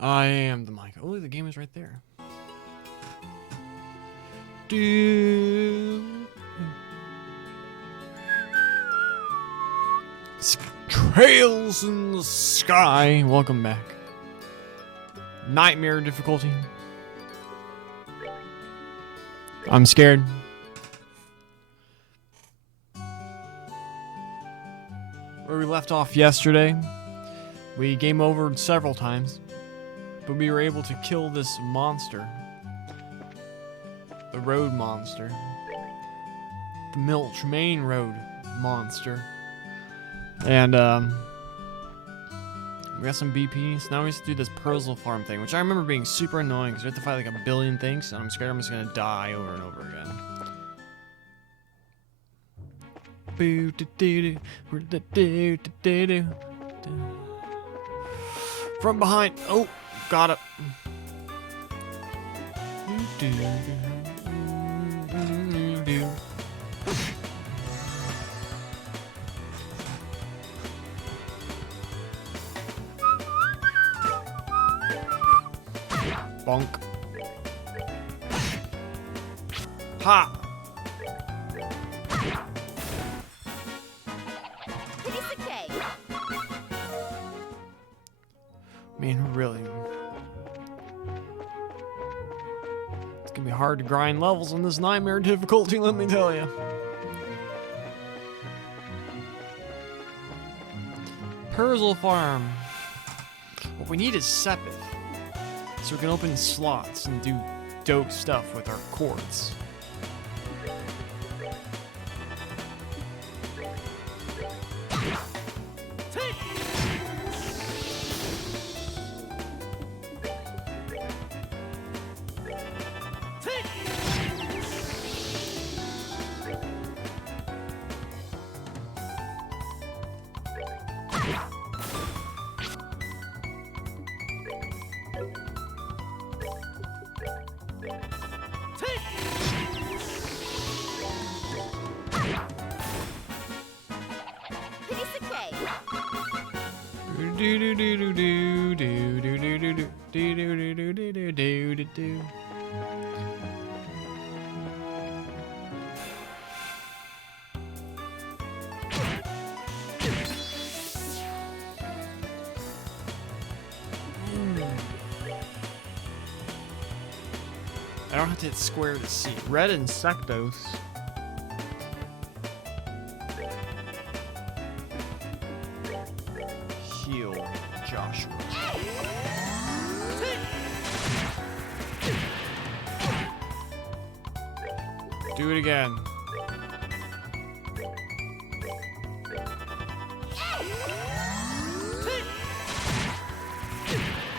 I am the mic. Oh, the game is right there. Do Trails in the Sky. Welcome back. Nightmare difficulty. I'm scared. Where we left off yesterday, we game overed several times, but we were able to kill this monster. The road monster. The Milch Main Road monster. And, we got some BP, so now we have to do this Persil Farm thing, which I remember being super annoying, because we have to fight like a billion things, and I'm scared I'm just gonna die over and over again. From behind. Oh, got it. Bonk. Ha! Piece of cake. Man, really. It's gonna be hard to grind levels on this nightmare difficulty, let me tell you. Persil Farm. What we need is Sepith, so we can open slots and do dope stuff with our quartz. Piece of cake. I don't have to hit square to see. Red Insectos. Heal Joshua. Do it again.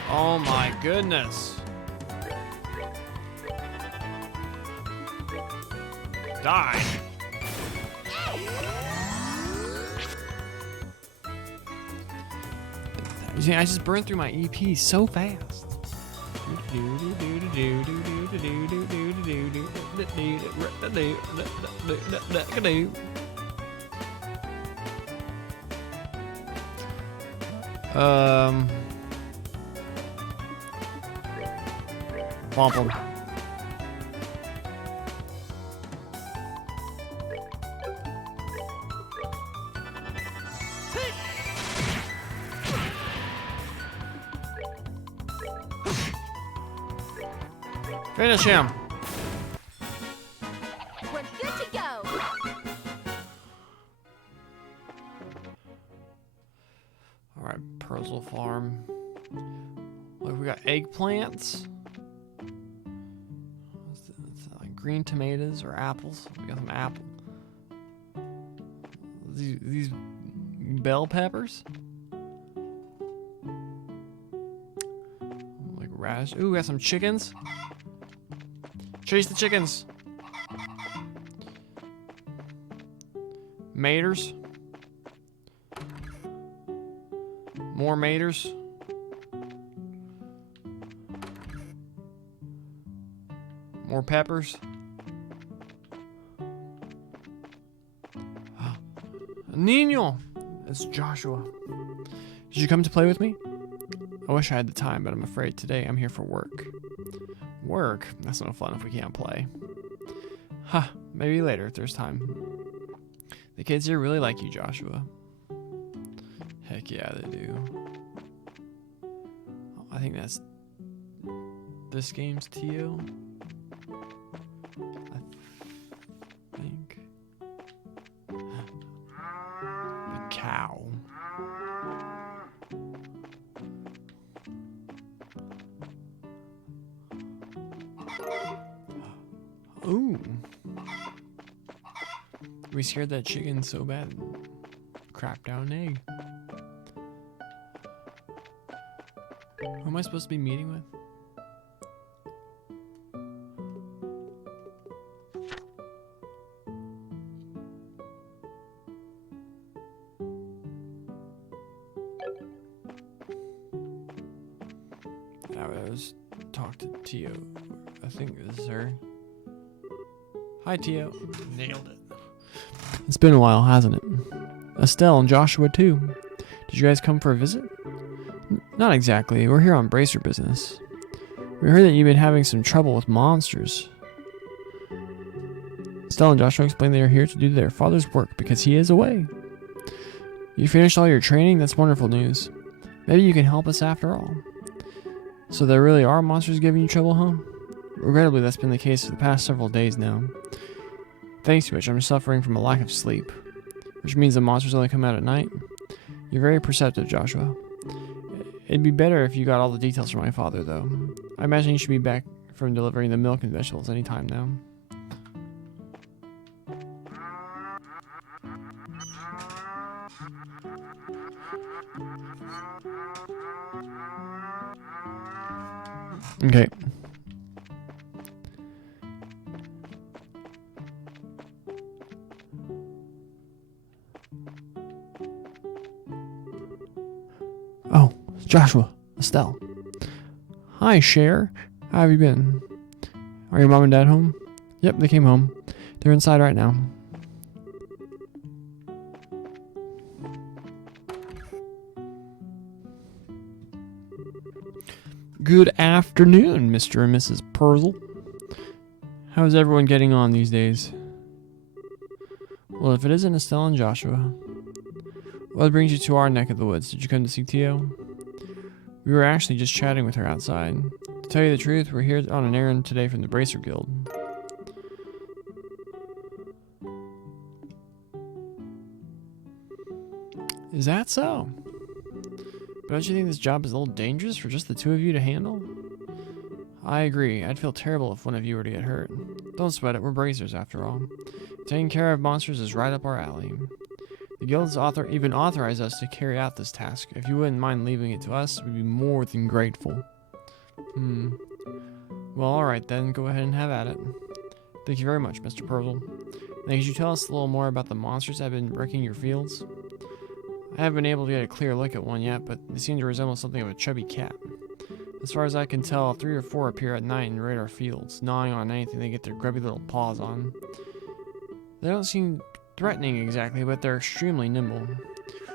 Oh my goodness. Die. See, I just burned through my EP so fast. Bump 'em. Finish him. We're good to go. Alright, Persil Farm. Look, we got eggplants. What's that, like green tomatoes or apples? We got some apple. These bell peppers? Like radish. Ooh, we got some chickens. Chase the chickens. Maters. More maters. More peppers. Nino! It's Joshua. Did you come to play with me? I wish I had the time, but I'm afraid today I'm here for work. Work? That's no fun if we can't play. Huh, maybe later if there's time. The kids here really like you, Joshua. Heck yeah, they do. I think that's... This game's Tio? I think... The cow. Ooh. We scared that chicken so bad. Crapped out an egg. Who am I supposed to be meeting with? I was talk to Tio. I think this is her. Hi, Tio. Nailed it. It's been a while, hasn't it? Estelle and Joshua, too. Did you guys come for a visit? Not exactly. We're here on bracer business. We heard that you've been having some trouble with monsters. Estelle and Joshua explained they are here to do their father's work because he is away. You finished all your training? That's wonderful news. Maybe you can help us after all. So there really are monsters giving you trouble, huh? Regrettably, that's been the case for the past several days now. Thanks to which I'm suffering from a lack of sleep, which means the monsters only come out at night. You're very perceptive, Joshua. It'd be better if you got all the details from my father, though. I imagine he should be back from delivering the milk and vegetables any time now. Okay. Oh, Joshua, Estelle. Hi, Cher. How have you been? Are your mom and dad home? Yep, they came home. They're inside right now. Good afternoon, Mr. and Mrs. Purzel. How's everyone getting on these days? Well, if it isn't Estelle and Joshua, what brings you to our neck of the woods? Did you come to see Tio? We were actually just chatting with her outside. To tell you the truth, we're here on an errand today from the Bracer Guild. Is that so? But don't you think this job is a little dangerous for just the two of you to handle? I agree. I'd feel terrible if one of you were to get hurt. Don't sweat it. We're bracers after all. Taking care of monsters is right up our alley. The guild's even authorized us to carry out this task. If you wouldn't mind leaving it to us, we'd be more than grateful. Well, alright then. Go ahead and have at it. Thank you very much, Mr. Purzel. Now, could you tell us a little more about the monsters that have been wrecking your fields? I haven't been able to get a clear look at one yet, but they seem to resemble something of a chubby cat. As far as I can tell, 3 or 4 appear at night and raid our fields, gnawing on anything they get their grubby little paws on. They don't seem threatening exactly, but they're extremely nimble.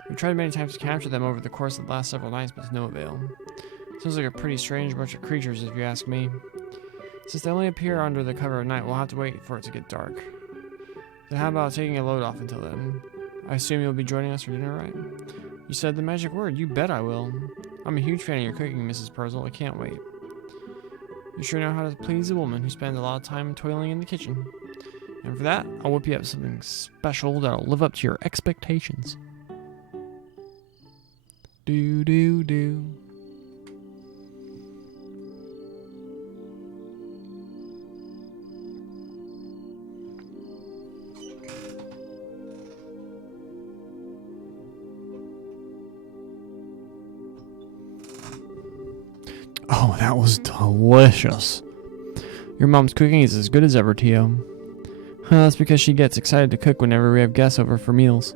We've tried many times to capture them over the course of the last several nights, but to no avail. Sounds like a pretty strange bunch of creatures, if you ask me. Since they only appear under the cover of night, we'll have to wait for it to get dark. Then how about taking a load off until then? I assume you'll be joining us for dinner, right? You said the magic word. You bet I will. I'm a huge fan of your cooking, Mrs. Purzel. I can't wait. You sure know how to please a woman who spends a lot of time toiling in the kitchen. And for that, I'll whip you up something special that'll live up to your expectations. Do. Oh, that was delicious. Your mom's cooking is as good as ever, Tio. That's because she gets excited to cook whenever we have guests over for meals.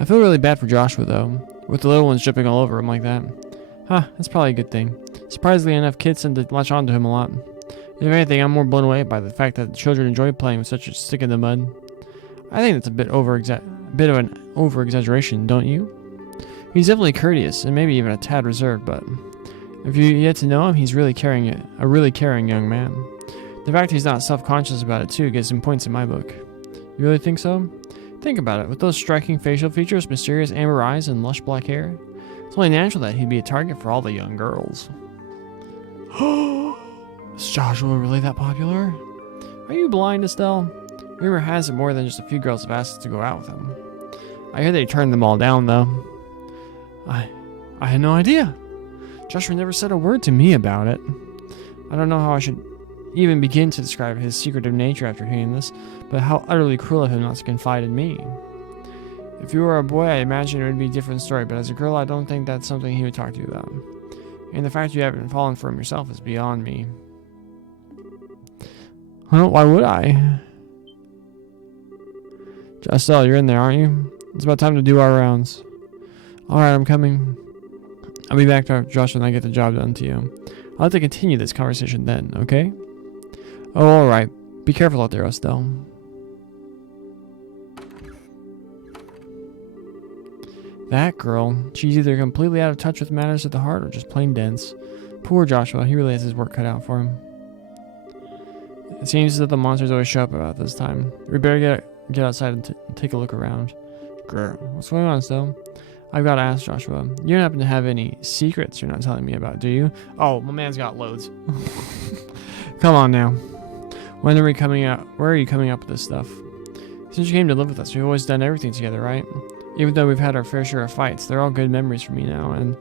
I feel really bad for Joshua, though, with the little ones jumping all over him like that. That's probably a good thing. Surprisingly enough, kids tend to latch onto him a lot. If anything, I'm more blown away by the fact that the children enjoy playing with such a stick in the mud. I think that's a bit of an over-exaggeration, don't you? He's definitely courteous, and maybe even a tad reserved, but If you yet to know him, he's really a really caring young man. The fact he's not self-conscious about it too gives him points in my book. You really think so? Think about it. With those striking facial features, mysterious amber eyes, and lush black hair, it's only natural that he'd be a target for all the young girls. Is Joshua really that popular? Are you blind, Estelle? Rumor has it more than just a few girls have asked us to go out with him. I hear they turned them all down, though. I had no idea. Joshua never said a word to me about it. I don't know how I should even begin to describe his secretive nature after hearing this, but how utterly cruel of him not to confide in me. If you were a boy, I imagine it would be a different story, but as a girl, I don't think that's something he would talk to you about. And the fact you haven't fallen for him yourself is beyond me. Well, why would I? Estelle, you're in there, aren't you? It's about time to do our rounds. Alright, I'm coming. I'll be back after Joshua and I get the job done to you. I'll have to continue this conversation then, okay? Oh, alright. Be careful out there, Estelle. That girl, she's either completely out of touch with matters of the heart or just plain dense. Poor Joshua, he really has his work cut out for him. It seems that the monsters always show up about this time. We better get outside and take a look around. Grr, what's going on, Estelle? I've got to ask Joshua. You don't happen to have any secrets you're not telling me about, do you? Oh, my man's got loads. Come on now. When are we coming out? Where are you coming up with this stuff? Since you came to live with us, we've always done everything together, right? Even though we've had our fair share of fights, they're all good memories for me now. And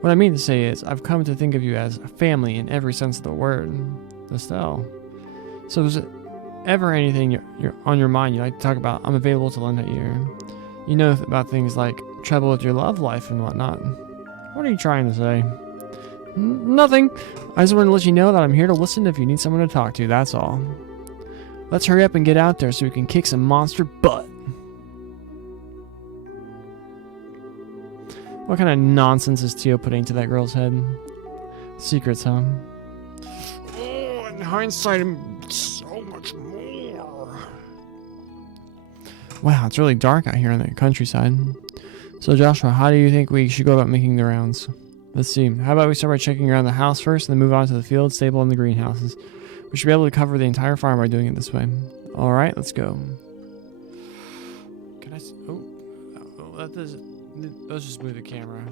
what I mean to say is, I've come to think of you as a family in every sense of the word, Estelle. So is it ever anything you're on your mind you'd like to talk about? I'm available to lend an ear. You know about things like trouble with your love life and whatnot. What are you trying to say? Nothing. I just wanted to let you know that I'm here to listen if you need someone to talk to, that's all. Let's hurry up and get out there so we can kick some monster butt. What kind of nonsense is Tio putting into that girl's head? Secrets, huh? Oh, in hindsight, so much more. Wow, it's really dark out here in the countryside. So Joshua, how do you think we should go about making the rounds? Let's see. How about we start by checking around the house first and then move on to the field, stable, and the greenhouses. We should be able to cover the entire farm by doing it this way. Alright, let's go. Can I... Oh, that does... Let's just move the camera.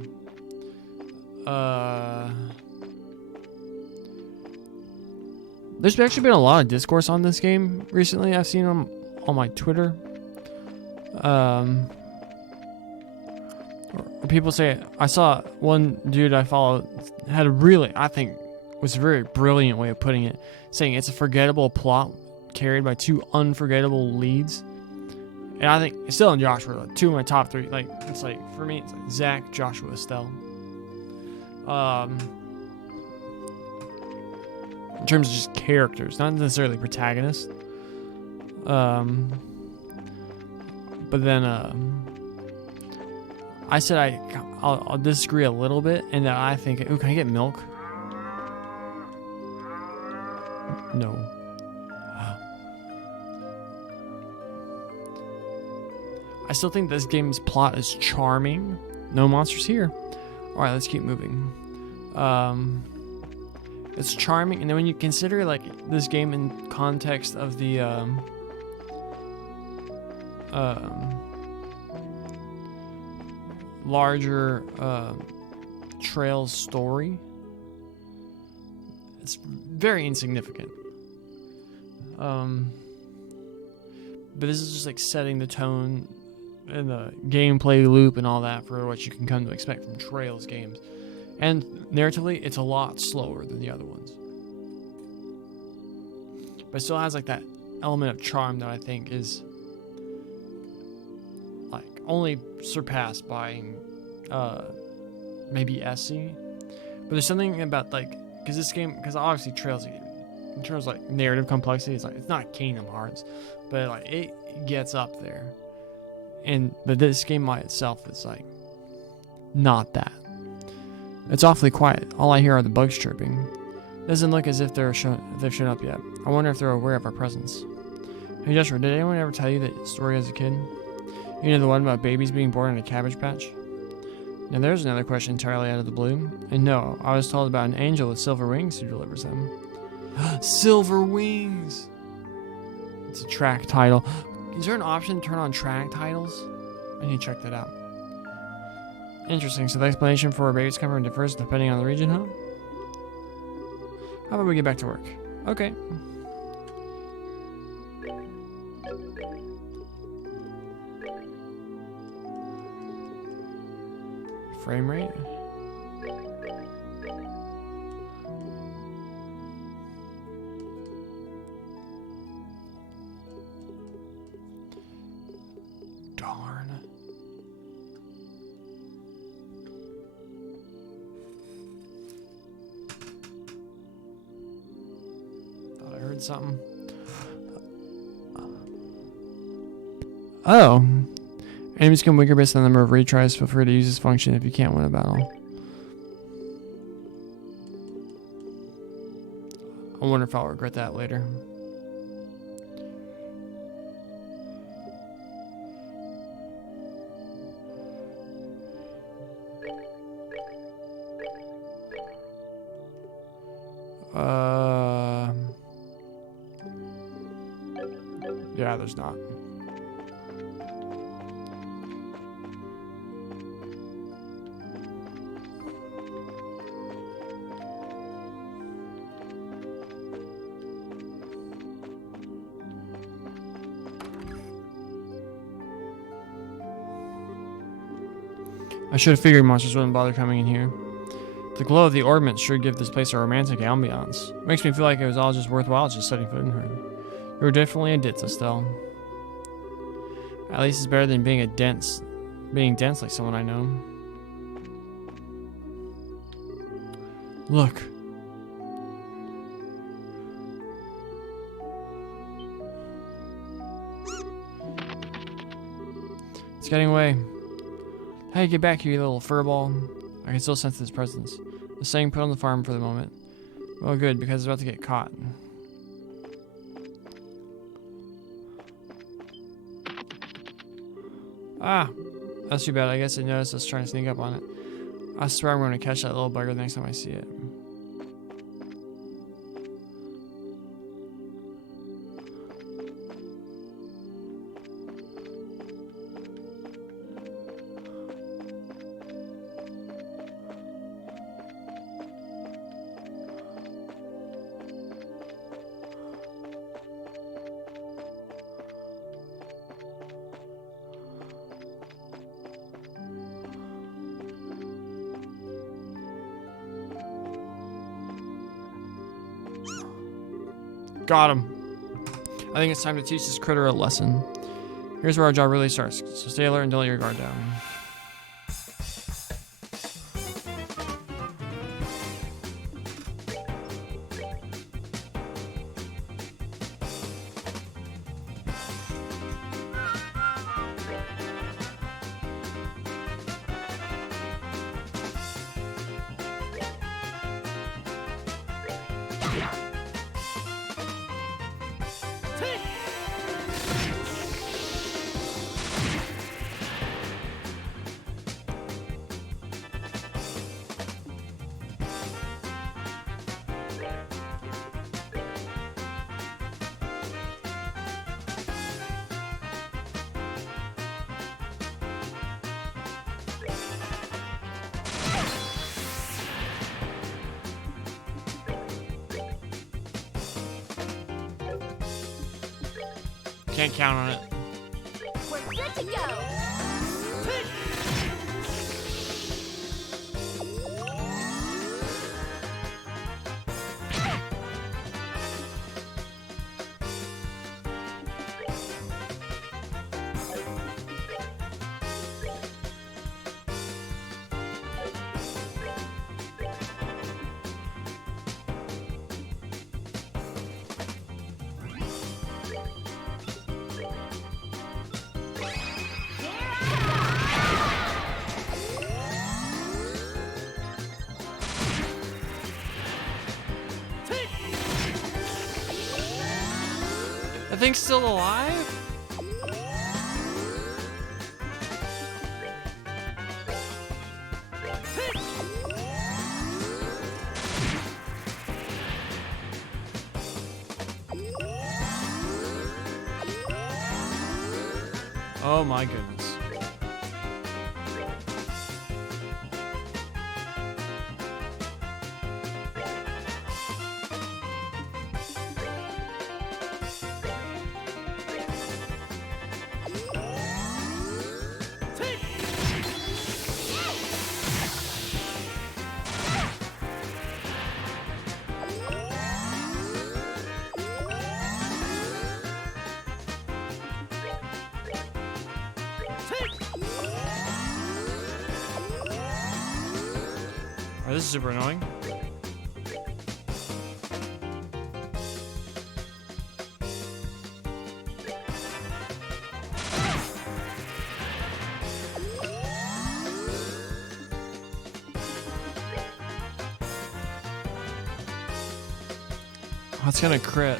There's actually been a lot of discourse on this game recently. I've seen them on my Twitter. People say, I saw one dude I followed had a really, I think, was a very brilliant way of putting it, saying it's a forgettable plot carried by two unforgettable leads. And I think it's still in Joshua, like, two of my top three. Like, it's like, for me, it's like Zach, Joshua, Estelle. In terms of just characters, not necessarily protagonists. But then, I said I'll disagree a little bit, and that I think, ooh, can I get milk? No. I still think this game's plot is charming. No monsters here. Alright, let's keep moving. It's charming, and then when you consider like this game in context of the larger Trails story, it's very insignificant. But this is just like setting the tone and the gameplay loop and all that for what you can come to expect from Trails games. And narratively, it's a lot slower than the other ones. But it still has like that element of charm that I think is like only surpassed by maybe SC. But there's something about like, because this game, because obviously Trails, in terms of like narrative complexity, it's like, it's not Kingdom Hearts, but like it gets up there. But this game by itself is like not that. It's awfully quiet. All I hear are the bugs chirping. Doesn't look as if they've shown up yet. I wonder if they're aware of our presence. Hey Joshua, did anyone ever tell you that story as a kid? You know, the one about babies being born in a cabbage patch? Now there's another question entirely out of the blue. And no, I was told about an angel with silver wings who delivers them. Silver wings! It's a track title. Is there an option to turn on track titles? I need to check that out. Interesting. So the explanation for where babies come from differs depending on the region, huh? How about we get back to work? Okay. Frame rate? Darn. Thought I heard something. Oh. Enemies can weaker based on the number of retries. Feel free to use this function if you can't win a battle. I wonder if I'll regret that later. Yeah, there's not. I should have figured monsters wouldn't bother coming in here. The glow of the ornaments should give this place a romantic ambiance. It makes me feel like it was all just worthwhile just setting foot in her. You were definitely a ditz, Estelle. At least it's better than being dense like someone I know. Look. It's getting away. Hey, get back here, you little furball. I can still sense his presence. The staying put on the farm for the moment. Well, good, because it's about to get caught. Ah, that's too bad. I guess it noticed us trying to sneak up on it. I swear I'm going to catch that little bugger the next time I see it. Got him. I think it's time to teach this critter a lesson. Here's where our job really starts, so stay alert and don't let your guard down. Can't count on it. We're good to go. That thing's still alive? Oh my goodness. Oh, this is super annoying. Oh, it's gonna crit.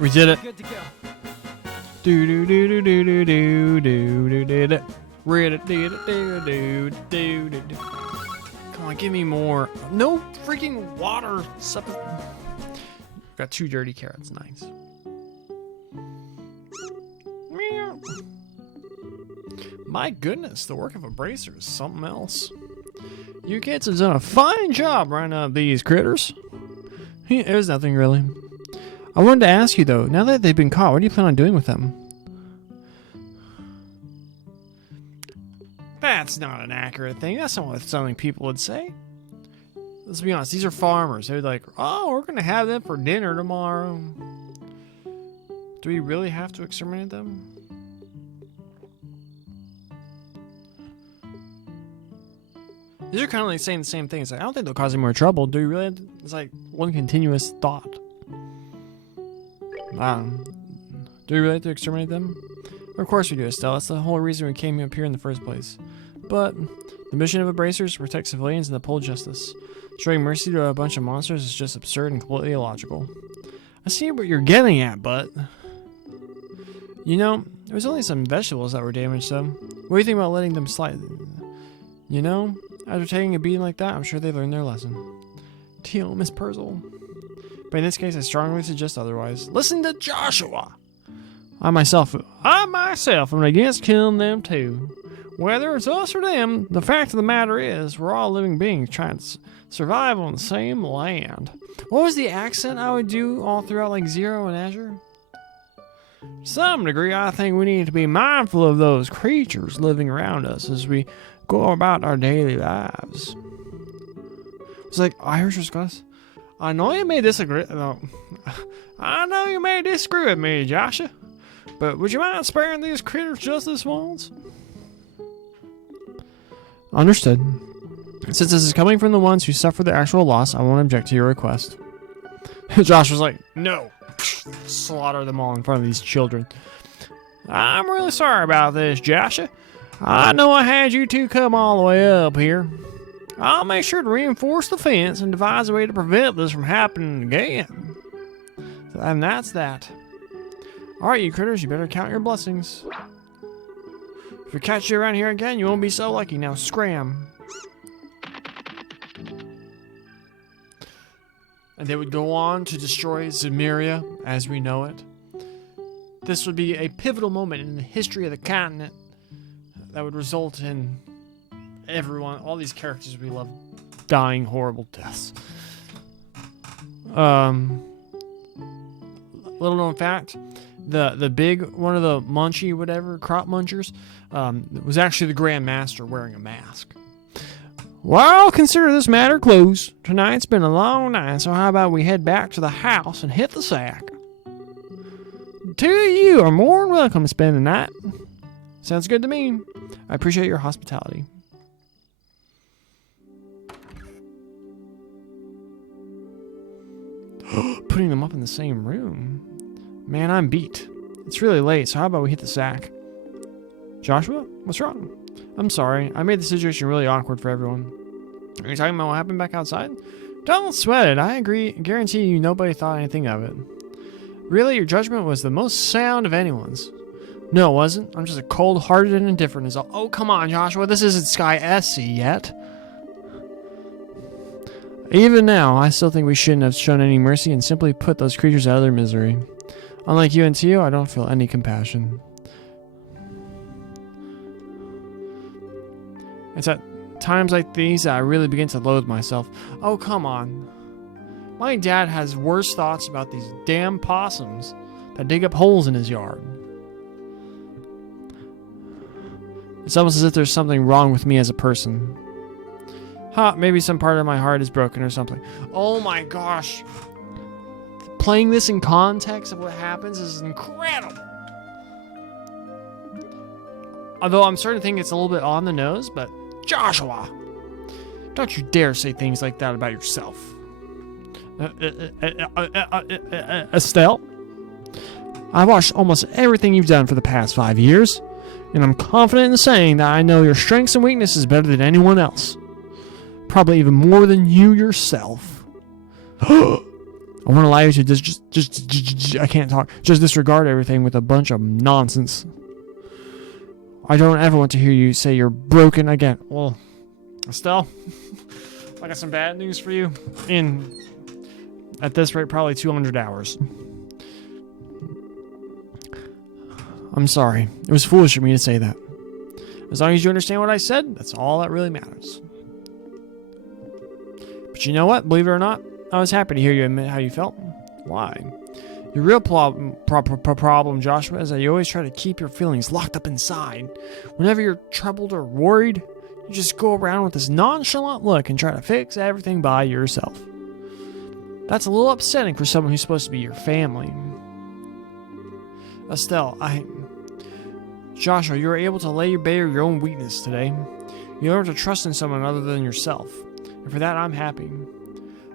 We did it. Good to go. Do do do do do do do do do do. Do do do do. Come on, give me more. No freaking water. Got 2 dirty carrots. Nice. Meow. My goodness, the work of a bracer is something else. You kids have done a fine job running up these critters. There's nothing really. I wanted to ask you though, now that they've been caught, what do you plan on doing with them? That's not an accurate thing. That's not what something people would say. Let's be honest, these are farmers. They're like, oh, we're going to have them for dinner tomorrow. Do we really have to exterminate them? These are kind of like saying the same thing. It's like, I don't think they'll cause any more trouble. Do we really have to? It's like one continuous thought. Do we really have to exterminate them? Of course we do, Estelle. That's the whole reason we came up here in the first place. But the mission of a bracer is to protect civilians and uphold justice. Showing mercy to a bunch of monsters is just absurd and completely illogical. I see what you're getting at, but... You know, there was only some vegetables that were damaged, so... What do you think about letting them slide? You know, after taking a beating like that, I'm sure they learned their lesson. Teal, Miss Purzel. But in this case, I strongly suggest otherwise. Listen to Joshua! I myself am against killing them too. Whether it's us or them, the fact of the matter is, we're all living beings trying to survive on the same land. What was the accent I would do all throughout like Zero and Azure? To some degree, I think we need to be mindful of those creatures living around us as we go about our daily lives. It's like Irish or Scottish. I know you may disagree. No, I know you may disagree with me, Joshua, but would you mind sparing these critters just this once? Understood. Since this is coming from the ones who suffer the actual loss, I won't object to your request. Josh was like, no. Slaughter them all in front of these children. I'm really sorry about this, Joshua. I know I had you two come all the way up here. I'll make sure to reinforce the fence and devise a way to prevent this from happening again. And that's that. Alright, you critters, you better count your blessings. If we catch you around here again, you won't be so lucky. Now scram. And they would go on to destroy Zemuria as we know it. this would be a pivotal moment in the history of the continent that would result in everyone, all these characters we love, dying horrible deaths. Little known fact, the big one of the munchy whatever crop munchers was actually the Grand Master wearing a mask. Well, consider this matter closed. Tonight's been a long night, so how about we head back to the house and hit the sack? Two of you are more than welcome to spend the night. Sounds good to me. I appreciate your hospitality. Putting them up in the same room. Man, I'm beat. It's really late, so how about we hit the sack? Joshua, what's wrong? I'm sorry. I made the situation really awkward for everyone. Are you talking about what happened back outside? Don't sweat it. I agree. Guarantee you nobody thought anything of it. Really, your judgment was the most sound of anyone's. No, it wasn't. I'm just as cold-hearted and indifferent as all. Oh, come on, Joshua. This isn't Sky SC yet. Even now, I still think we shouldn't have shown any mercy and simply put those creatures out of their misery. Unlike you and Tio, I don't feel any compassion. It's at times like these that I really begin to loathe myself. Oh, come on. My dad has worse thoughts about these damn possums that dig up holes in his yard. It's almost as if there's something wrong with me as a person. Maybe some part of my heart is broken or something. Oh my gosh. Playing this in context of what happens is incredible. Although I'm starting to think it's a little bit on the nose, but Joshua, don't you dare say things like that about yourself. Estelle, I've watched almost everything you've done for the past 5 years, and I'm confident in saying that I know your strengths and weaknesses better than anyone else. Probably even more than you yourself. I won't allow you to just I can't talk. Just disregard everything with a bunch of nonsense. I don't ever want to hear you say you're broken again. Well, Estelle, I got some bad news for you. At this rate, probably 200 hours. I'm sorry. It was foolish of me to say that. As long as you understand what I said, that's all that really matters. But you know what? Believe it or not, I was happy to hear you admit how you felt. Why? Your real problem, Joshua, is that you always try to keep your feelings locked up inside. Whenever you're troubled or worried, you just go around with this nonchalant look and try to fix everything by yourself. That's a little upsetting for someone who's supposed to be your family. Estelle, Joshua, you were able to lay bare your own weakness today. You learned to trust in someone other than yourself. And for that, I'm happy.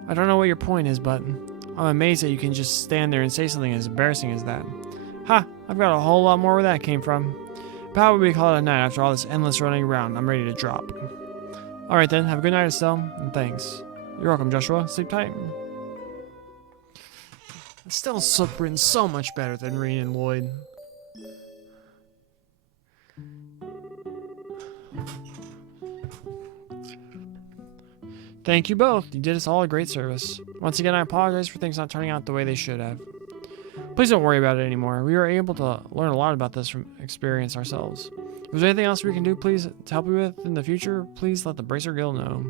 I don't know what your point is, but I'm amazed that you can just stand there and say something as embarrassing as that. I've got a whole lot more where that came from. But how would we call it a night after all this endless running around? I'm ready to drop. Alright then, have a good night, Estelle, and thanks. You're welcome, Joshua. Sleep tight. Estelle's written so much better than Rean and Lloyd. Thank you both. You did us all a great service. Once again, I apologize for things not turning out the way they should have. Please don't worry about it anymore. We were able to learn a lot about this from experience ourselves. If there's anything else we can do, please, to help you with in the future, please let the Bracer Guild know.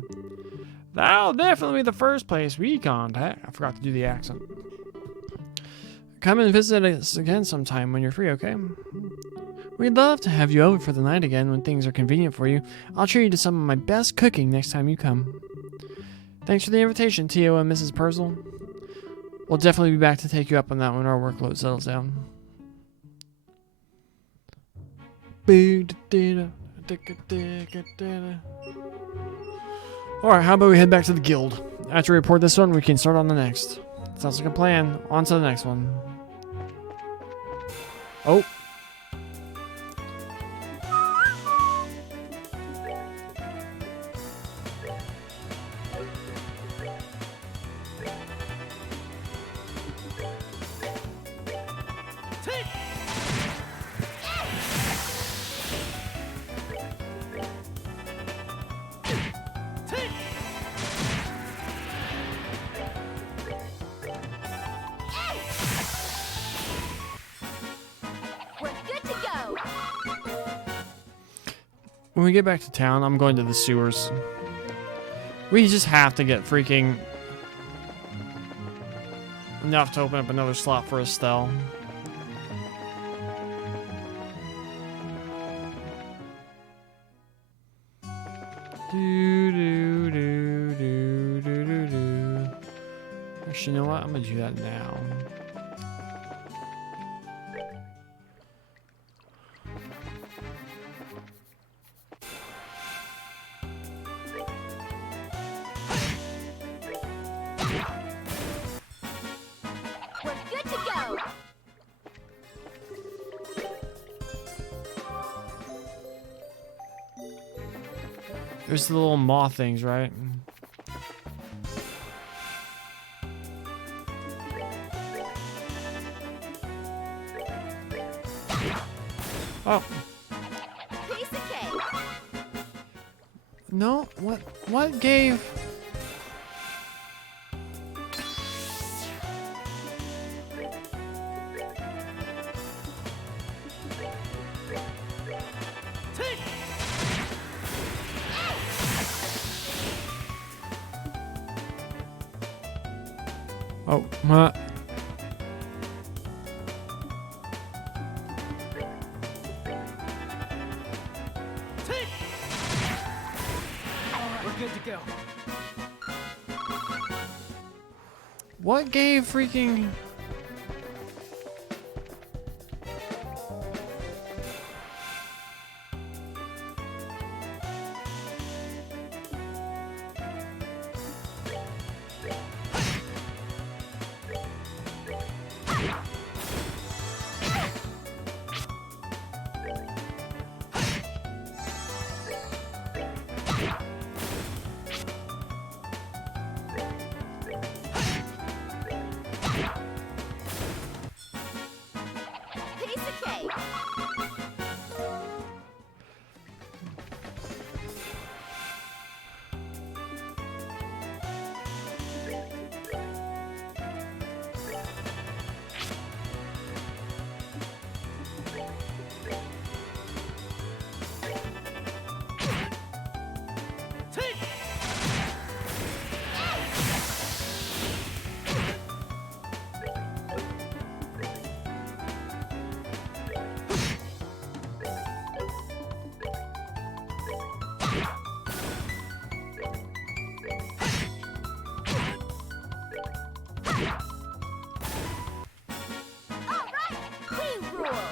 That'll definitely be the first place we contact. I forgot to do the accent. Come and visit us again sometime when you're free, okay? We'd love to have you over for the night again when things are convenient for you. I'll treat you to some of my best cooking next time you come. Thanks for the invitation, Tio and Mrs. Purzel. We'll definitely be back to take you up on that when our workload settles down. Alright, how about we head back to the guild? After we report this one, we can start on the next. Sounds like a plan. On to the next one. Oh. When we get back to town, I'm going to the sewers. We just have to get freaking enough to open up another slot for Estelle. Actually, you know what? I'm gonna do that now. We're good to go. There's the little moth things, right? Oh. Piece of cake. No, what gave? Oh, what? We're good to go. What gave freaking? Piece of cake. All right, we rule.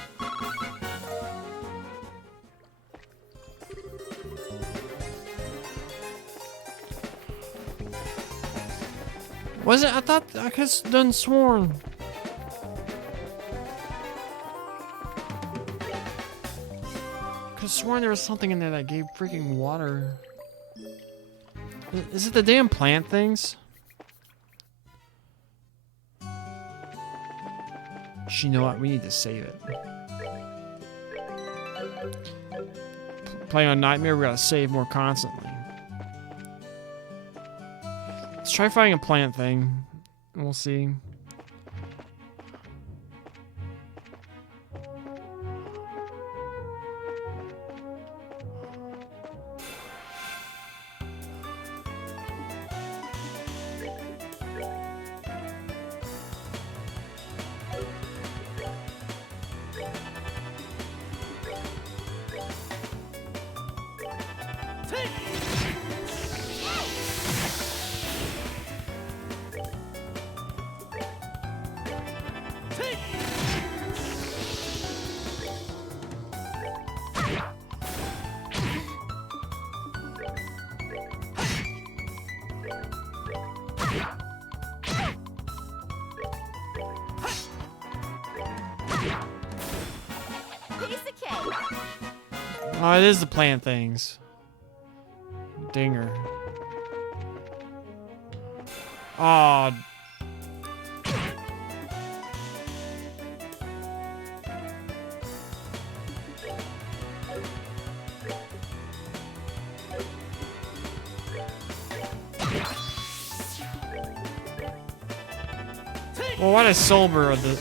Was it? I thought I could have done sworn. Could have sworn there was something in there that gave freaking water. Is it the damn plant things? You know what? We need to save it. Playing on Nightmare, we gotta save more constantly. Let's try finding a plant thing. And we'll see. Piece of cake. Oh, it is the plant things. Dinger. Oh. Well, what is Solber of the?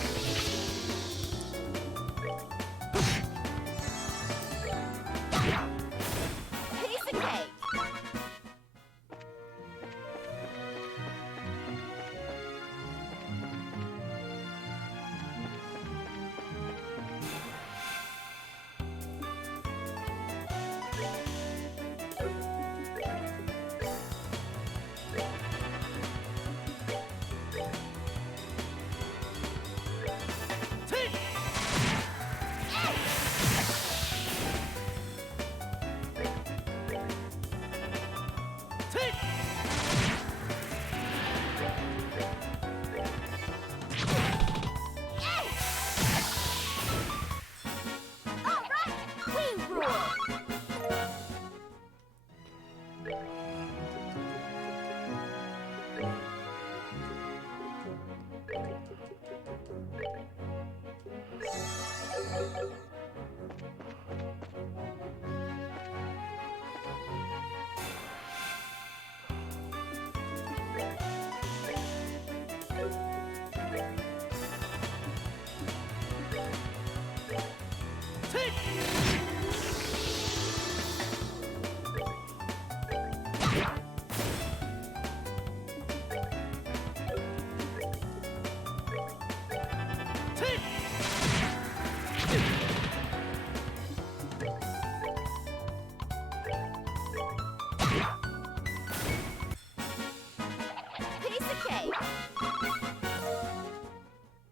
Piece of cake.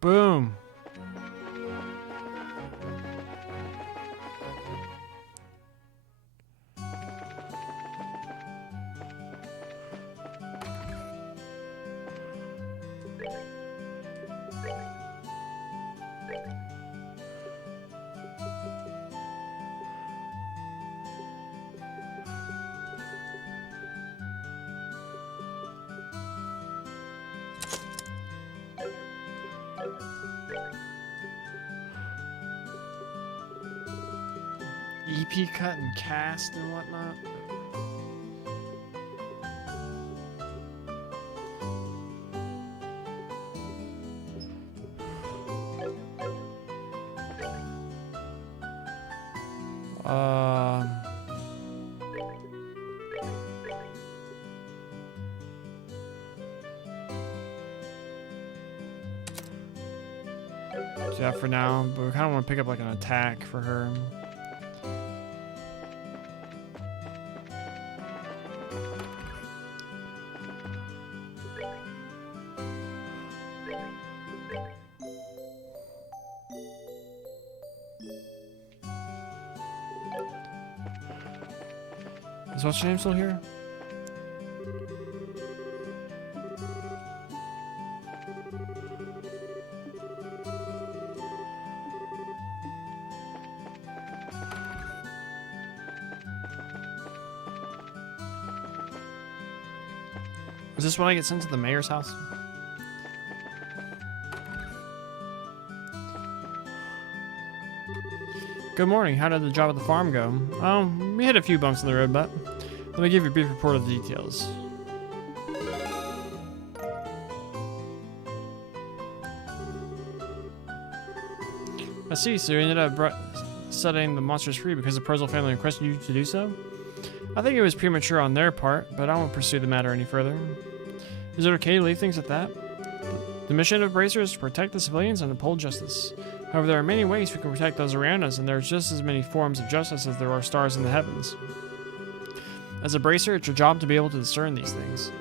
Boom. EP cut and cast and whatnot. Um. So yeah, for now, but we kind of want to pick up like an attack for her. Is what's your name still here? Is this when I get sent to the mayor's house? Good morning. How did the job at the farm go? Oh, we had a few bumps in the road, but let me give you a brief report of the details. I see, so you ended up setting the monsters free because the Perzel family requested you to do so? I think it was premature on their part, but I won't pursue the matter any further. Is it okay to leave things at that? The mission of Bracer is to protect the civilians and uphold justice. However, there are many ways we can protect those around us, and there's just as many forms of justice as there are stars in the heavens. As a Bracer, it's your job to be able to discern these things.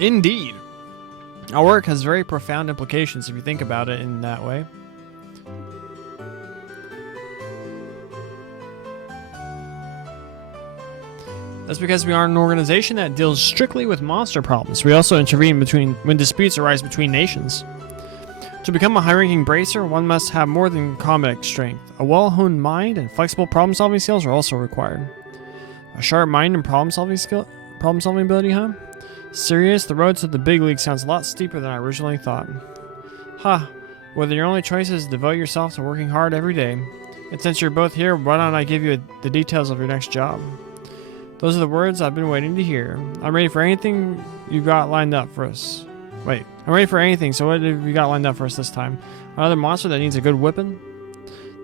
Indeed. Our work has very profound implications if you think about it in that way. That's because we are an organization that deals strictly with monster problems. We also intervene when disputes arise between nations. To become a high-ranking Bracer, one must have more than combat strength. A well-honed mind and flexible problem-solving skills are also required. A sharp mind and problem-solving ability, huh? Serious, the road to the big league sounds a lot steeper than I originally thought. Ha! Whether your only choice is to devote yourself to working hard every day. And since you're both here, why don't I give you the details of your next job? Those are the words I've been waiting to hear. I'm ready for anything you got lined up for us. Wait, I'm ready for anything, so what have you got lined up for us this time? Another monster that needs a good whipping?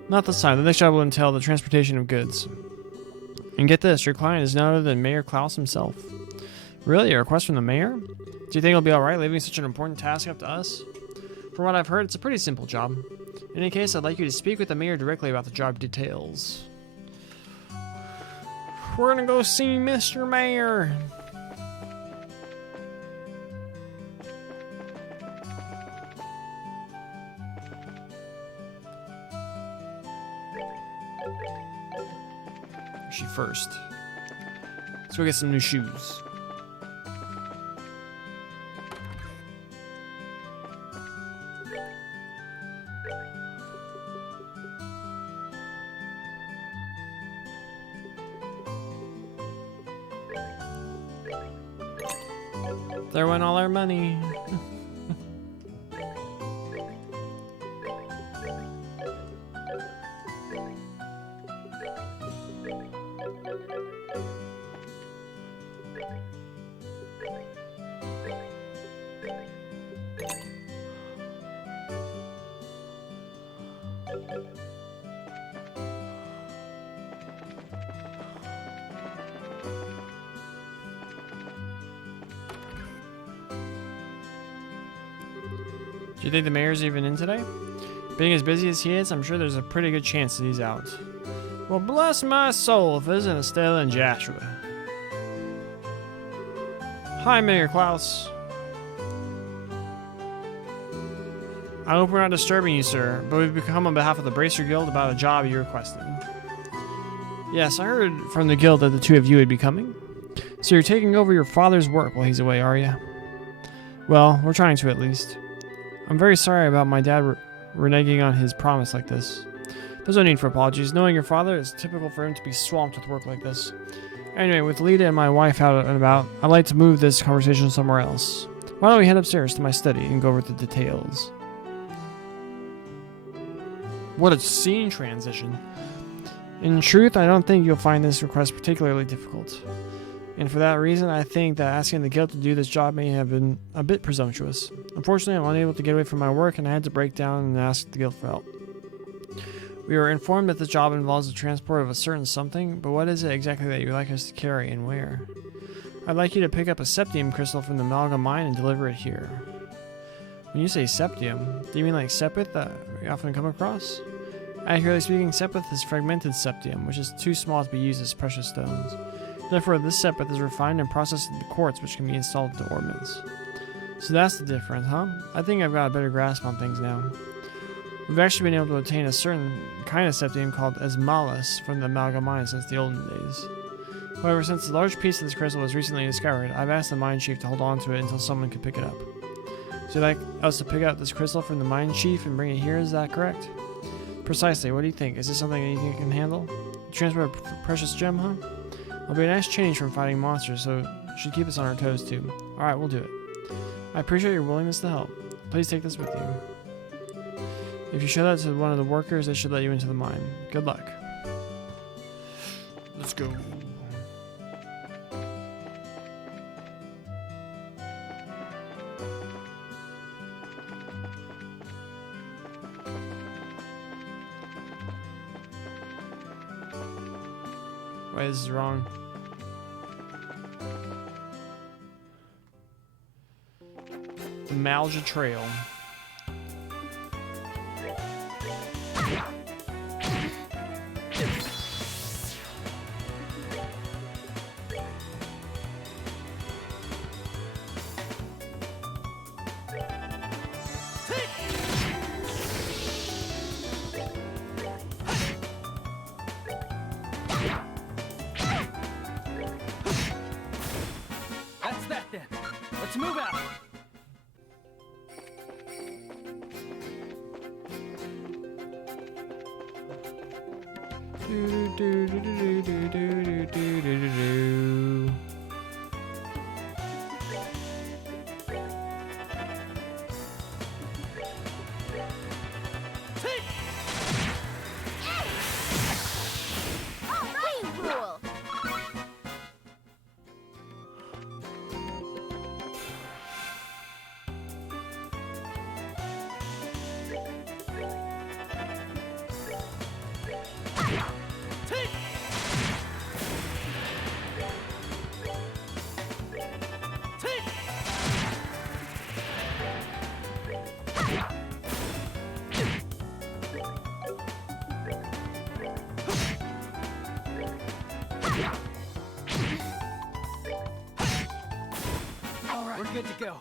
Not this time. The next job will entail the transportation of goods. And get this, your client is none other than Mayor Klaus himself. Really? A request from the mayor? Do you think it'll be alright leaving such an important task up to us? From what I've heard, it's a pretty simple job. In any case, I'd like you to speak with the mayor directly about the job details. We're gonna go see Mr. Mayor. She first. Let's go get some new shoes. There went all our money. Do you think the mayor's even in today? Being as busy as he is, I'm sure there's a pretty good chance that he's out. Well, bless my soul if it isn't Estella and Joshua. Hi, Mayor Klaus. I hope we're not disturbing you, sir, but we've come on behalf of the Bracer Guild about a job you requested. Yes, I heard from the guild that the two of you would be coming. So you're taking over your father's work while he's away, are you? Well, we're trying to at least. I'm very sorry about my dad reneging on his promise like this. There's no need for apologies. Knowing your father, it's typical for him to be swamped with work like this. Anyway, with Lita and my wife out and about, I'd like to move this conversation somewhere else. Why don't we head upstairs to my study and go over the details? What a scene transition. In truth, I don't think you'll find this request particularly difficult. And for that reason, I think that asking the guild to do this job may have been a bit presumptuous. Unfortunately, I'm unable to get away from my work and I had to break down and ask the guild for help. We were informed that the job involves the transport of a certain something, but what is it exactly that you'd like us to carry and where? I'd like you to pick up a septium crystal from the Malga mine and deliver it here. When you say septium, do you mean like sepith that we often come across? Accurately speaking, sepith is fragmented septium, which is too small to be used as precious stones. Therefore, this sepith is refined and processed into quartz, which can be installed into ornaments. So that's the difference, huh? I think I've got a better grasp on things now. We've actually been able to obtain a certain kind of septium called esmalus from the Malga mine since the olden days. However, since a large piece of this crystal was recently discovered, I've asked the mine chief to hold on to it until someone can pick it up. So you'd like us to pick up this crystal from the mine chief and bring it here, is that correct? Precisely, what do you think? Is this something that you think you can handle? Transport a precious gem, huh? It'll be a nice change from fighting monsters, so it should keep us on our toes too. Alright, we'll do it. I appreciate your willingness to help. Please take this with you. If you show that to one of the workers, they should let you into the mine. Good luck. Let's go. Wait, this is wrong. The Malga Trail. That's that then. Let's move out. We rule. All right, we're good to go.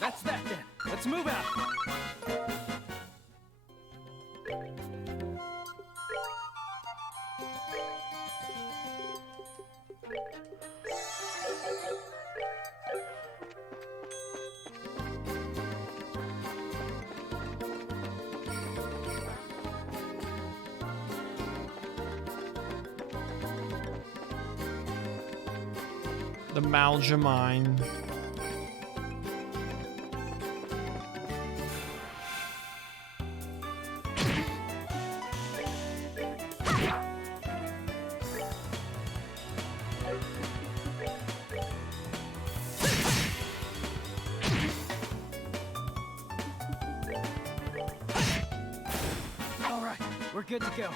That's that then. Let's move out. The Malgamine. All right, we're good to go.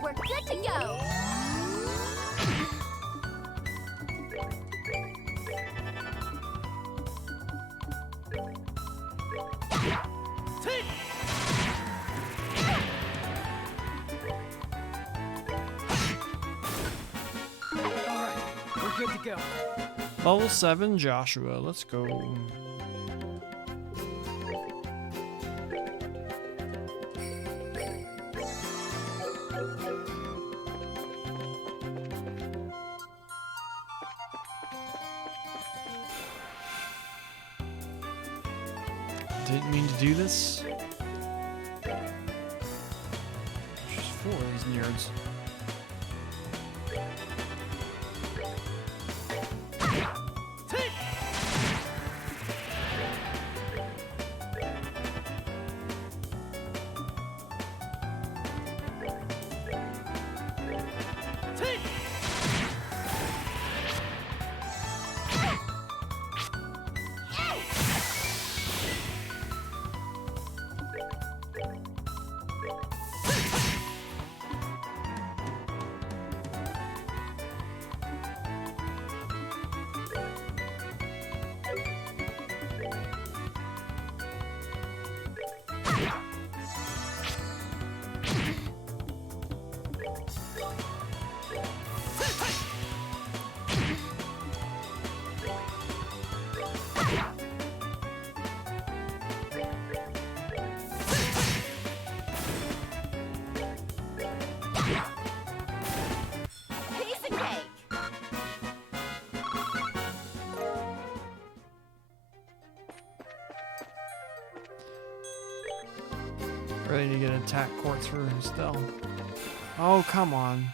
We're good to go. All right, we're good to go. Level 7 Joshua, let's go. Didn't mean to do this. There's 4 of these nerds. Piece of cake. Really need to get attack quartz for Estelle. Oh, come on.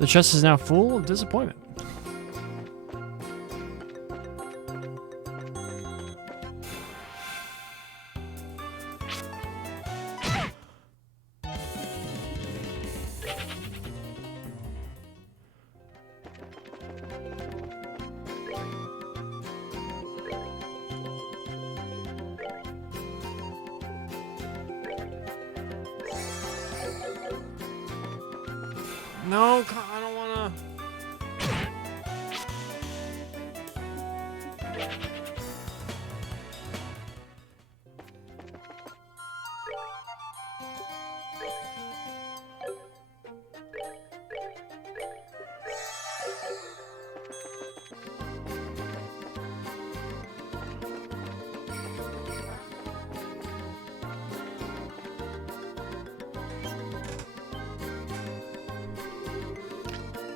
The chest is now full of disappointment. No, I don't wanna.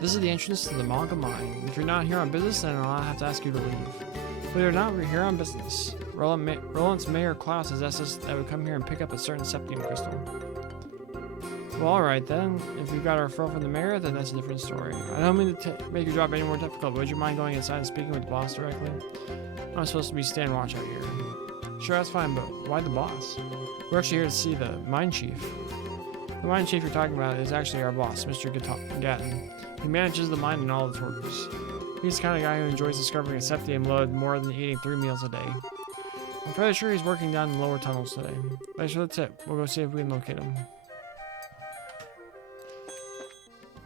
This is the entrance to the Malga Mine. If you're not here on business, then I'll have to ask you to leave. But you're not here on business. Roland's Mayor Klaus has asked us that we come here and pick up a certain Septium crystal. Well, alright then. If you've got a referral from the mayor, then that's a different story. I don't mean to make your job any more difficult, but would you mind going inside and speaking with the boss directly? I'm supposed to be staying watch out here. Sure, that's fine, but why the boss? We're actually here to see the mine chief. The mine chief you're talking about is actually our boss, Mr. Gatton. He manages the mine and all its workers. He's the kind of guy who enjoys discovering a septium lode more than eating 3 meals a day. I'm fairly sure he's working down in the lower tunnels today. Thanks for the tip. We'll go see if we can locate him.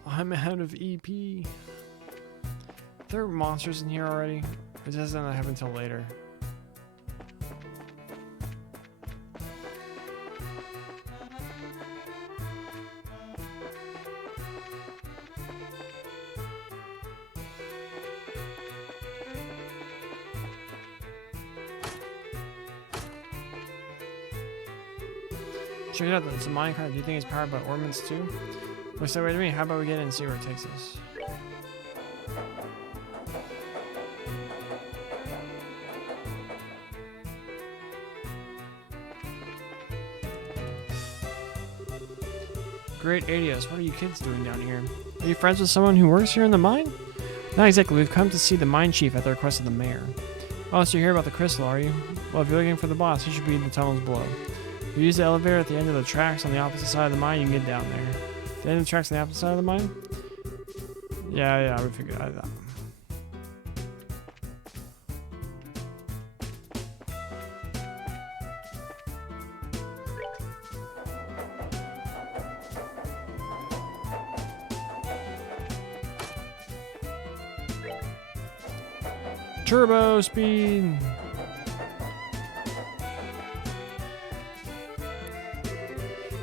I'm out of EP. There are monsters in here already. It doesn't happen until later. Check it out, it's a minecart. Do you think it's powered by ornaments too? Looks that way to me. How about we get in and see where it takes us? Great Adios, what are you kids doing down here? Are you friends with someone who works here in the mine? Not exactly, we've come to see the mine chief at the request of the mayor. Oh, so you're here about the crystal, are you? Well, if you're looking for the boss, you should be in the tunnels below. If you use the elevator at the end of the tracks on the opposite side of the mine, you can get down there. The end of the tracks on the opposite side of the mine? Yeah, we figured that out. Turbo speed!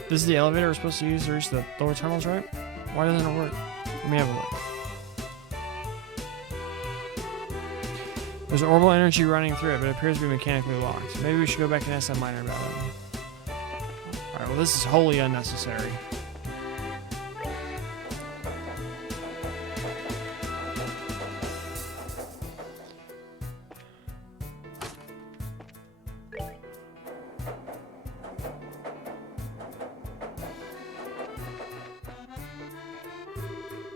This is the elevator we're supposed to use to reach the lower tunnels, right? Why doesn't it work? Let me have a look. There's orbital energy running through it, but it appears to be mechanically locked. Maybe we should go back and ask that miner about it. Alright, well this is wholly unnecessary.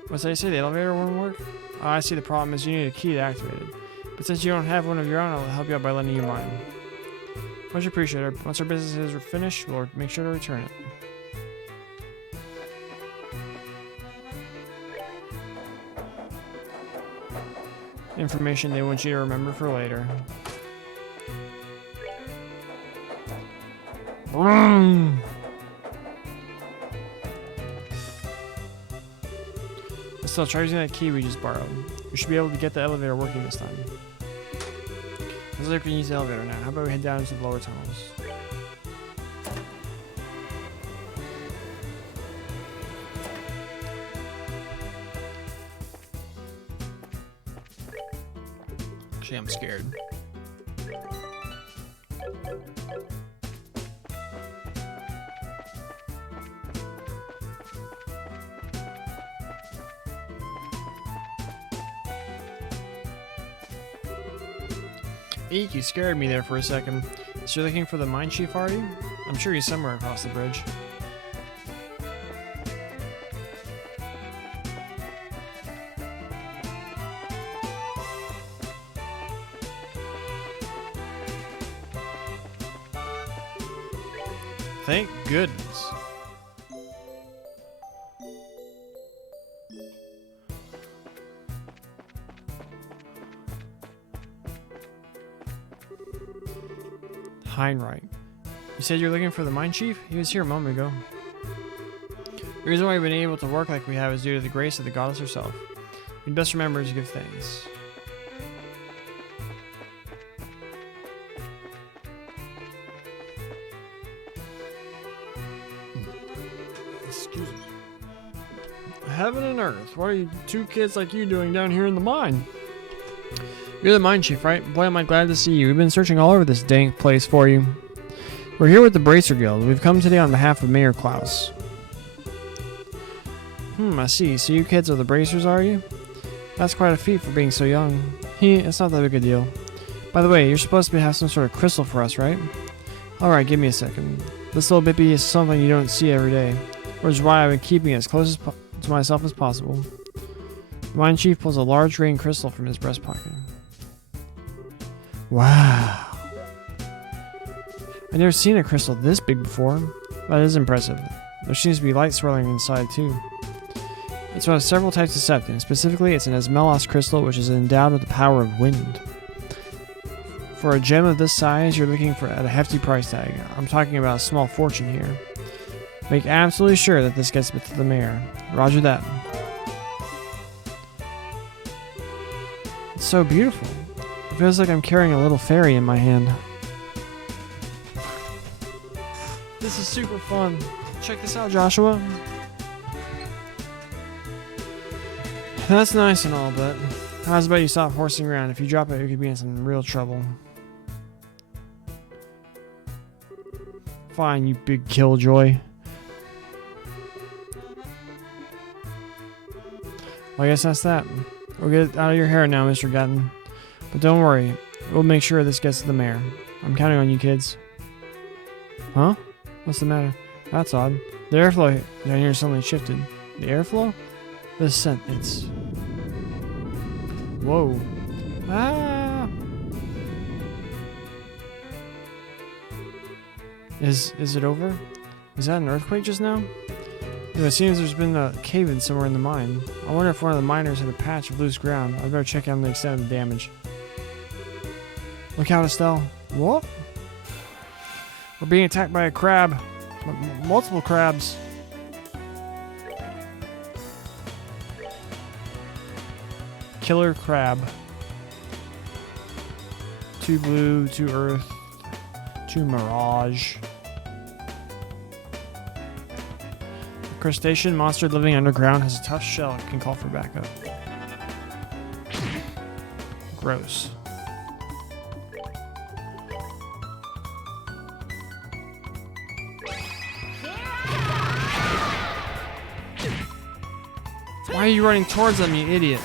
What did I say? The elevator won't work? Oh, I see. The problem is you need a key to activate it. But since you don't have one of your own, I'll help you out by lending you mine. Much appreciated. Once our business is finished, we'll make sure to return it. Information they want you to remember for later. Vroom! Still, try using that key we just borrowed. We should be able to get the elevator working this time. Looks like we can use the elevator now. How about we head down into the lower tunnels? Actually, I'm scared. Eek, you scared me there for a second. So you're looking for the mine chief, are you? I'm sure he's somewhere across the bridge. Thank goodness. Heinrich. You said you're looking for the mine chief? He was here a moment ago. The reason why we've been able to work like we have is due to the grace of the goddess herself. We'd best remember to give thanks. Excuse me. Heaven and earth, what are you two kids like you doing down here in the mine? You're the mine chief, right? Boy, am I glad to see you. We've been searching all over this dank place for you. We're here with the Bracer Guild. We've come today on behalf of Mayor Klaus. I see. So you kids are the Bracers, are you? That's quite a feat for being so young. It's not that big a deal. By the way, you're supposed to have some sort of crystal for us, right? Alright, give me a second. This little bippy is something you don't see every day. which is why I've been keeping it as close to myself as possible. The Mine Chief pulls a large green crystal from his breast pocket. Wow. I've never seen a crystal this big before. That is impressive. There seems to be light swirling inside too. It's one of several types of septum. Specifically, it's an Esmelos crystal, which is endowed with the power of wind. For a gem of this size, you're looking at a hefty price tag. I'm talking about a small fortune here. Make absolutely sure that this gets to the mayor. Roger that. It's so beautiful. It feels like I'm carrying a little fairy in my hand. This is super fun. Check this out, Joshua. That's nice and all, but how's about you stop horsing around? If you drop it, you could be in some real trouble. Fine, you big killjoy. Well, I guess that's that. We'll get out of your hair now, Mr. Gatton. But don't worry, we'll make sure this gets to the mayor. I'm counting on you kids. Huh? What's the matter? That's odd. The airflow down here suddenly shifted. The airflow? The scent, it's... Whoa. Ah! Is it over? Is that an earthquake just now? It seems there's been a cave-in somewhere in the mine. I wonder if one of the miners hit a patch of loose ground. I'd better check out the extent of the damage. Look out, Estelle. What? We're being attacked by a crab. Multiple crabs. Killer crab. 2 blue, 2 earth, 2 mirage. Crustacean monster living underground has a tough shell that can call for backup. Gross. Why are you running towards them, you idiot?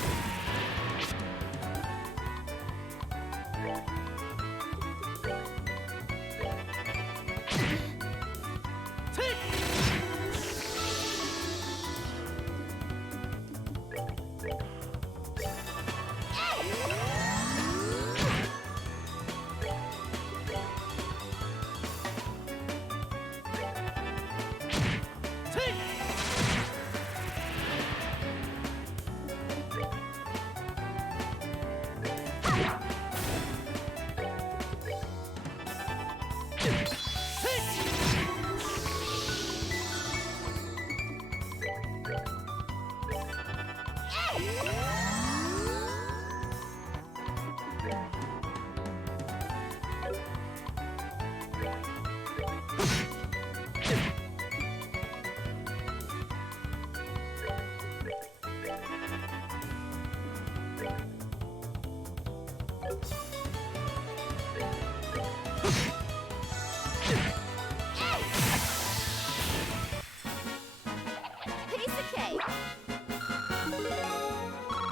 Piece of cake.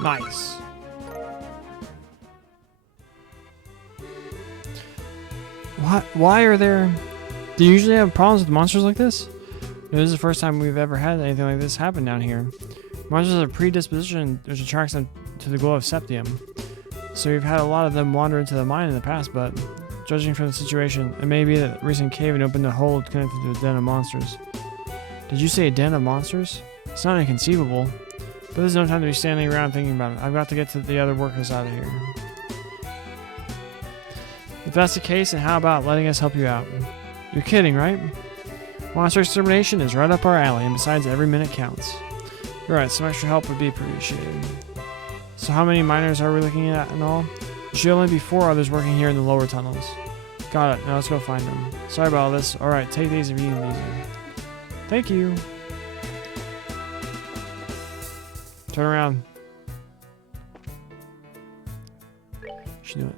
Nice. Why are there... Do you usually have problems with monsters like this? This is the first time we've ever had anything like this happen down here. Monsters have a predisposition which attracts them to the glow of septium. So we've had a lot of them wander into the mine in the past, but judging from the situation, it may be that the recent cave-in opened a hole connected to a den of monsters. Did you say a den of monsters? It's not inconceivable, but there's no time to be standing around thinking about it. I've got to get to the other workers out of here. If that's the case, then how about letting us help you out? You're kidding, right? Monster extermination is right up our alley, and besides, every minute counts. You're right, some extra help would be appreciated. So how many miners are we looking at and all? There should only be 4 others working here in the lower tunnels. Got it, now let's go find them. Sorry about all this. Alright, take these if you need these. Thank you. Turn around. She knew it.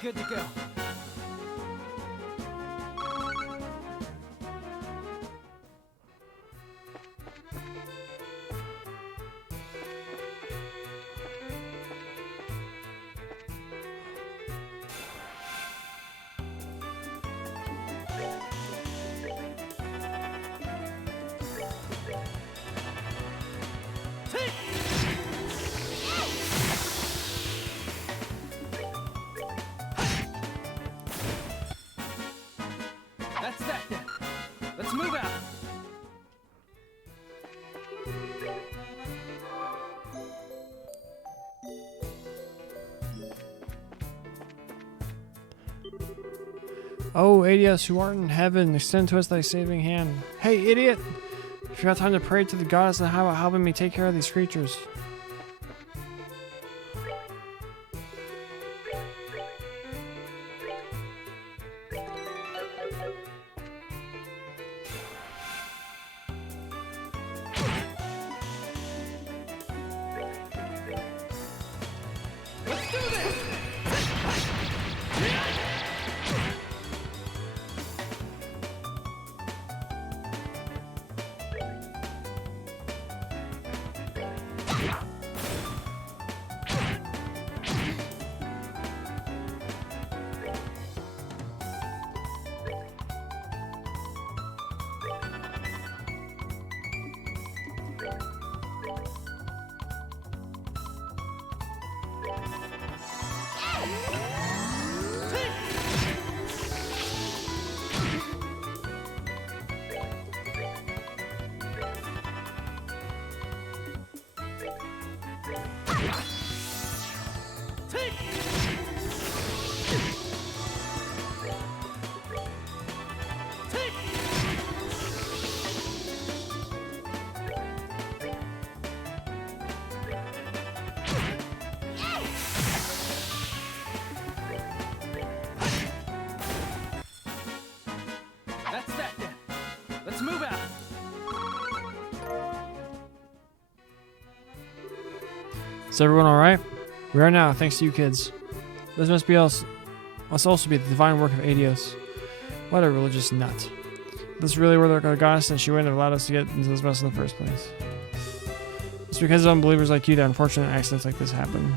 We're good to go. That's that then. Let's move out. Oh, Adios, who art in heaven, extend to us thy saving hand. Hey, idiot! If you got time to pray to the goddess, then how about helping me take care of these creatures? Let's do this! That's that then. Let's move out. Is everyone alright? We are now, thanks to you kids. This must also be the divine work of Adios. What a religious nut. This really were the goddess, and she wouldn't have allowed us to get into this mess in the first place. It's because of unbelievers like you that unfortunate accidents like this happen.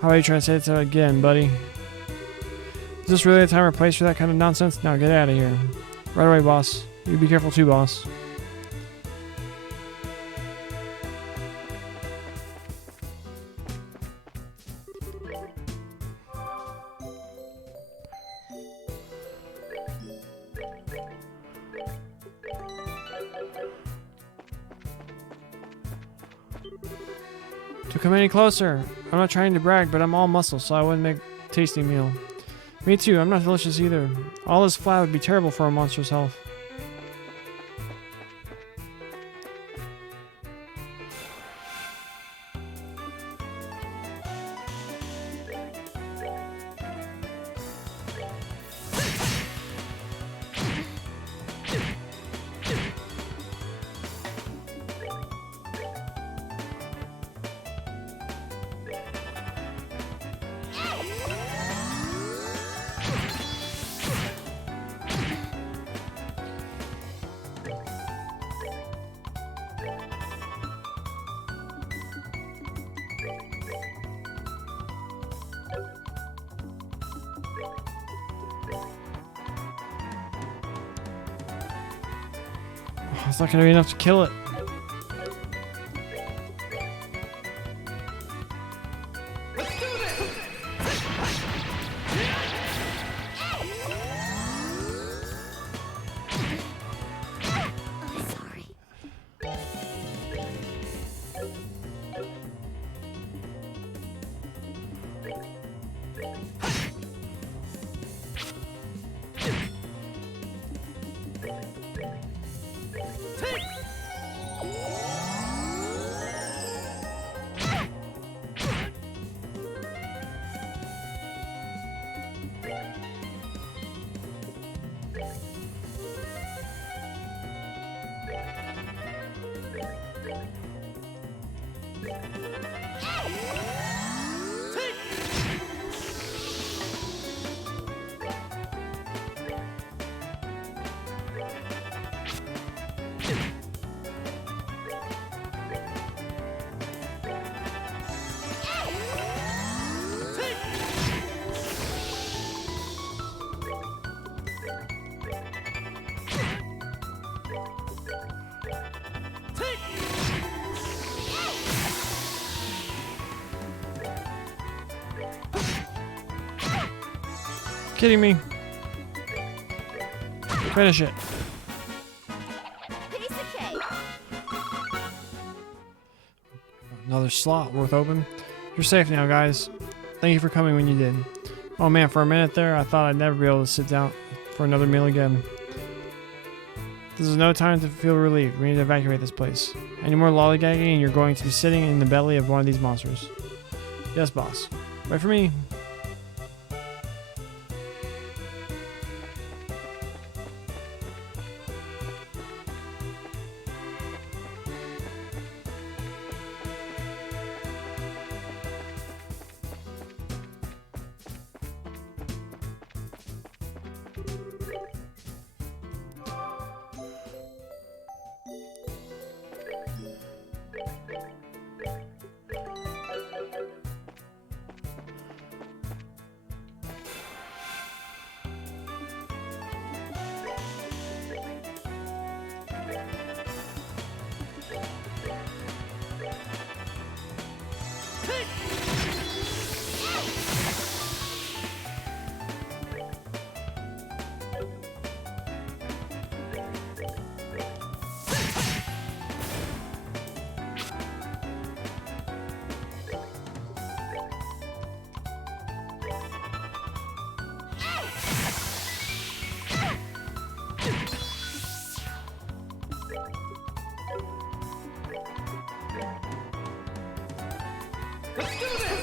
How are you trying to say that again, buddy? Is this really a time or place for that kind of nonsense? Now get out of here. Right away, boss. You be careful too, boss. Don't come any closer. I'm not trying to brag, but I'm all muscle, so I wouldn't make a tasty meal. Me too, I'm not delicious either. All this flat would be terrible for a monster's health. It's not gonna be enough to kill it. Let's do this! I'm sorry. kidding me? Finish it. Piece of cake. Another slot worth open. You're safe now, guys. Thank you for coming when you did. Oh man, for a minute there, I thought I'd never be able to sit down for another meal again. This is no time to feel relieved. We need to evacuate this place. Any more lollygagging and you're going to be sitting in the belly of one of these monsters. Yes, boss. Wait for me. Let's do this!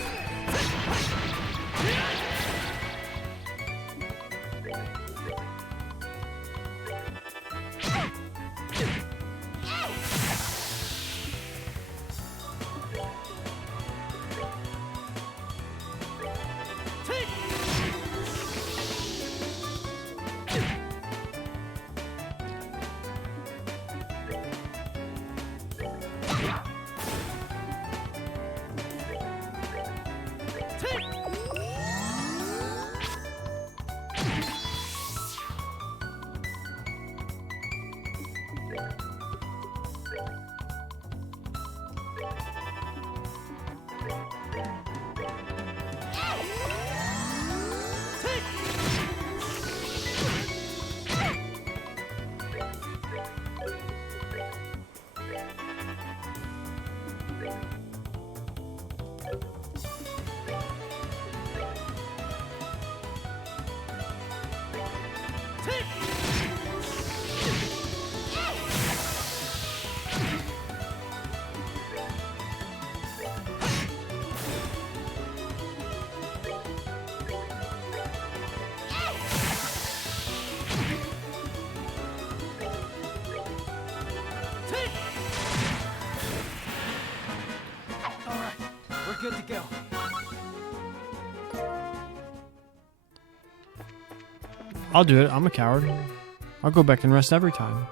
Good to go. I'll do it. I'm a coward. I'll go back and rest every time.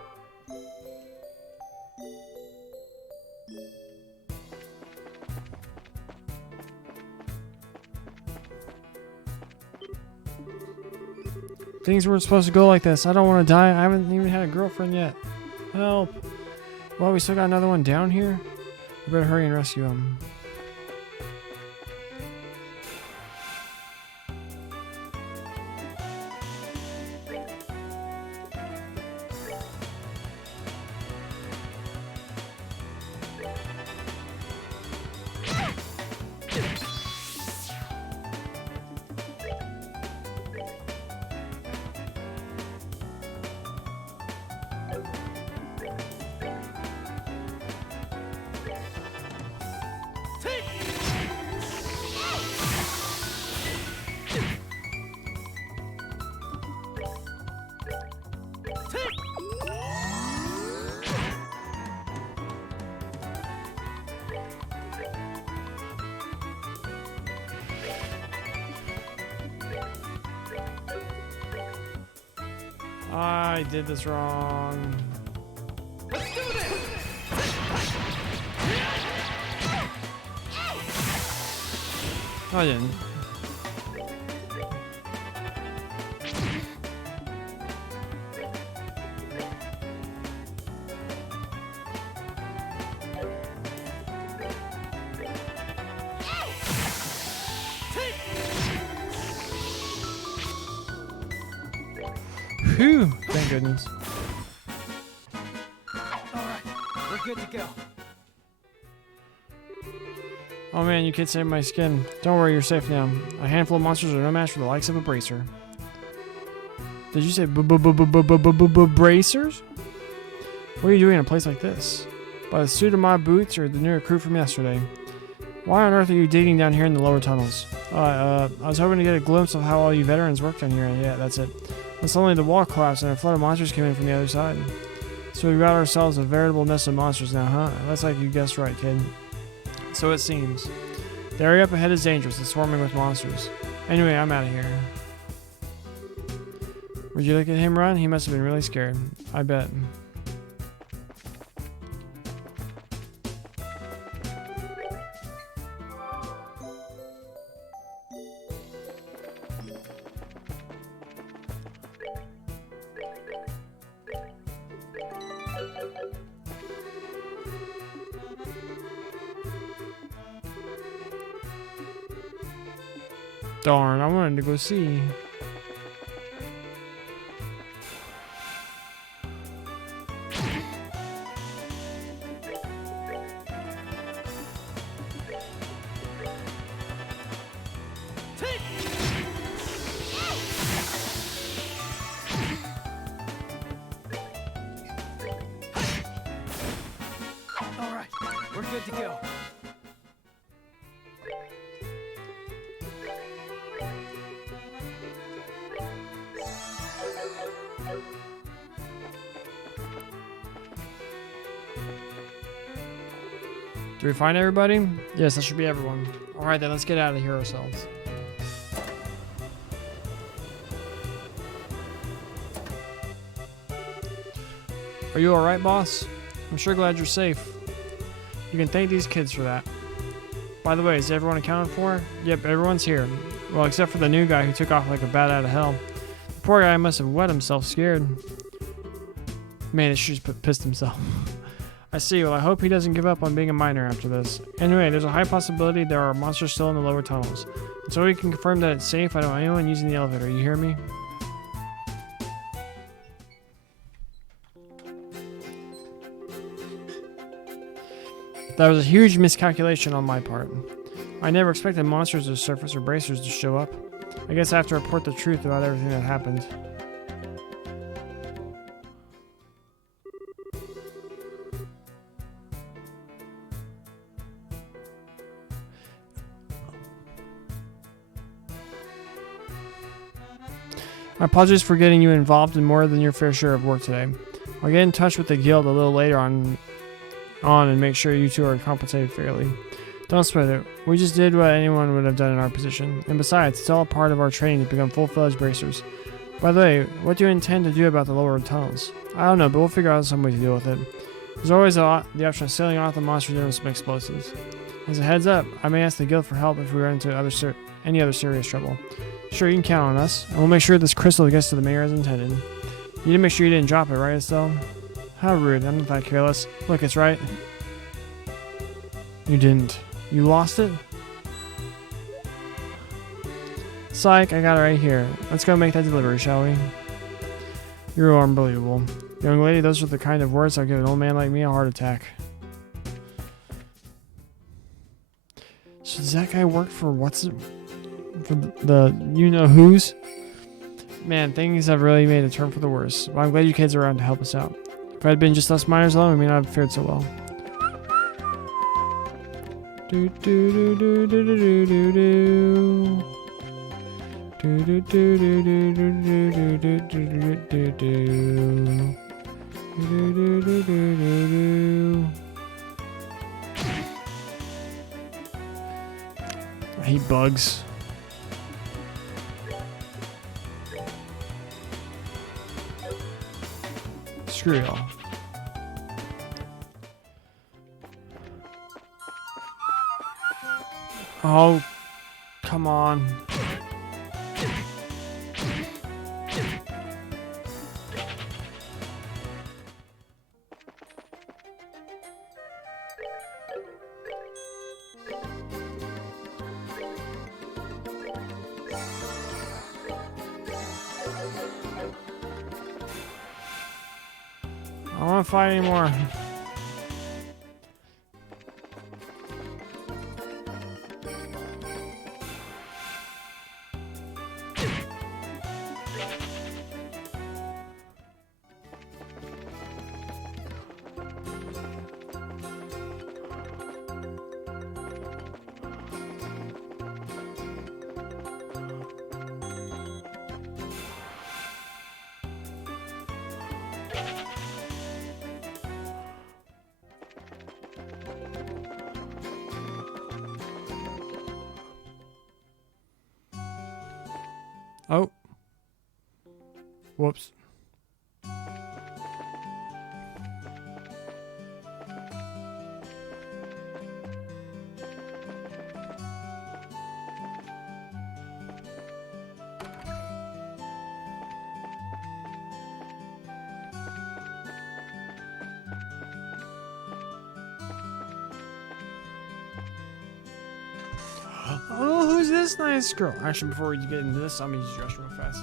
Things weren't supposed to go like this. I don't want to die. I haven't even had a girlfriend yet. Help. Well, we still got another one down here. We better hurry and rescue him. I did this wrong. Let's do this! No, I didn't. Phew, thank goodness. Alright, we're good to go. Oh man, you kids saved my skin. Don't worry, you're safe now. A handful of monsters are no match for the likes of a bracer. Did you say bracers? What are you doing in a place like this? By the suit of my boots or the new recruit from yesterday? Why on earth are you digging down here in the lower tunnels? I was hoping to get a glimpse of how all you veterans work down here. Yeah, that's it. But suddenly the wall collapsed and a flood of monsters came in from the other side. So we've got ourselves a veritable mess of monsters now, huh? That's like you guessed right, kid. So it seems. The area up ahead is dangerous. It's swarming with monsters. Anyway, I'm out of here. Would you look at him run? He must have been really scared. I bet. Darn, I wanted to go see. Alright, we're good to go. Do we find everybody? Yes, that should be everyone. Alright then, let's get out of here ourselves. Are you alright, boss? I'm sure glad you're safe. You can thank these kids for that. By the way, is everyone accounted for? Yep, everyone's here. Well, except for the new guy who took off like a bat out of hell. The poor guy must have wet himself scared. Man, he should just pissed himself. I see. Well, I hope he doesn't give up on being a miner after this. Anyway, there's a high possibility there are monsters still in the lower tunnels. Until we can confirm that it's safe, I don't want anyone using the elevator. You hear me? That was a huge miscalculation on my part. I never expected monsters to surface or bracers to show up. I guess I have to report the truth about everything that happened. My apologies for getting you involved in more than your fair share of work today. I'll get in touch with the guild a little later on and make sure you two are compensated fairly. Don't sweat it. We just did what anyone would have done in our position. And besides, it's all part of our training to become full-fledged bracers. By the way, what do you intend to do about the lower tunnels? I don't know, but we'll figure out some way to deal with it. There's always the option of sailing off the monster doing some explosives. As a heads up, I may ask the guild for help if we run into any other serious trouble. Sure, you can count on us, and we'll make sure this crystal gets to the mayor as intended. You didn't make sure you didn't drop it, right, Estelle? How rude. I'm not that careless. Look, it's right. You didn't. You lost it? Psych, I got it right here. Let's go make that delivery, shall we? You're unbelievable. Young lady, those are the kind of words that give an old man like me a heart attack. So does that guy work for for the you-know-who's? Man, things have really made a turn for the worse. But I'm glad you kids are around to help us out. If it had been just us miners alone, we may not have fared so well. Do do do do do do do do. Do do do do do do do do do do do. Do do do do do do. I hate bugs. Screw y'all. Oh, come on. I don't want to fight anymore. Oh. Whoops. Oh, who's this nice girl? Actually, before we get into this, I'm gonna use dress real fast.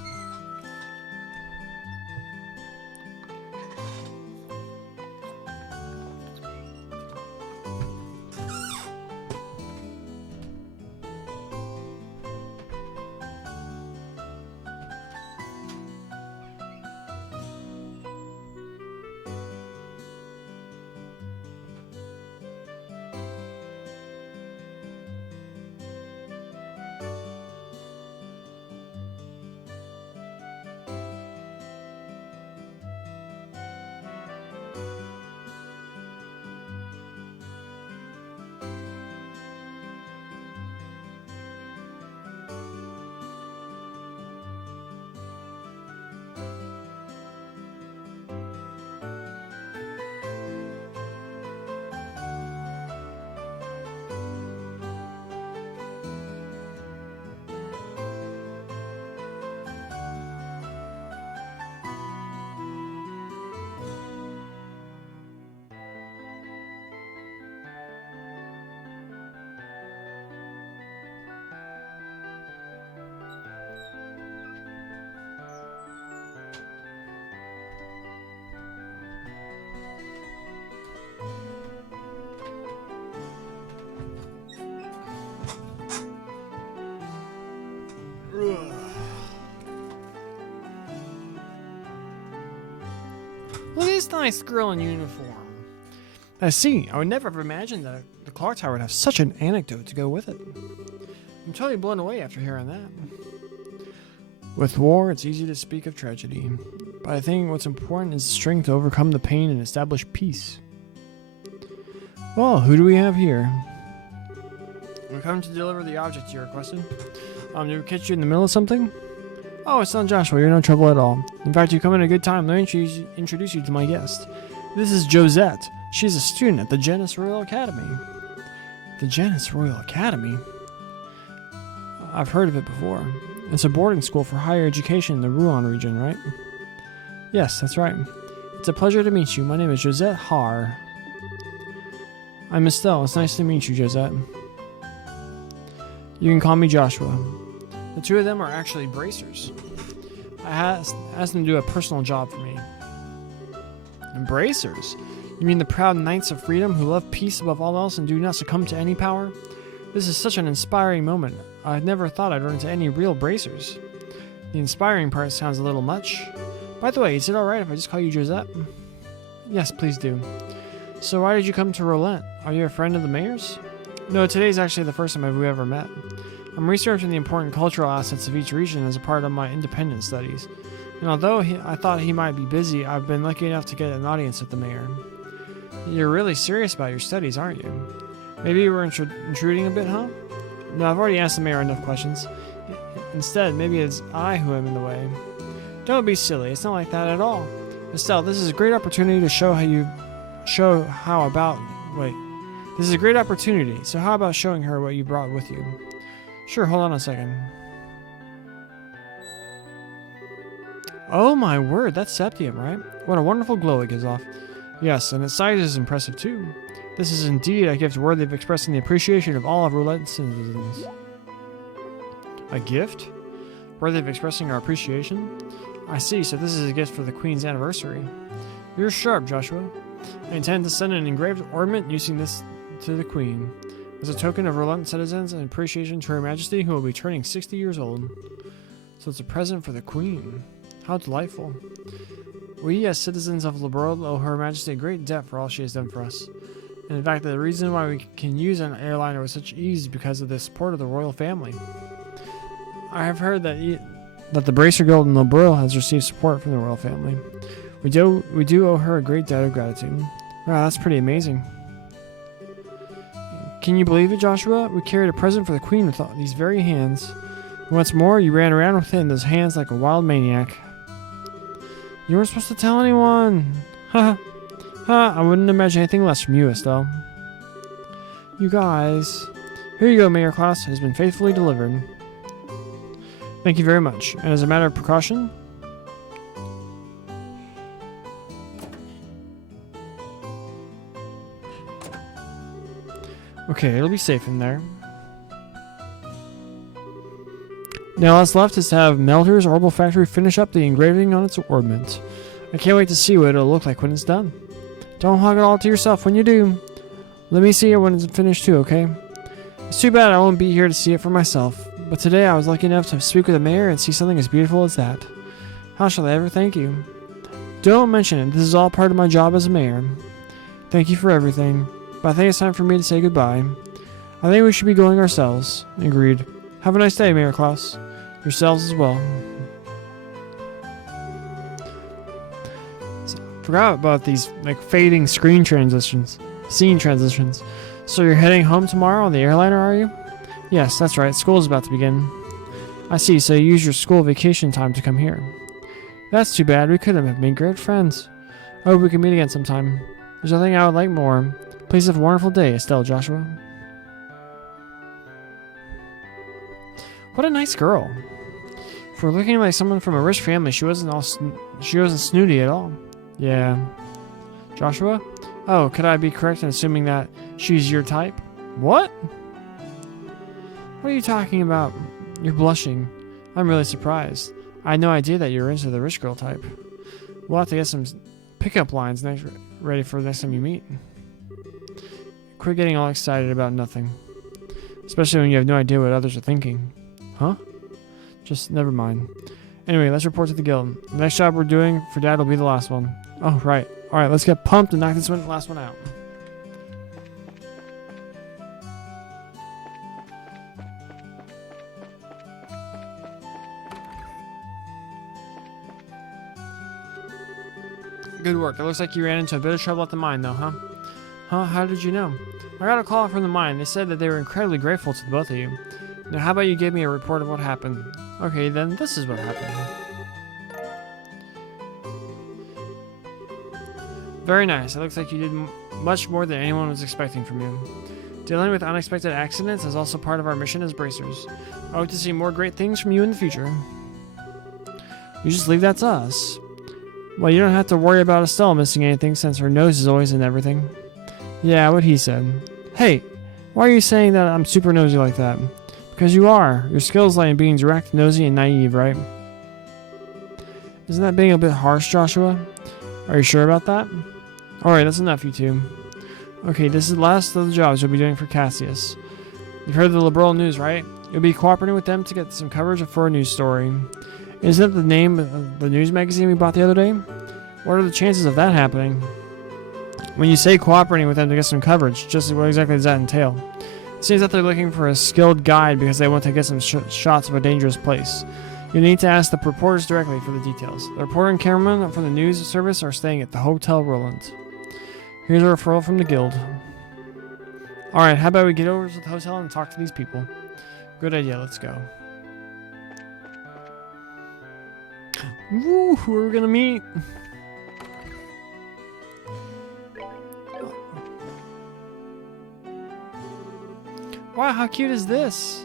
Look at this nice girl in uniform. I see. I would never have imagined that the clock tower would have such an anecdote to go with it. I'm totally blown away after hearing that. With war, it's easy to speak of tragedy, but I think what's important is the strength to overcome the pain and establish peace. Well, who do we have here? We're coming to deliver the object you requested. Did we catch you in the middle of something? Oh, it's not Joshua. You're no trouble at all. In fact, you come in a good time. Let me introduce you to my guest. This is Josette. She's a student at the Janus Royal Academy. The Janus Royal Academy? I've heard of it before. It's a boarding school for higher education in the Rouen region, right? Yes, that's right. It's a pleasure to meet you. My name is Josette Har. I'm Estelle. It's nice to meet you, Josette. You can call me Joshua. The two of them are actually bracers. I asked them to do a personal job for me. And bracers? You mean the proud knights of freedom who love peace above all else and do not succumb to any power? This is such an inspiring moment. I never thought I'd run into any real bracers. The inspiring part sounds a little much. By the way, is it alright if I just call you Josette? Yes, please do. So why did you come to Roulette? Are you a friend of the mayor's? No, today's actually the first time we ever met. I'm researching the important cultural assets of each region as a part of my independent studies. And although I thought he might be busy, I've been lucky enough to get an audience with the mayor. You're really serious about your studies, aren't you? Maybe you were intruding a bit, huh? No, I've already asked the mayor enough questions. Instead, maybe it's I who am in the way. Don't be silly, it's not like that at all. Estelle, this is a great opportunity to This is a great opportunity, so how about showing her what you brought with you? Sure, hold on a second. Oh my word, that's septium, right? What a wonderful glow it gives off. Yes, and its size is impressive too. This is indeed a gift worthy of expressing the appreciation of all of Roulette's citizens. A gift? Worthy of expressing our appreciation? I see, so this is a gift for the Queen's anniversary. You're sharp, Joshua. I intend to send an engraved ornament using this to the Queen, as a token of reluctant citizens and appreciation to Her Majesty, who will be turning 60 years old. So it's a present for the Queen. How delightful. We, as citizens of Liberl, owe Her Majesty a great debt for all she has done for us. And in fact, the reason why we can use an airliner with such ease is because of the support of the royal family. I have heard that the Bracer Guild in Liberl has received support from the royal family. We do owe her a great debt of gratitude. Wow, that's pretty amazing. Can you believe it, Joshua? We carried a present for the Queen with these very hands. And what's more, you ran around with it in those hands like a wild maniac. You weren't supposed to tell anyone. Ha ha. I wouldn't imagine anything less from you, Estelle. You guys. Here you go, Mayor Klaus. It has been faithfully delivered. Thank you very much. And as a matter of precaution, okay, it'll be safe in there. Now all that's left is to have Melter's Orbital Factory finish up the engraving on its ornament. I can't wait to see what it'll look like when it's done. Don't hog it all to yourself when you do. Let me see it when it's finished too, okay? It's too bad I won't be here to see it for myself, but today I was lucky enough to speak with the mayor and see something as beautiful as that. How shall I ever thank you? Don't mention it, this is all part of my job as a mayor. Thank you for everything, but I think it's time for me to say goodbye. I think we should be going ourselves. Agreed. Have a nice day, Mayor Klaus. Yourselves as well. So, forgot about these like fading scene transitions. So you're heading home tomorrow on the airliner, are you? Yes, that's right. School is about to begin. I see, so you use your school vacation time to come here. That's too bad. We could have made great friends. I hope we can meet again sometime. There's nothing I would like more. Please have a wonderful day, Estelle, Joshua. What a nice girl. For looking like someone from a rich family, she wasn't snooty at all. Yeah. Joshua? Oh, could I be correct in assuming that she's your type? What? What are you talking about? You're blushing. I'm really surprised. I had no idea that you were into the rich girl type. We'll have to get some pickup lines ready for the next time you meet. Quit getting all excited about nothing. Especially when you have no idea what others are thinking. Huh? Just never mind. Anyway, let's report to the guild. The next job we're doing for Dad will be the last one. Oh, right. Alright, let's get pumped and knock this last one out. Good work. It looks like you ran into a bit of trouble at the mine, though, huh? Huh? How did you know? I got a call from the mine. They said that they were incredibly grateful to the both of you. Now, how about you give me a report of what happened? Okay, then this is what happened. Very nice. It looks like you did much more than anyone was expecting from you. Dealing with unexpected accidents is also part of our mission as bracers. I hope to see more great things from you in the future. You just leave that to us. Well, you don't have to worry about Estelle missing anything since her nose is always in everything. Yeah, what he said. Hey, why are you saying that I'm super nosy like that? Because you are. Your skills lie in being direct, nosy, and naive, right? Isn't that being a bit harsh, Joshua? Are you sure about that? Alright, that's enough, you two. Okay, this is the last of the jobs you'll be doing for Cassius. You've heard the Liberl News, right? You'll be cooperating with them to get some coverage for a news story. Isn't that the name of the news magazine we bought the other day? What are the chances of that happening? When you say cooperating with them to get some coverage, just what exactly does that entail? It seems that they're looking for a skilled guide because they want to get some shots of a dangerous place. You need to ask the reporters directly for the details. The reporter and cameraman from the news service are staying at the Hotel Roland. Here's a referral from the guild. Alright, how about we get over to the hotel and talk to these people? Good idea, let's go. Woo, who are we gonna meet? Wow, how cute is this?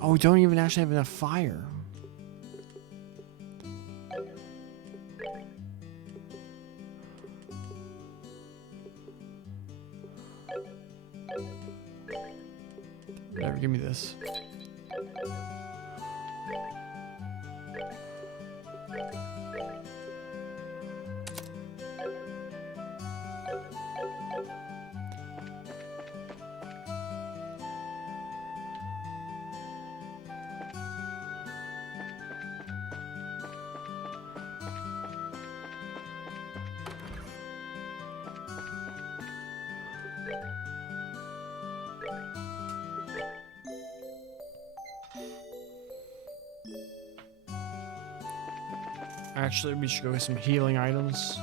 Oh, we don't even actually have enough fire. There give me this. Actually, we should go get some healing items.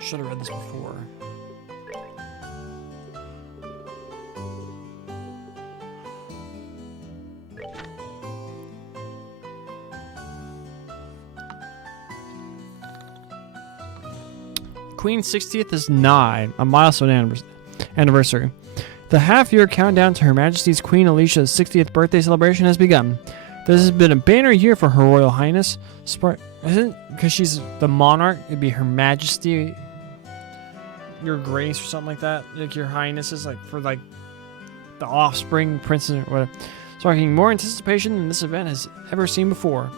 Should have read this before. Queen's 60th is nigh, a milestone anniversary. The half-year countdown to Her Majesty's Queen Alicia's 60th birthday celebration has begun. This has been a banner year for Her Royal Highness. Isn't because she's the monarch? It'd be Her Majesty, Your Grace, or something like that. Like Your Highness is like for like the offspring princess or whatever. Sparking more anticipation than this event has ever seen before.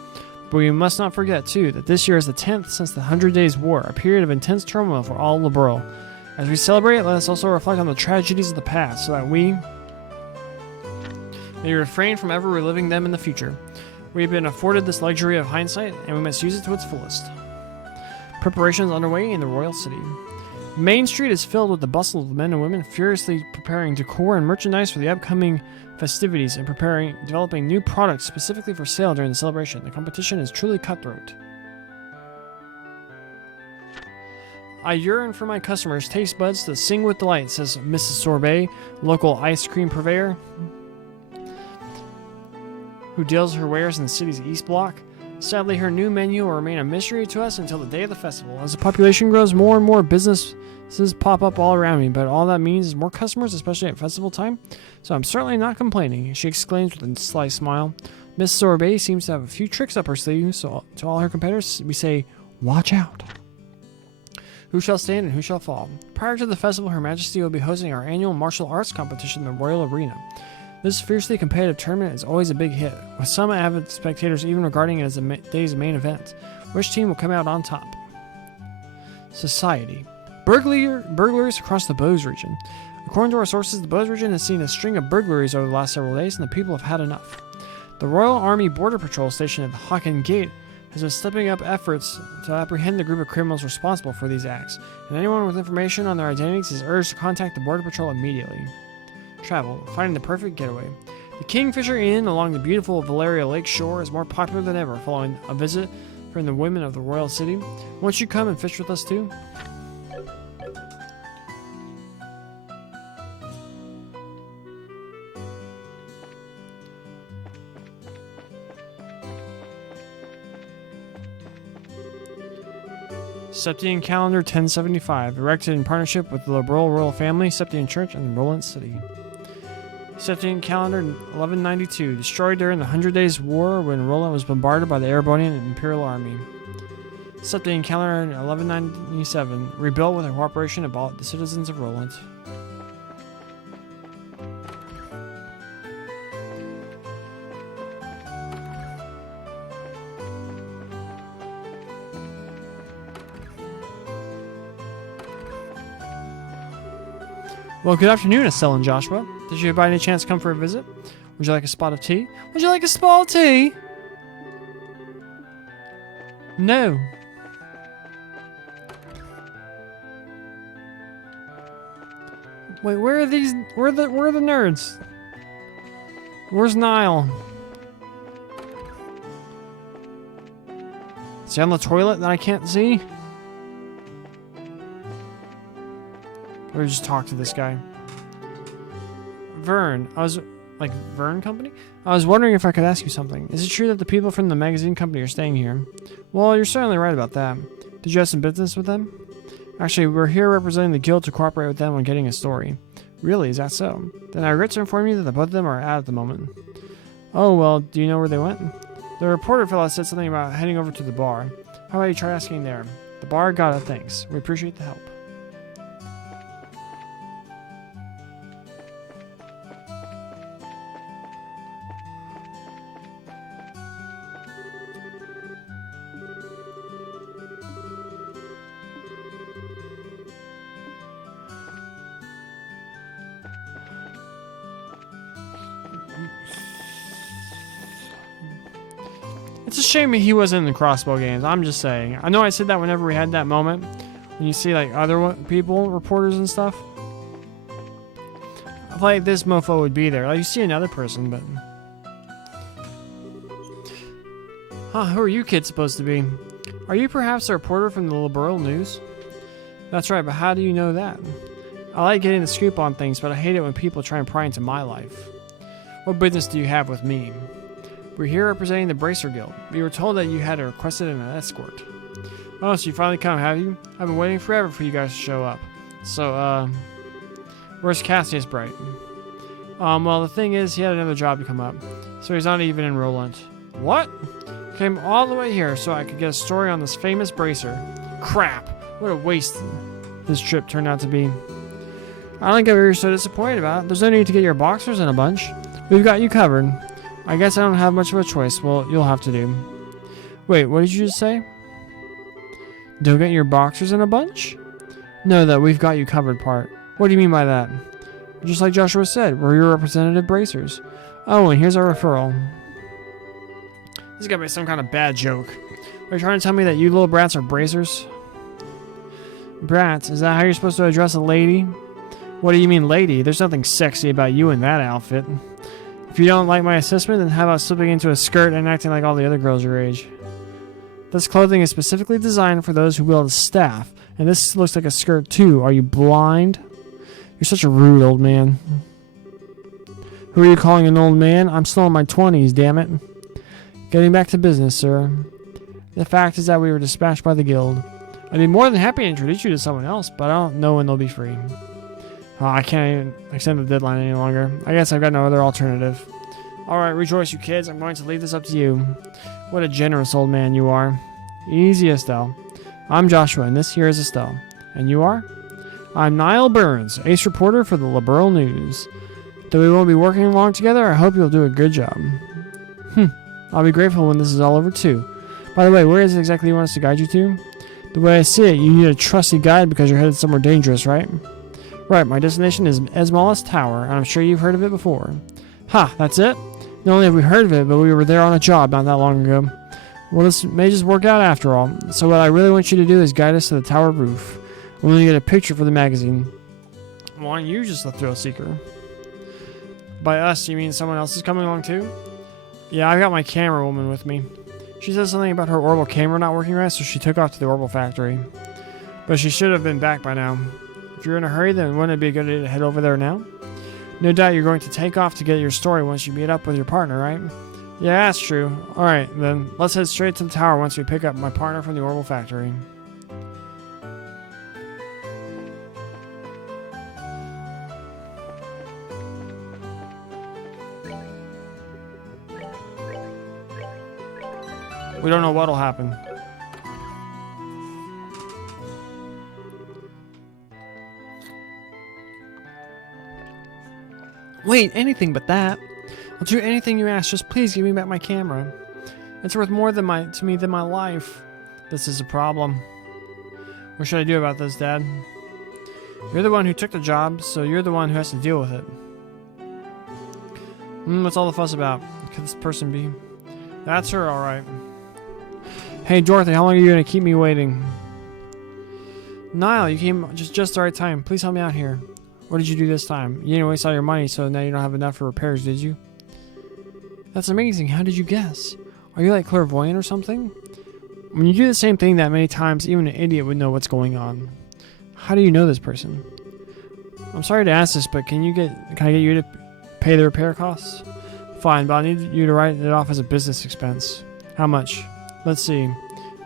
But we must not forget, too, that this year is the 10th since the 100 Days' War, a period of intense turmoil for all Liberl. As we celebrate, let us also reflect on the tragedies of the past, so that we may refrain from ever reliving them in the future. We have been afforded this luxury of hindsight, and we must use it to its fullest. Preparations underway in the royal city. Main Street is filled with the bustle of men and women furiously preparing decor and merchandise for the upcoming festivities and developing new products specifically for sale during the celebration. The competition is truly cutthroat. I yearn for my customers' taste buds to sing with delight, says Mrs. Sorbet, local ice cream purveyor, who deals her wares in the city's East Block. Sadly, her new menu will remain a mystery to us until the day of the festival. As the population grows, more and more businesses pop up all around me, but all that means is more customers, especially at festival time. So I'm certainly not complaining, she exclaims with a sly smile. Miss Sorbet seems to have a few tricks up her sleeve, so to all her competitors, we say, watch out. Who shall stand and who shall fall? Prior to the festival, Her Majesty will be hosting our annual martial arts competition in the Royal Arena. This fiercely competitive tournament is always a big hit, with some avid spectators even regarding it as the day's main event. Which team will come out on top? Society. Burglaries across the Bose region. According to our sources, the Bose region has seen a string of burglaries over the last several days, and the people have had enough. The Royal Army Border Patrol station at the Hocken Gate has been stepping up efforts to apprehend the group of criminals responsible for these acts, and anyone with information on their identities is urged to contact the Border Patrol immediately. Travel, finding the perfect getaway. The Kingfisher Inn along the beautiful Valeria Lake shore is more popular than ever following a visit from the women of the royal city. Won't you come and fish with us too? Septian Calendar 1075, erected in partnership with the Liberl Royal Family, Septian Church, and Roland City. Septian Calendar 1192, destroyed during the 100 Days' War when Roland was bombarded by the Erebonian Imperial Army. Septian Calendar 1197, rebuilt with the cooperation of all the citizens of Roland. Well, good afternoon, Estelle and Joshua. Did you by any chance come for a visit? Would you like a spot of tea? Would you like a spot of tea? No. Wait, where are these? Where are the nerds? Where's Niall? Is he on the toilet that I can't see? Or just talk to this guy. Vern, I was Like Vern Company? I was wondering if I could ask you something. Is it true that the people from the magazine company are staying here? Well, you're certainly right about that. Did you have some business with them? Actually, we're here representing the guild to cooperate with them on getting a story. Really, is that so? Then I regret to inform you that both of them are out at the moment. Oh, well, do you know where they went? The reporter fellow said something about heading over to the bar. How about you try asking there? The bar got it, thanks. We appreciate the help. It's a shame he wasn't in the crossbow games. I'm just saying. I know I said that whenever we had that moment. When you see like other people, reporters and stuff. I feel like this mofo would be there. Like you see another person, but... Huh, who are you kids supposed to be? Are you perhaps a reporter from the Liberal News? That's right, but how do you know that? I like getting the scoop on things, but I hate it when people try and pry into my life. What business do you have with me? We're here representing the Bracer Guild. We were told that you had requested an escort. Oh, so you finally come, have you? I've been waiting forever for you guys to show up. So, where's Cassius Bright? Well, the thing is, he had another job to come up, so he's not even in Roland. What? Came all the way here so I could get a story on this famous Bracer. Crap! What a waste this trip turned out to be. I don't get what you're so disappointed about. There's no need to get your boxers in a bunch. We've got you covered. I guess I don't have much of a choice. Well, you'll have to do. Wait, what did you just say? Don't get your boxers in a bunch? No, that we've got you covered part. What do you mean by that? Just like Joshua said, we're your representative bracers. Oh, and here's our referral. This is gonna be some kind of bad joke. Are you trying to tell me that you little brats are bracers? Brats? Is that how you're supposed to address a lady? What do you mean, lady? There's nothing sexy about you in that outfit. If you don't like my assessment, then how about slipping into a skirt and acting like all the other girls your age? This clothing is specifically designed for those who wield a staff, and this looks like a skirt too. Are you blind? You're such a rude old man. Who are you calling an old man? I'm still in my 20s, damn it. Getting back to business, sir. The fact is that we were dispatched by the guild. I'd be more than happy to introduce you to someone else, but I don't know when they'll be free. Oh, I can't even extend the deadline any longer. I guess I've got no other alternative. Alright, rejoice, you kids. I'm going to leave this up to you. What a generous old man you are. Easy, Estelle. I'm Joshua, and this here is Estelle. And you are? I'm Niall Burns, ace reporter for the Liberal News. Though we won't be working long together, I hope you'll do a good job. I'll be grateful when this is all over, too. By the way, where is it exactly you want us to guide you to? The way I see it, you need a trusty guide because you're headed somewhere dangerous, right? Right, my destination is Esmalis Tower, and I'm sure you've heard of it before. Ha, that's it? Not only have we heard of it, but we were there on a job not that long ago. Well, this may just work out after all. So what I really want you to do is guide us to the tower roof. I'm going to get a picture for the magazine. Why aren't you just a thrill seeker? By us, you mean someone else is coming along too? Yeah, I've got my camera woman with me. She said something about her orbital camera not working right, so she took off to the orbital factory. But she should have been back by now. If you're in a hurry, then wouldn't it be a good idea to head over there now? No doubt you're going to take off to get your story once you meet up with your partner, right? Yeah, that's true. Alright, then let's head straight to the tower once we pick up my partner from the orbital factory. We don't know what'll happen. Wait, anything but that. I'll do anything you ask, just please give me back my camera. It's worth more to me than my life. This is a problem. What should I do about this, Dad? You're the one who took the job, so you're the one who has to deal with it. What's all the fuss about? Could this person be? That's her, alright. Hey, Dorothy, how long are you going to keep me waiting? Niall, you came just the right time. Please help me out here. What did you do this time? You didn't waste all your money, so now you don't have enough for repairs, did you? That's amazing. How did you guess? Are you like clairvoyant or something? When you do the same thing that many times, even an idiot would know what's going on. How do you know this person? I'm sorry to ask this, but can I get you to pay the repair costs? Fine, but I need you to write it off as a business expense. How much? Let's see.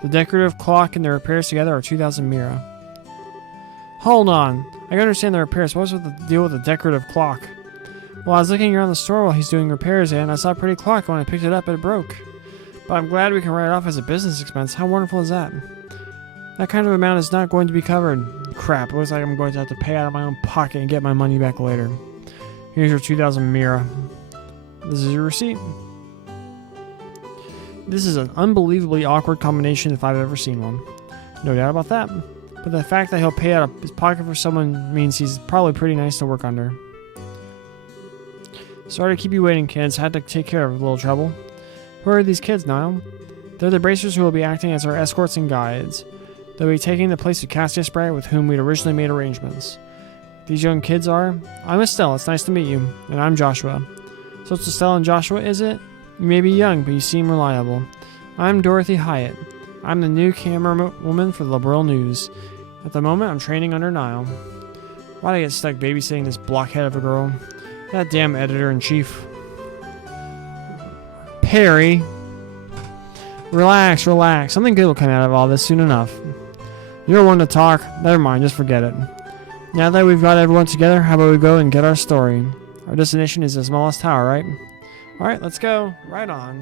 The decorative clock and the repairs together are 2,000 Mira. Hold on. I can understand the repairs. What's with the deal with the decorative clock? Well, I was looking around the store while he's doing repairs and I saw a pretty clock. When I picked it up, it broke. But I'm glad we can write it off as a business expense. How wonderful is that? That kind of amount is not going to be covered. Crap, it looks like I'm going to have to pay out of my own pocket and get my money back later. Here's your 2,000 Mira. This is your receipt. This is an unbelievably awkward combination if I've ever seen one. No doubt about that. But the fact that he'll pay out of his pocket for someone means he's probably pretty nice to work under. Sorry to keep you waiting, kids. I had to take care of a little trouble. Who are these kids, Niall? They're the bracers who will be acting as our escorts and guides. They'll be taking the place of Cassia Sprite with whom we'd originally made arrangements. These young kids are... I'm Estelle, it's nice to meet you. And I'm Joshua. So it's Estelle and Joshua, is it? You may be young, but you seem reliable. I'm Dorothy Hyatt. I'm the new camerawoman for the Liberal News. At the moment, I'm training under Niall. Why'd I get stuck babysitting this blockhead of a girl? That damn editor-in-chief. Perry. Relax, relax. Something good will come out of all this soon enough. You're one to talk. Never mind, just forget it. Now that we've got everyone together, how about we go and get our story? Our destination is the smallest tower, right? Alright, let's go. Right on.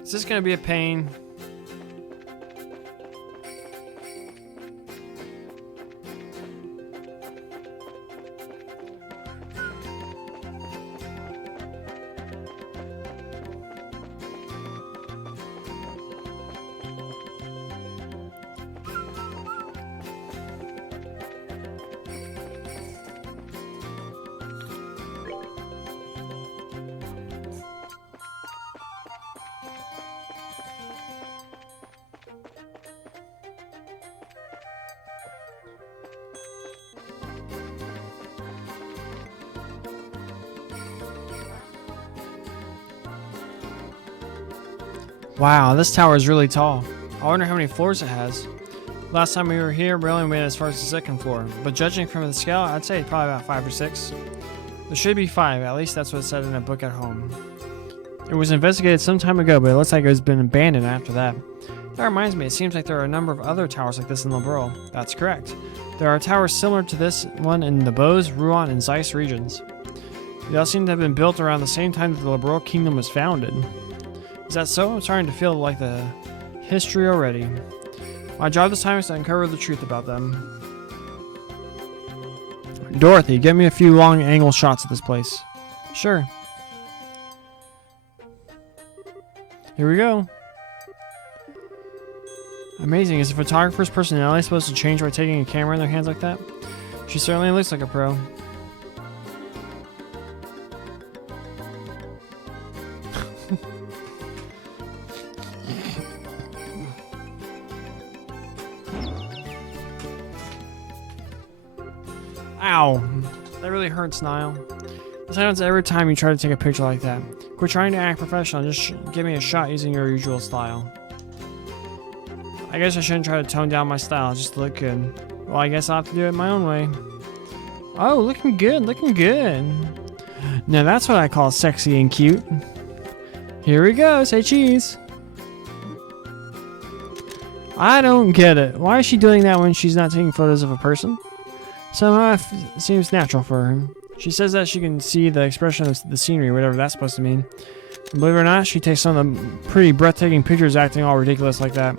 Is this gonna be a pain? Wow, this tower is really tall. I wonder how many floors it has. Last time we were here, we only made it as far as the second floor, but judging from the scale, I'd say probably about 5 or 6. There should be 5, at least that's what it said in a book at home. It was investigated some time ago, but it looks like it has been abandoned after that. That reminds me, it seems like there are a number of other towers like this in Liberl. That's correct. There are towers similar to this one in the Bose, Rouen, and Zeiss regions. They all seem to have been built around the same time that the Liberl Kingdom was founded. Is that so? I'm starting to feel like the history already. My job this time is to uncover the truth about them. Dorothy, get me a few long angle shots of this place. Sure. Here we go. Amazing. Is the photographer's personality supposed to change by taking a camera in their hands like that? She certainly looks like a pro. Ow. That really hurts, Niall. This happens every time you try to take a picture like that. Quit trying to act professional, just give me a shot using your usual style. I guess I shouldn't try to tone down my style just to look good. Well, I guess I'll have to do it my own way. Oh, looking good, looking good. Now that's what I call sexy and cute. Here we go, say cheese. I don't get it. Why is she doing that when she's not taking photos of a person? Somehow it seems natural for her. She says that she can see the expression of the scenery, whatever that's supposed to mean. And believe it or not, she takes some of the pretty breathtaking pictures acting all ridiculous like that.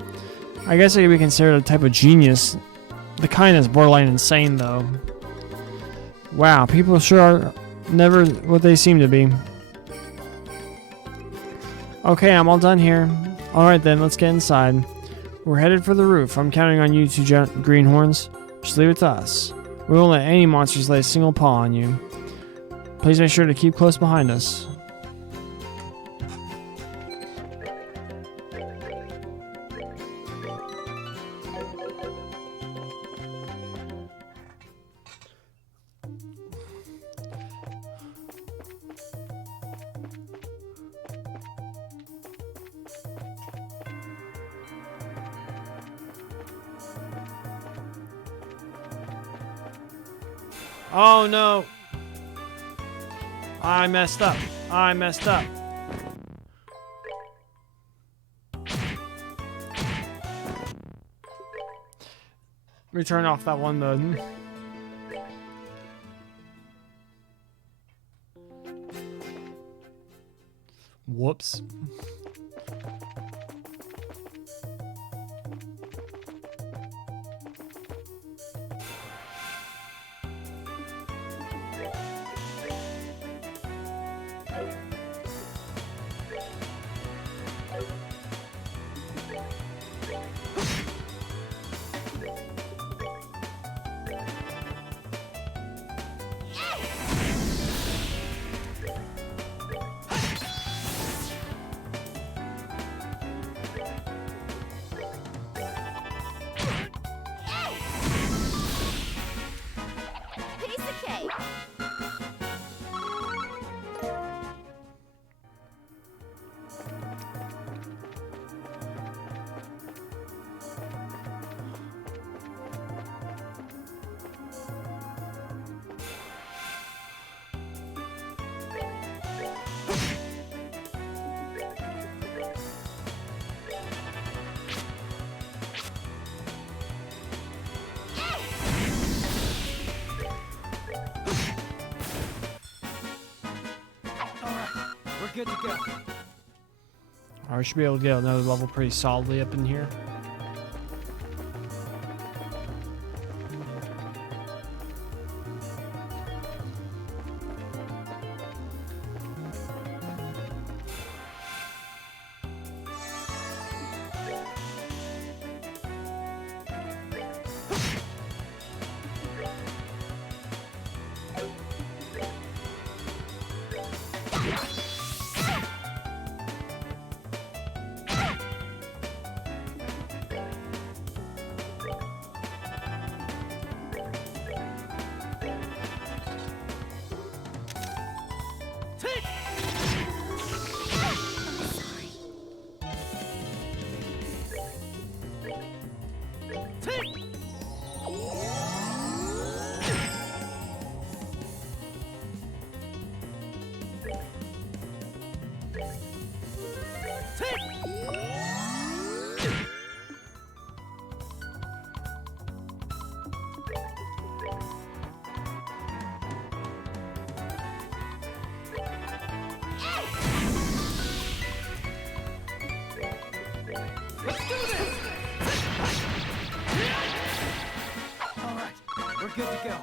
I guess it could be considered a type of genius. The kind that's borderline insane, though. Wow, people sure are never what they seem to be. Okay, I'm all done here. Alright then, let's get inside. We're headed for the roof. I'm counting on you two greenhorns. Just leave it to us. We won't let any monsters lay a single paw on you. Please make sure to keep close behind us. Oh no! I messed up. I messed up. Let me turn off that one button. Whoops. Piece of cake. We're good to go. I should be able to get another level pretty solidly up in here. Let's do this! All right, we're good to go.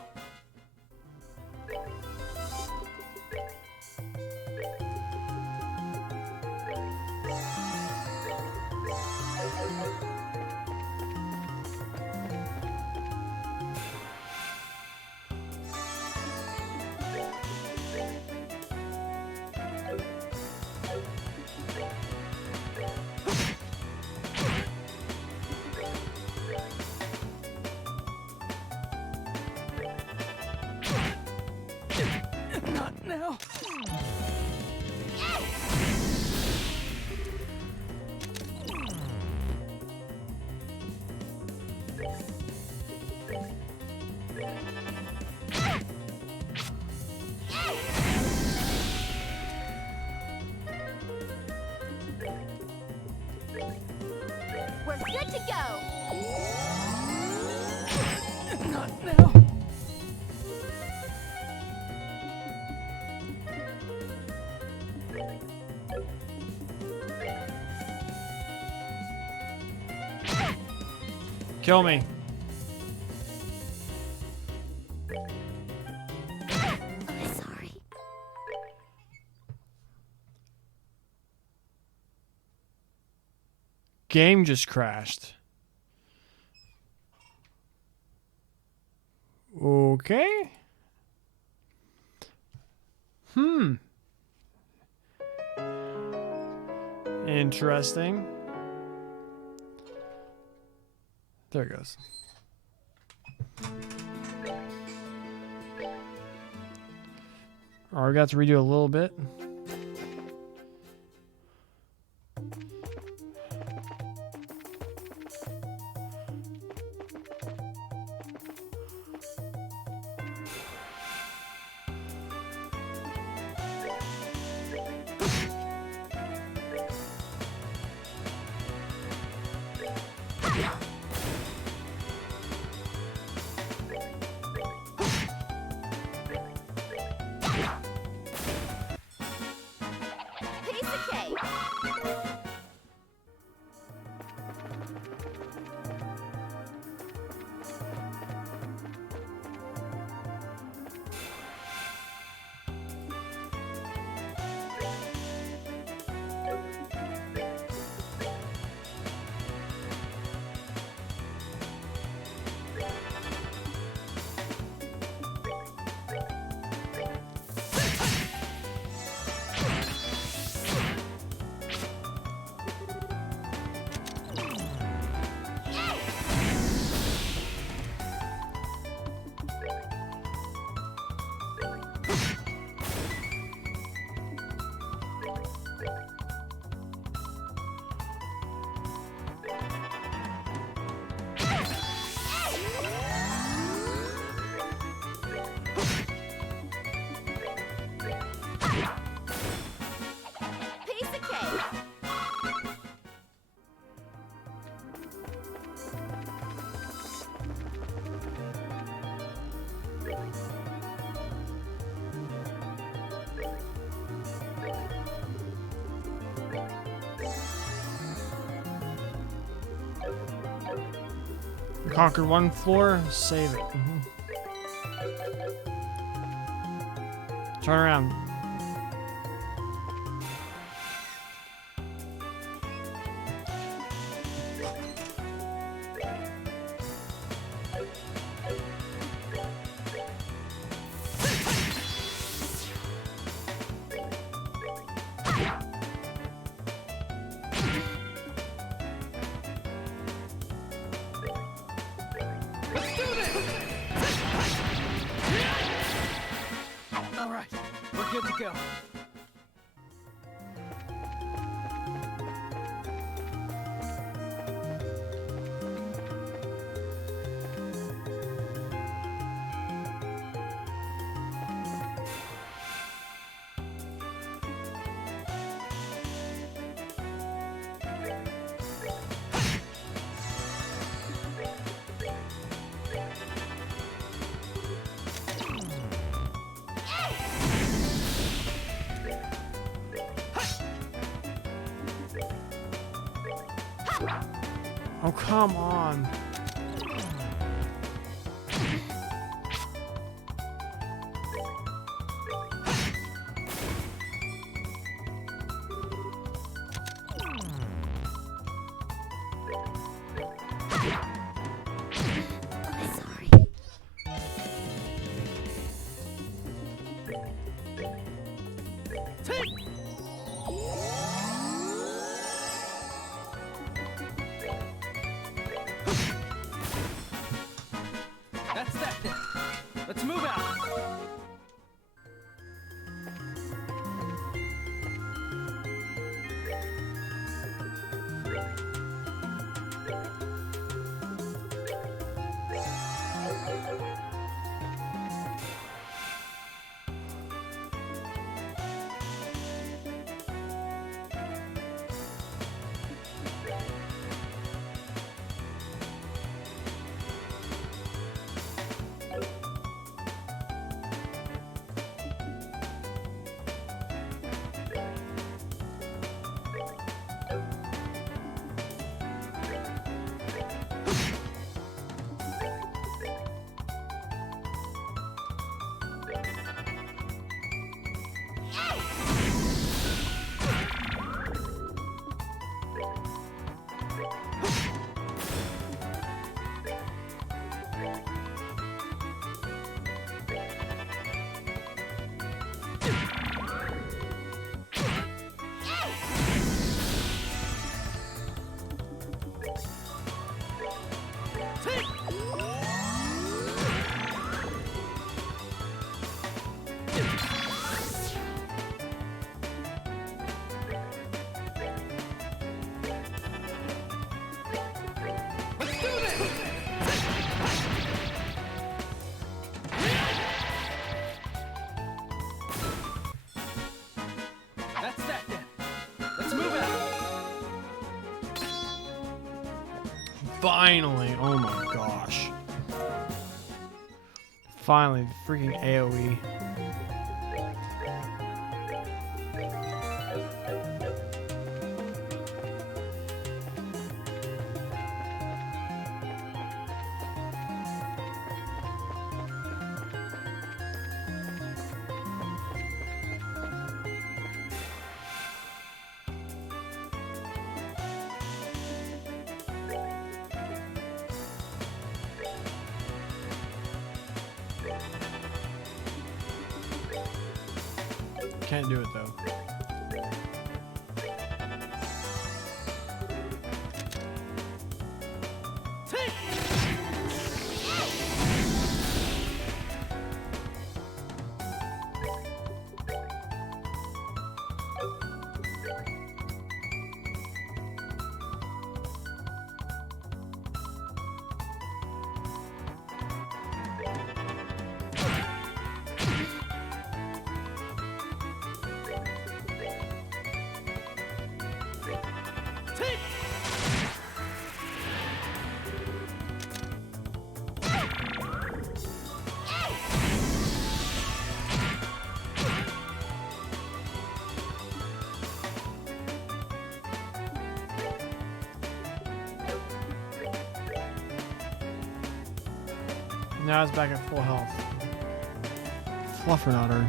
Not now. We're good to go. Not now. Kill me. I'm sorry. Game just crashed. Okay. Interesting. There it goes. All right, we got to redo a little bit. Piece of cake. Piece of cake. We conquered one floor, save it. Turn around. Let's do this! All right, we're good to go. Oh, come on. Sorry. Take! That's that then. Let's move out. Let's do this! That's that then. Let's move out. Finally. Oh my gosh. Finally, freaking AoE. can't do it though. Take. Take. Now it's back at full health. Fluffernutter.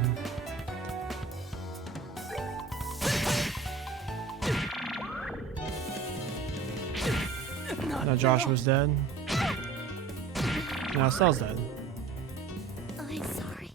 Now Joshua's dead. Now Estelle's dead. I'm sorry.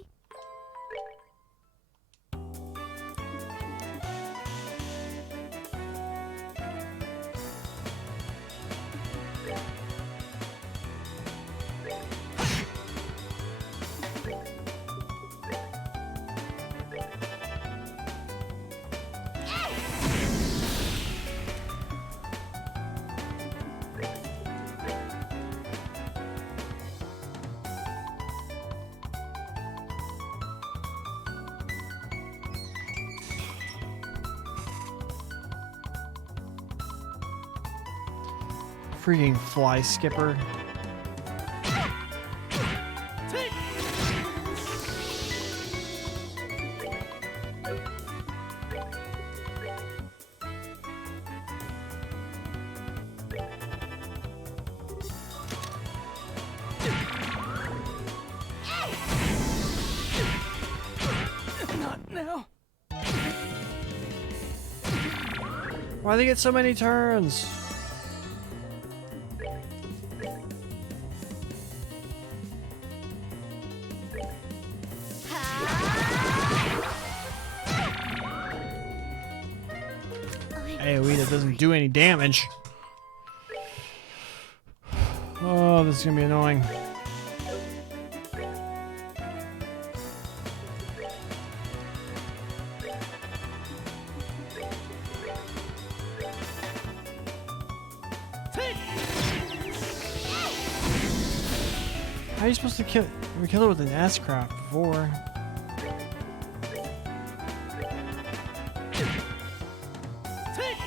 Freaking fly skipper. Take. Not now. Why do they get so many turns? AoE that doesn't do any damage. Oh, this is gonna be annoying. Take. How are you supposed to kill? We killed it with an S-craft before. Take.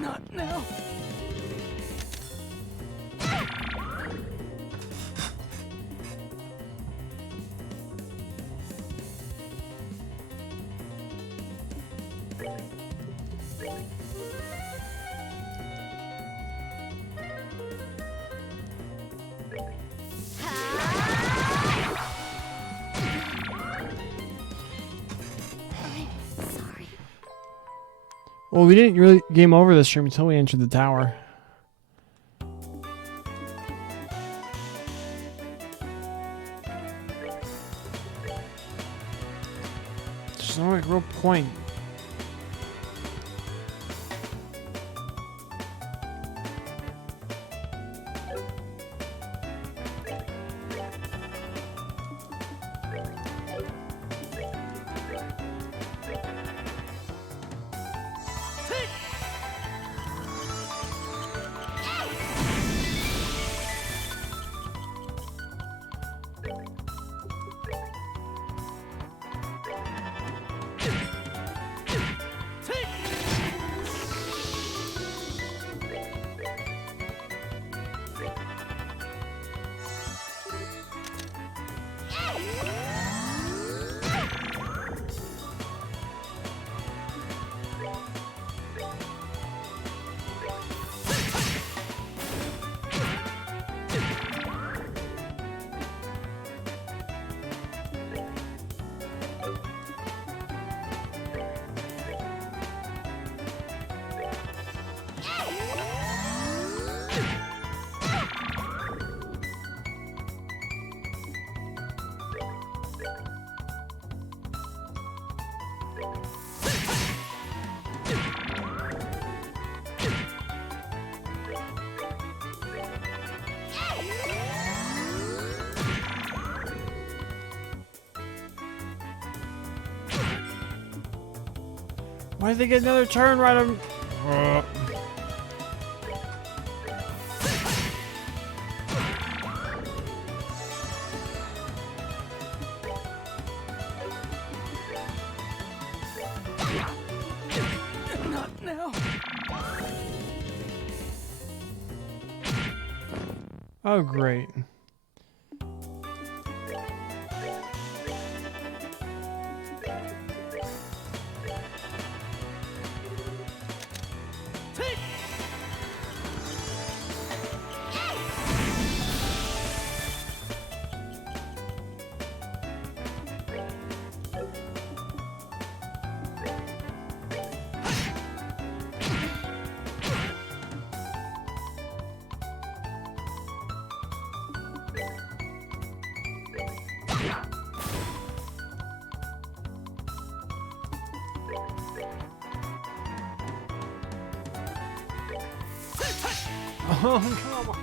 Not now. I'm sorry. Well, we didn't really game over this stream until we entered the tower. There's no like, real point. Why did they get another turn right on? Not now. Oh, great. Oh, come on.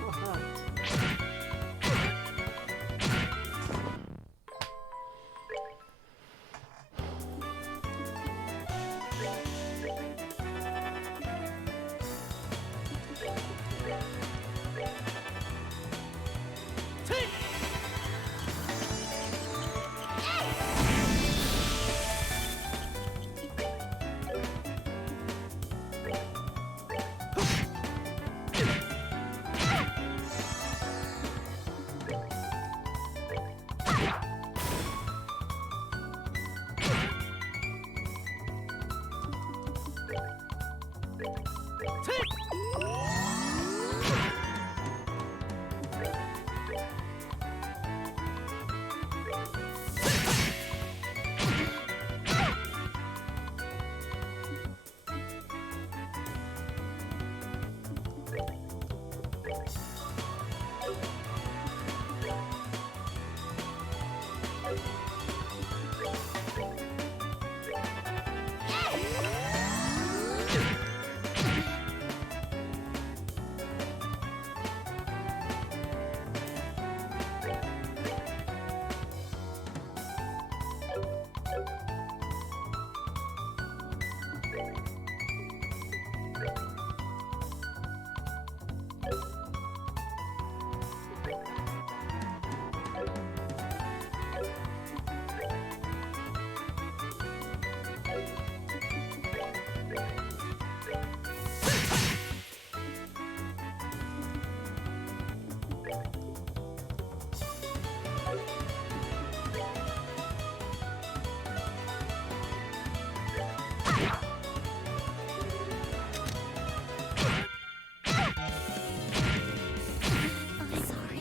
I'm sorry.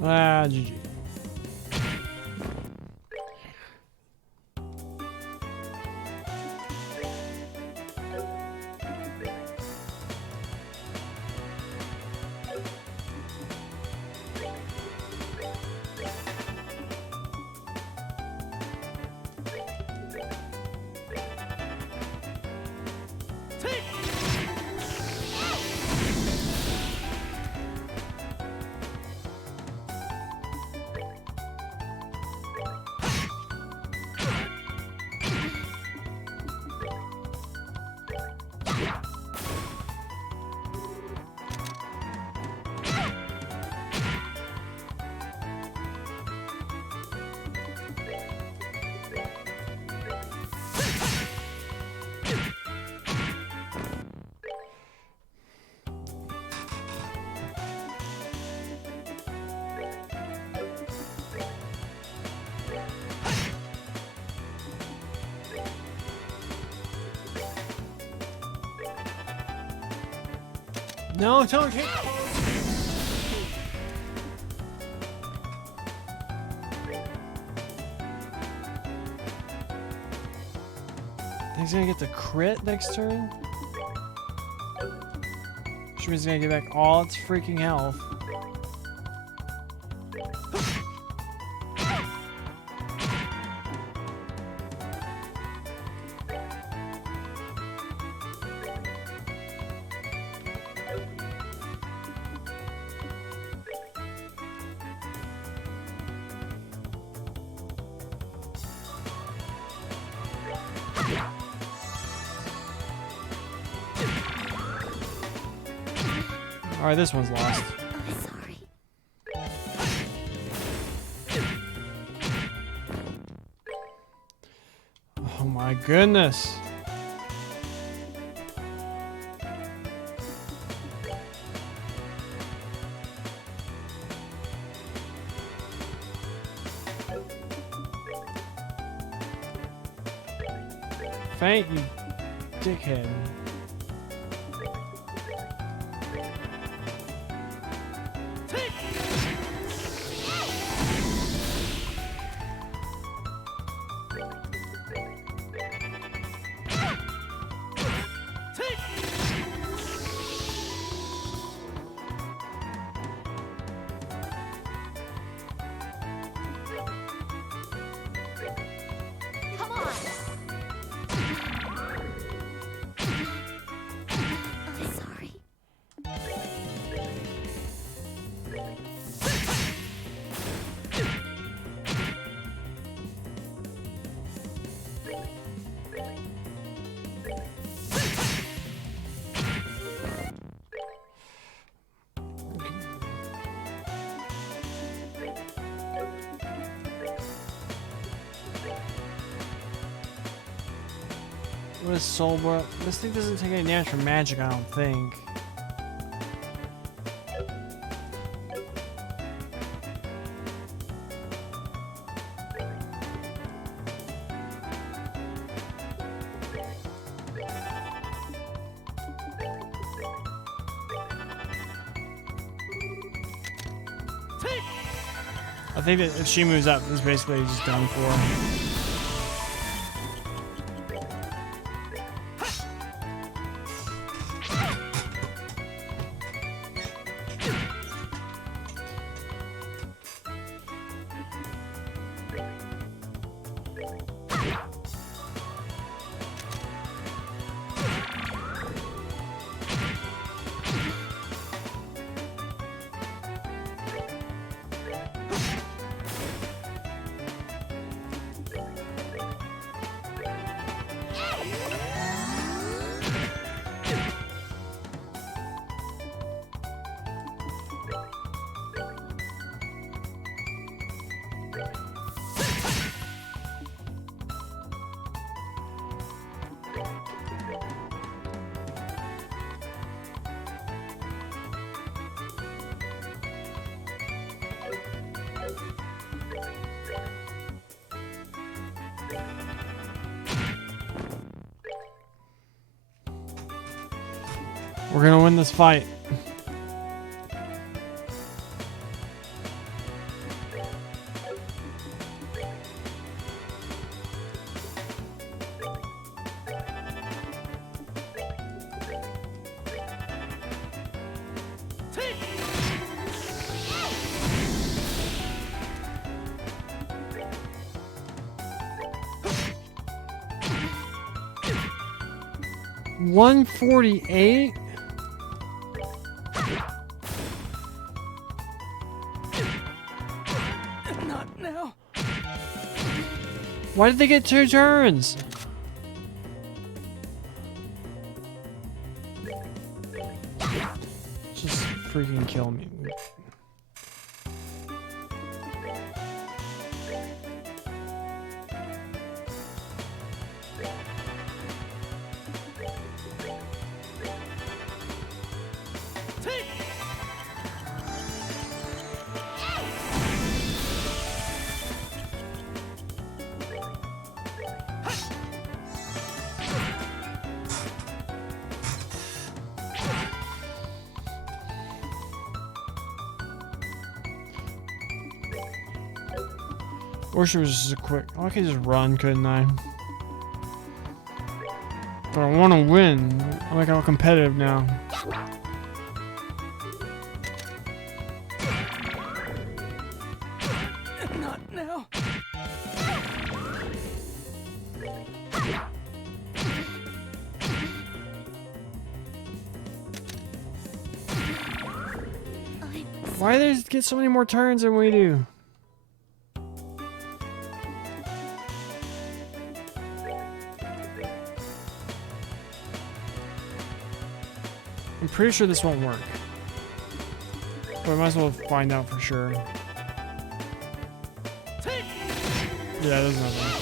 Ah, GG. No, don't hit. He's gonna get the crit next turn. She's gonna get back all its freaking health. Alright, this one's lost. I'm sorry. Oh my goodness. Faint, you dickhead. Come on. I'm sorry. What is soul bro? This thing doesn't take any damage from magic, I don't think. I think that if she moves up, it's basically just done for. We're gonna win this fight. $148? Not now. Why did they get 2 turns? Just freaking kill me. Or she was just a quick. Oh, I could just run, couldn't I? But I want to win. I'm like all competitive now. Not now. Why do they get so many more turns than we do? I'm pretty sure this won't work. But I might as well find out for sure. Yeah, there's nothing.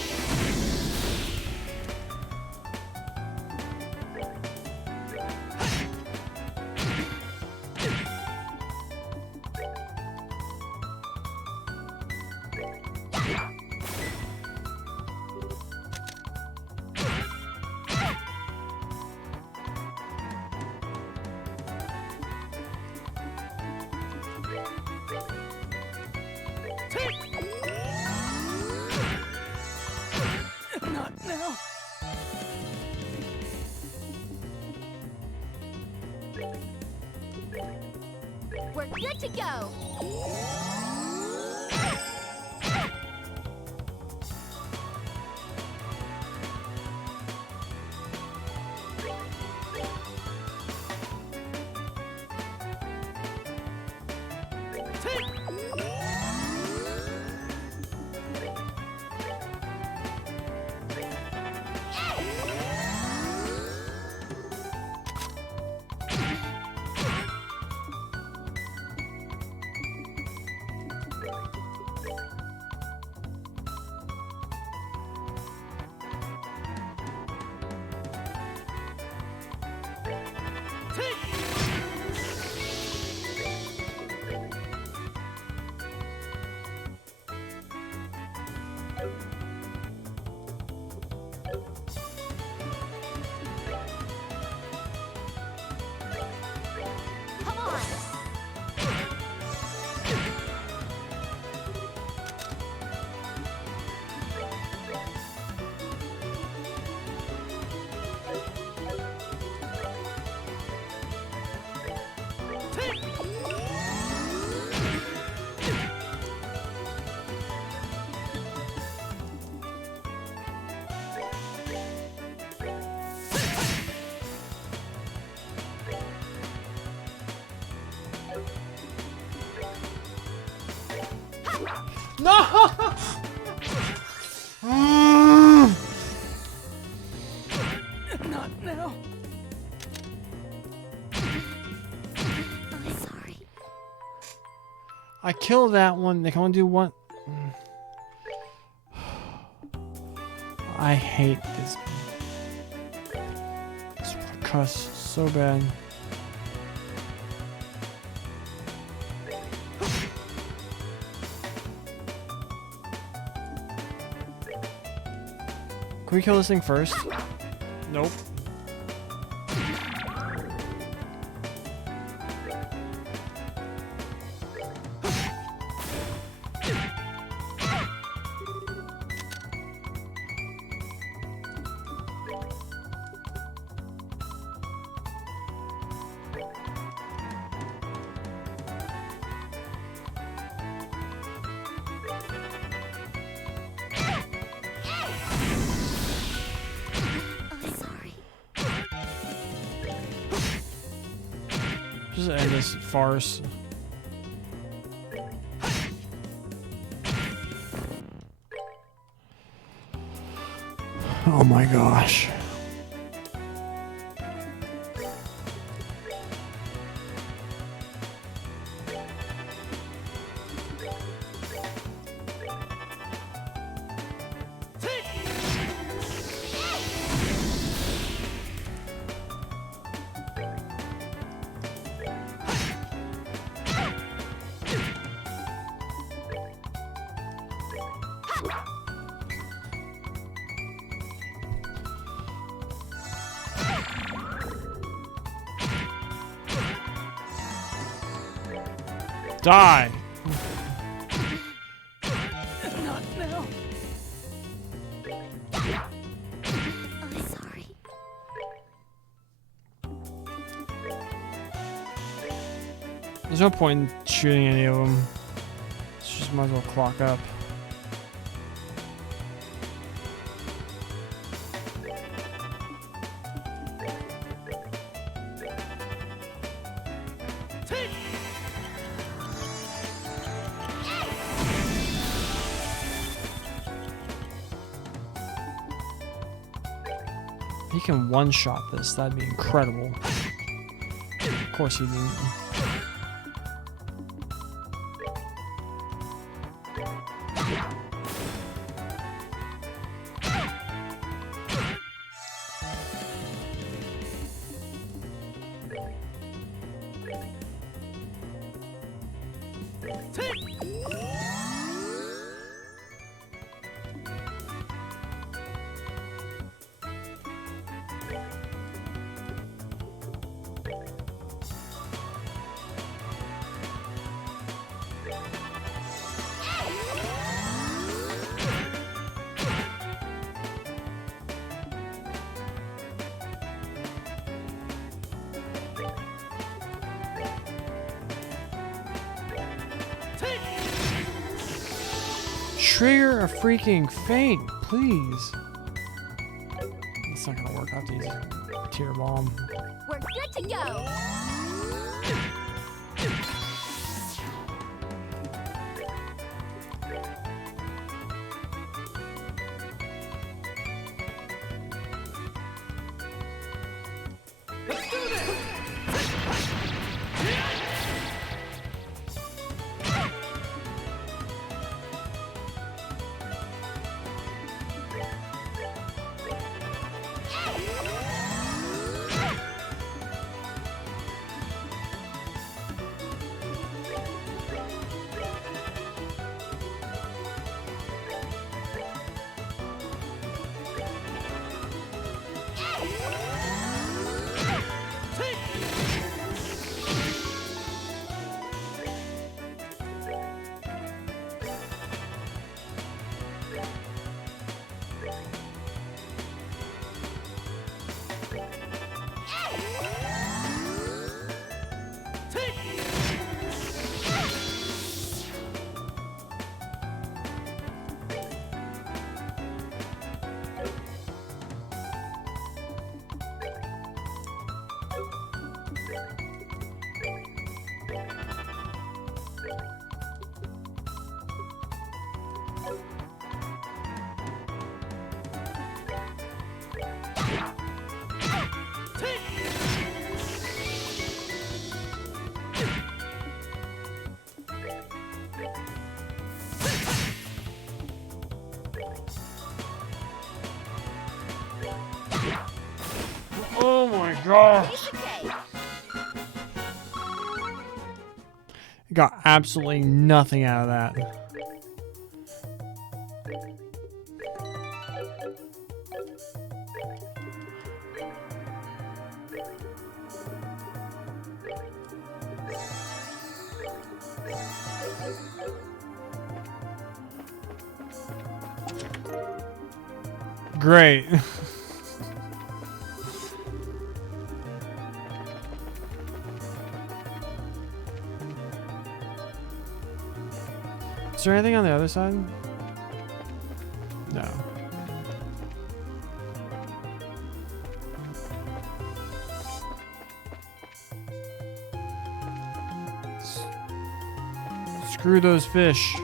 Not now. We're good to go. Come on. No! Not now. I'm sorry. I killed that one. They can only do one. I hate this. This cuss so bad. Can we kill this thing first? Nope. I'm sorry. Just end this farce. Oh my gosh. Die! Not now. I'm sorry. There's no point in shooting any of them. Just might as well clock up. He can one-shot this. That'd be incredible. Of course he didn't. trigger a freaking feint, please. It's not gonna work. I have to use a tear bomb. We're good to go. Let's do this! Oh my god! Piece of cake. Got absolutely nothing out of that. Great. Is there anything on the other side? No. Screw those fish.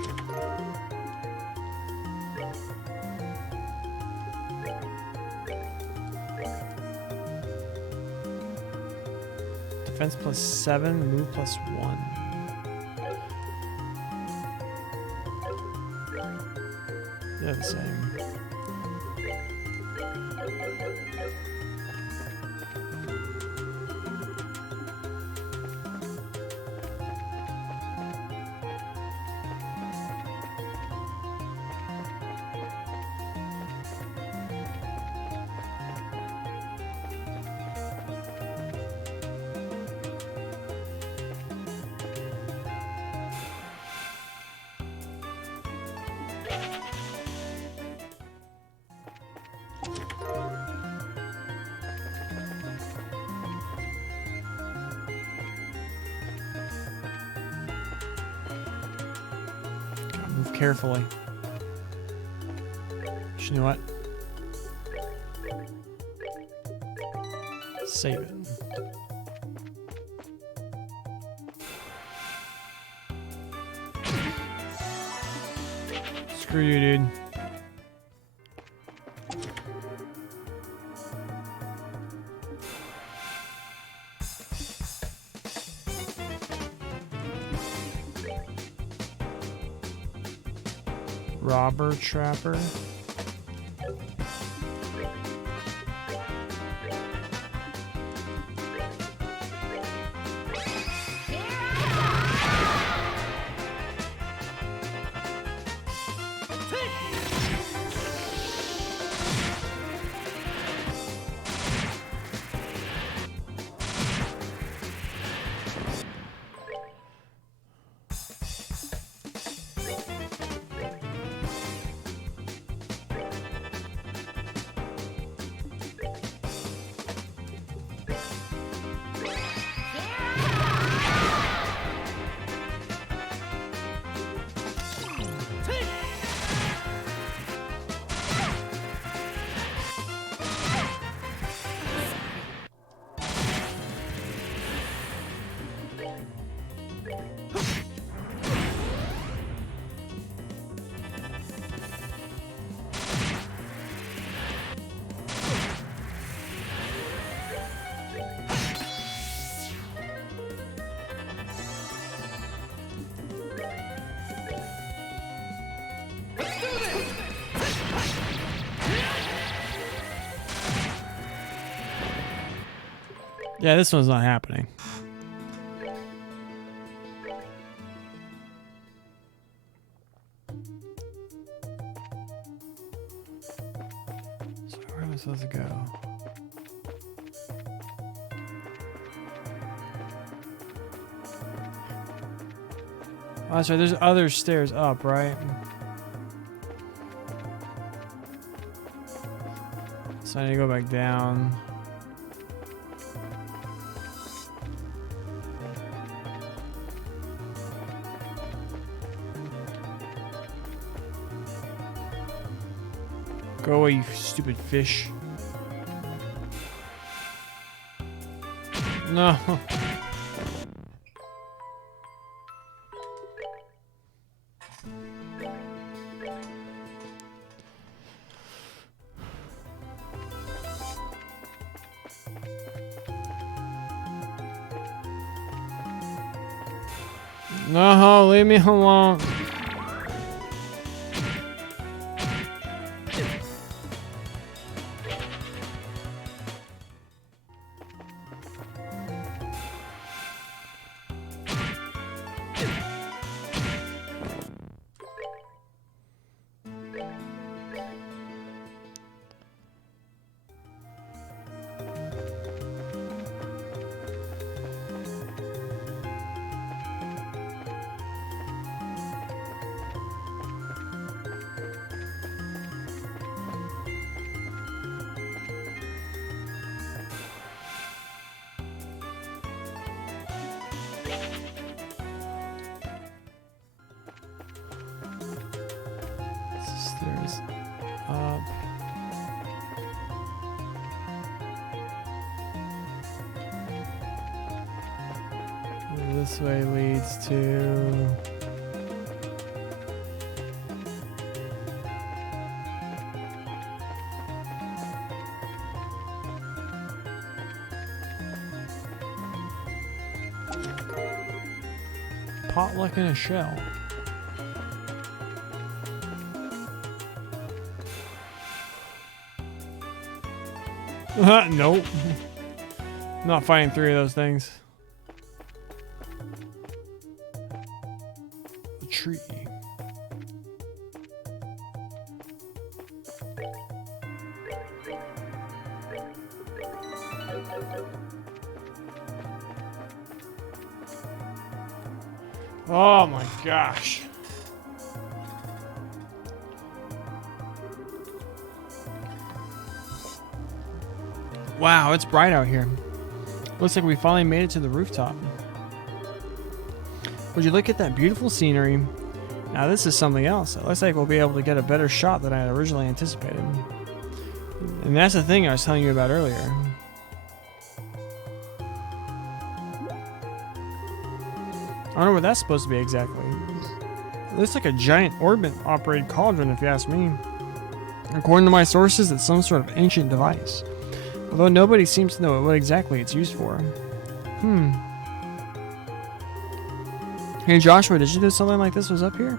Defense +7, move +1. They're the same. Move carefully. You know what? Save it. Screw you, dude. Robber Trapper. Yeah, this one's not happening. So where am I supposed to go? Oh, that's right. There's other stairs up, right? So I need to go back down. Go away, you stupid fish. No. No, leave me alone. Stairs up. This way leads to... potluck in a shell. Nope. Not fighting three of those things. A tree. Oh my gosh. Wow, it's bright out here. Looks like we finally made it to the rooftop. Would you look at that beautiful scenery? Now this is something else. It looks like we'll be able to get a better shot than I had originally anticipated. And that's the thing I was telling you about earlier. I don't know what that's supposed to be exactly. It looks like a giant orbit-operated cauldron, if you ask me. According to my sources, it's some sort of ancient device. Although nobody seems to know what exactly it's used for. Hey Joshua, did you know something like this was up here?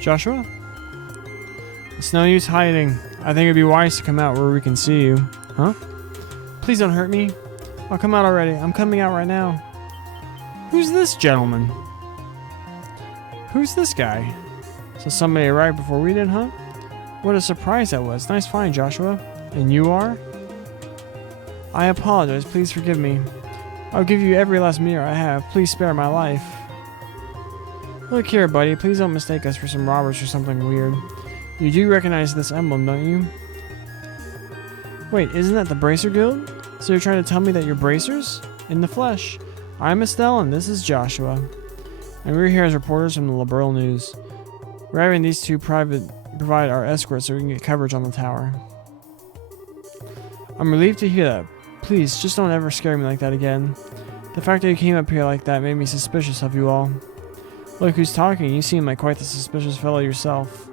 Joshua? It's no use hiding. I think it'd be wise to come out where we can see you. Huh? Please don't hurt me. I'll come out already. I'm coming out right now. Who's this gentleman? Who's this guy? So somebody arrived before we did, huh? What a surprise that was. Nice find, Joshua. And you are? I apologize. Please forgive me. I'll give you every last mirror I have. Please spare my life. Look here, buddy. Please don't mistake us for some robbers or something weird. You do recognize this emblem, don't you? Wait, isn't that the Bracer Guild? So you're trying to tell me that you're bracers? In the flesh. I'm Estelle and this is Joshua. And we're here as reporters from the Liberal News. We're having these two provide our escort so we can get coverage on the tower. I'm relieved to hear that. Please, just don't ever scare me like that again. The fact that you came up here like that made me suspicious of you all. Look who's talking. You seem like quite the suspicious fellow yourself.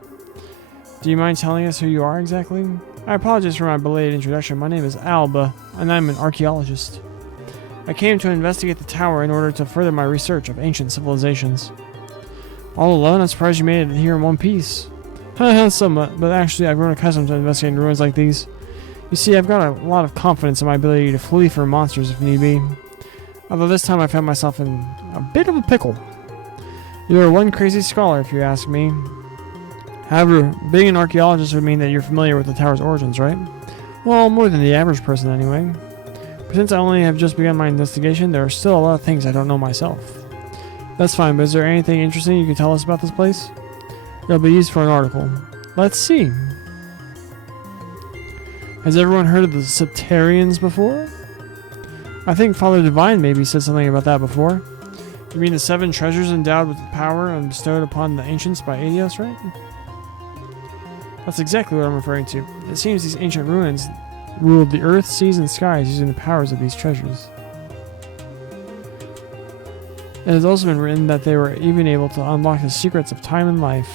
Do you mind telling us who you are exactly? I apologize for my belated introduction. My name is Alba, and I'm an archaeologist. I came to investigate the tower in order to further my research of ancient civilizations. All alone? I'm surprised you made it here in one piece. Somewhat, but actually I've grown accustomed to investigating ruins like these. You see, I've got a lot of confidence in my ability to flee from monsters if need be. Although this time I found myself in a bit of a pickle. You're one crazy scholar, if you ask me. However, being an archaeologist would mean that you're familiar with the tower's origins, right? Well, more than the average person anyway. But since I only have just begun my investigation, there are still a lot of things I don't know myself. That's fine, but is there anything interesting you can tell us about this place? It'll be used for an article. Let's see. Has everyone heard of the Septarians before? I think Father Divine maybe said something about that before. You mean the 7 treasures endowed with power and bestowed upon the ancients by Aidios, right? That's exactly what I'm referring to. It seems these ancient ruins ruled the earth, seas, and skies using the powers of these treasures. It has also been written that they were even able to unlock the secrets of time and life.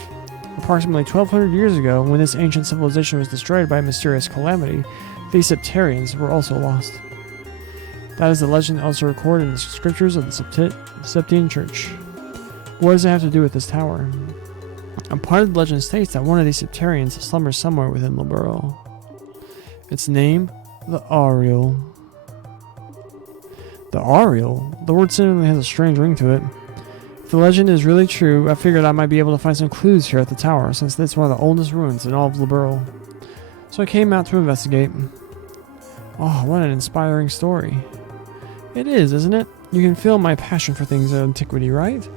Approximately 1200 years ago, when this ancient civilization was destroyed by a mysterious calamity, these Septarians were also lost. That is the legend also recorded in the scriptures of the Septian Church. What does it have to do with this tower? A part of the legend states that one of these Septarians slumbers somewhere within Liberl. Its name? The Ariel. The Ariel? The word certainly has a strange ring to it. If the legend is really true, I figured I might be able to find some clues here at the tower, since it's one of the oldest ruins in all of Liberl. So I came out to investigate. Oh, what an inspiring story. It is, isn't it? You can feel my passion for things of antiquity, right?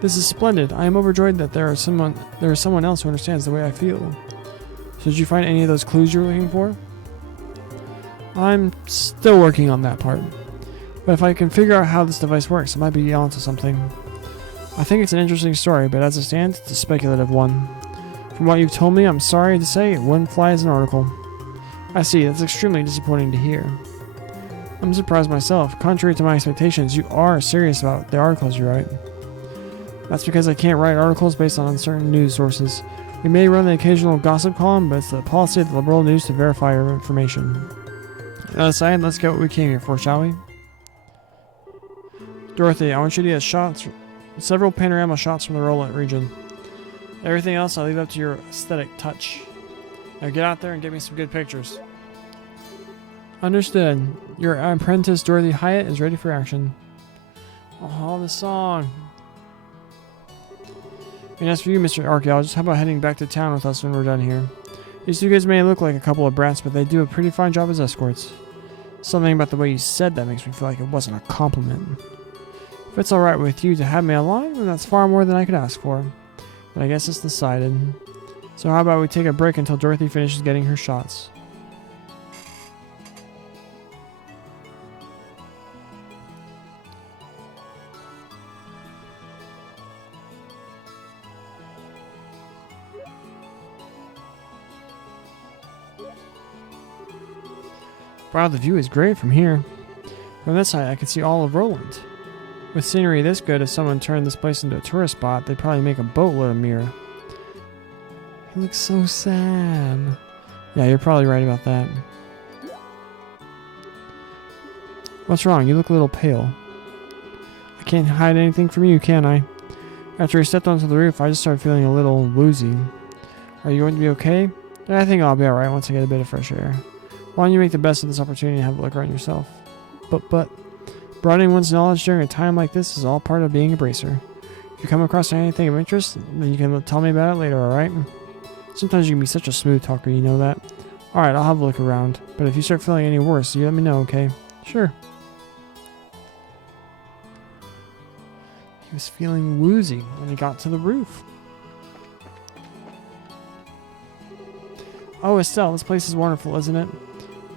This is splendid. I am overjoyed that there is someone else who understands the way I feel. So did you find any of those clues you were looking for? I'm still working on that part. But if I can figure out how this device works, I might be onto something. I think it's an interesting story, but as it stands, it's a speculative one. From what you've told me, I'm sorry to say it wouldn't fly as an article. I see, that's extremely disappointing to hear. I'm surprised myself. Contrary to my expectations, you are serious about the articles you write. That's because I can't write articles based on uncertain news sources. We may run the occasional gossip column, but it's the policy of the Liberl News to verify your information. That aside, let's get what we came here for, shall we? Dorothy, I want you to get several panorama shots from the Roland region. Everything else I'll leave up to your aesthetic touch. Now get out there and get me some good pictures. Understood. Your apprentice Dorothy Hyatt is ready for action. Oh, the song. And as for you, Mr. Archaeologist, how about heading back to town with us when we're done here? These two guys may look like a couple of brats, but they do a pretty fine job as escorts. Something about the way you said that makes me feel like it wasn't a compliment. If it's alright with you to have me along, then that's far more than I could ask for. But I guess it's decided. So how about we take a break until Dorothy finishes getting her shots? Wow, the view is great from here. From this side, I can see all of Roland. With scenery this good, if someone turned this place into a tourist spot, they'd probably make a boatload of Mira. He looks so sad. Yeah, you're probably right about that. What's wrong? You look a little pale. I can't hide anything from you, can I? After we stepped onto the roof, I just started feeling a little woozy. Are you going to be okay? I think I'll be alright once I get a bit of fresh air. Why don't you make the best of this opportunity and have a look around yourself? But, broadening one's knowledge during a time like this is all part of being a bracer. If you come across anything of interest, then you can tell me about it later, alright? Sometimes you can be such a smooth talker, you know that? Alright, I'll have a look around, but if you start feeling any worse, you let me know, okay? Sure. He was feeling woozy when he got to the roof. Oh, Estelle, this place is wonderful, isn't it?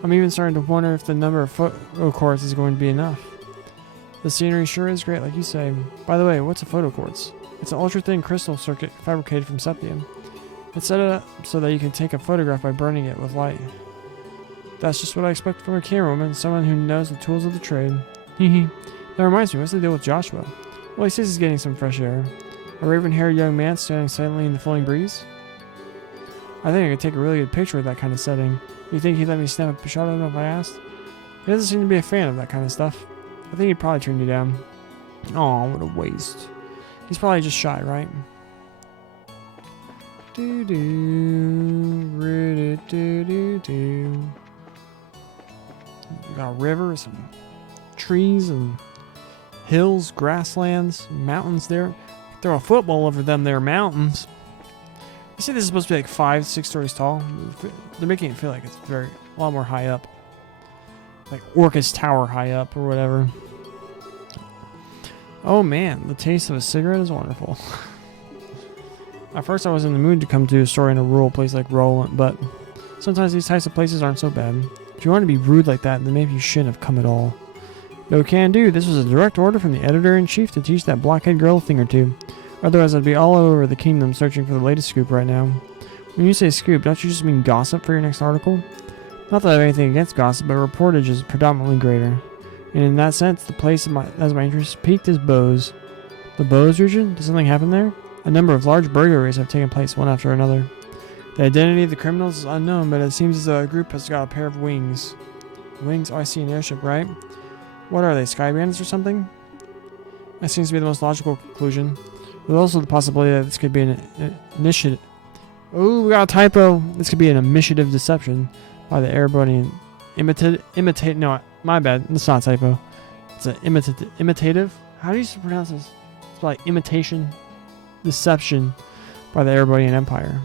I'm even starting to wonder if the number of photo quartz is going to be enough. The scenery sure is great, like you say. By the way, what's a photo quartz? It's an ultra-thin crystal circuit fabricated from septium. It's set up so that you can take a photograph by burning it with light. That's just what I expect from a cameraman, someone who knows the tools of the trade. Hehe. That reminds me, what's the deal with Joshua? Well, he says he's getting some fresh air. A raven-haired young man standing silently in the flowing breeze? I think I could take a really good picture of that kind of setting. You think he'd let me snap a shot of him if I asked? He doesn't seem to be a fan of that kind of stuff. I think he'd probably turn you down. Aw, what a waste. He's probably just shy, right? We got a river, some trees and hills, grasslands, mountains there. Throw a football over them there mountains. You see this is supposed to be like 5-6 stories tall. They're making it feel like it's a lot more high up. Like Orcus Tower high up or whatever. Oh man, the taste of a cigarette is wonderful. At first I was in the mood to come to a story in a rural place like Roland, but sometimes these types of places aren't so bad. If you want to be rude like that, then maybe you shouldn't have come at all. No can do, this was a direct order from the editor-in-chief to teach that blockhead girl a thing or two. Otherwise I'd be all over the kingdom searching for the latest scoop right now. When you say scoop, don't you just mean gossip for your next article? Not that I have anything against gossip, but reportage is predominantly greater. And in that sense, the place that has my interest peaked is Bose. The Bose region? Did something happen there? A number of large burglaries have taken place one after another. The identity of the criminals is unknown, but it seems as though a group has got a pair of wings. Wings? Oh, I see an airship, right? What are they, sky bandits or something? That seems to be the most logical conclusion. There's also the possibility that this could be an initiative. Oh, we got a typo. This could be an initiative deception by the Erebonian. Imitate. No, my bad. It's not a typo. It's an imitative. How do you pronounce this? It's like imitation deception by the Erebonian Empire.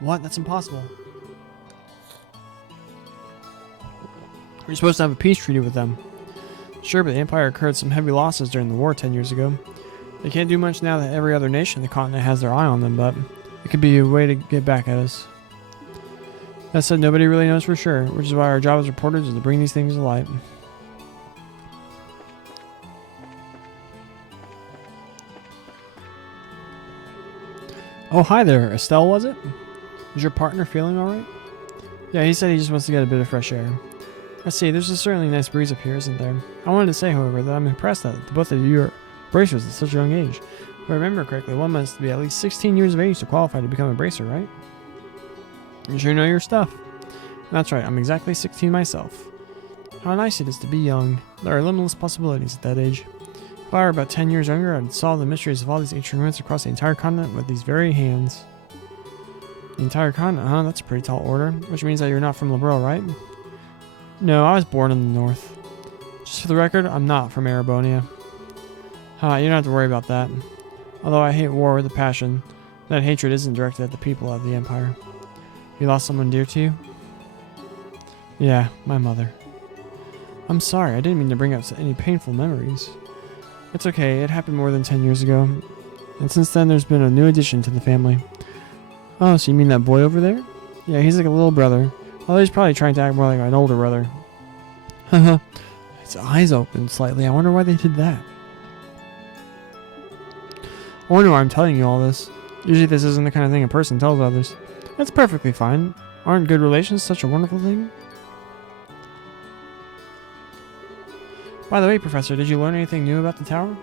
What? That's impossible. We're supposed to have a peace treaty with them. Sure, but the Empire incurred some heavy losses during the war 10 years ago. They can't do much now that every other nation on the continent has their eye on them, but it could be a way to get back at us. That said, nobody really knows for sure, which is why our job as reporters is to bring these things to light. Oh, hi there. Estelle, was it? Is your partner feeling alright? Yeah, he said he just wants to get a bit of fresh air. Let's see, there's a certainly nice breeze up here, isn't there? I wanted to say, however, that I'm impressed that the both of you are bracers at such a young age. If I remember correctly, one must be at least 16 years of age to qualify to become a bracer, right? You sure know your stuff. That's right, I'm exactly 16 myself. How nice it is to be young. There are limitless possibilities at that age. If I were about 10 years younger, I'd solve the mysteries of all these ancient ruins across the entire continent with these very hands. The entire continent, huh? That's a pretty tall order. Which means that you're not from Liberl, right? No, I was born in the north. Just for the record, I'm not from Erebonia. You don't have to worry about that. Although I hate war with a passion, that hatred isn't directed at the people of the Empire. You lost someone dear to you? Yeah, my mother. I'm sorry, I didn't mean to bring up any painful memories. It's okay, it happened more than 10 years ago. And since then, there's been a new addition to the family. Oh, so you mean that boy over there? Yeah, he's like a little brother. Although he's probably trying to act more like an older brother. Haha. His eyes opened slightly. I wonder why they did that. I wonder why I'm telling you all this. Usually this isn't the kind of thing a person tells others. That's perfectly fine. Aren't good relations such a wonderful thing? By the way, Professor, did you learn anything new about the tower?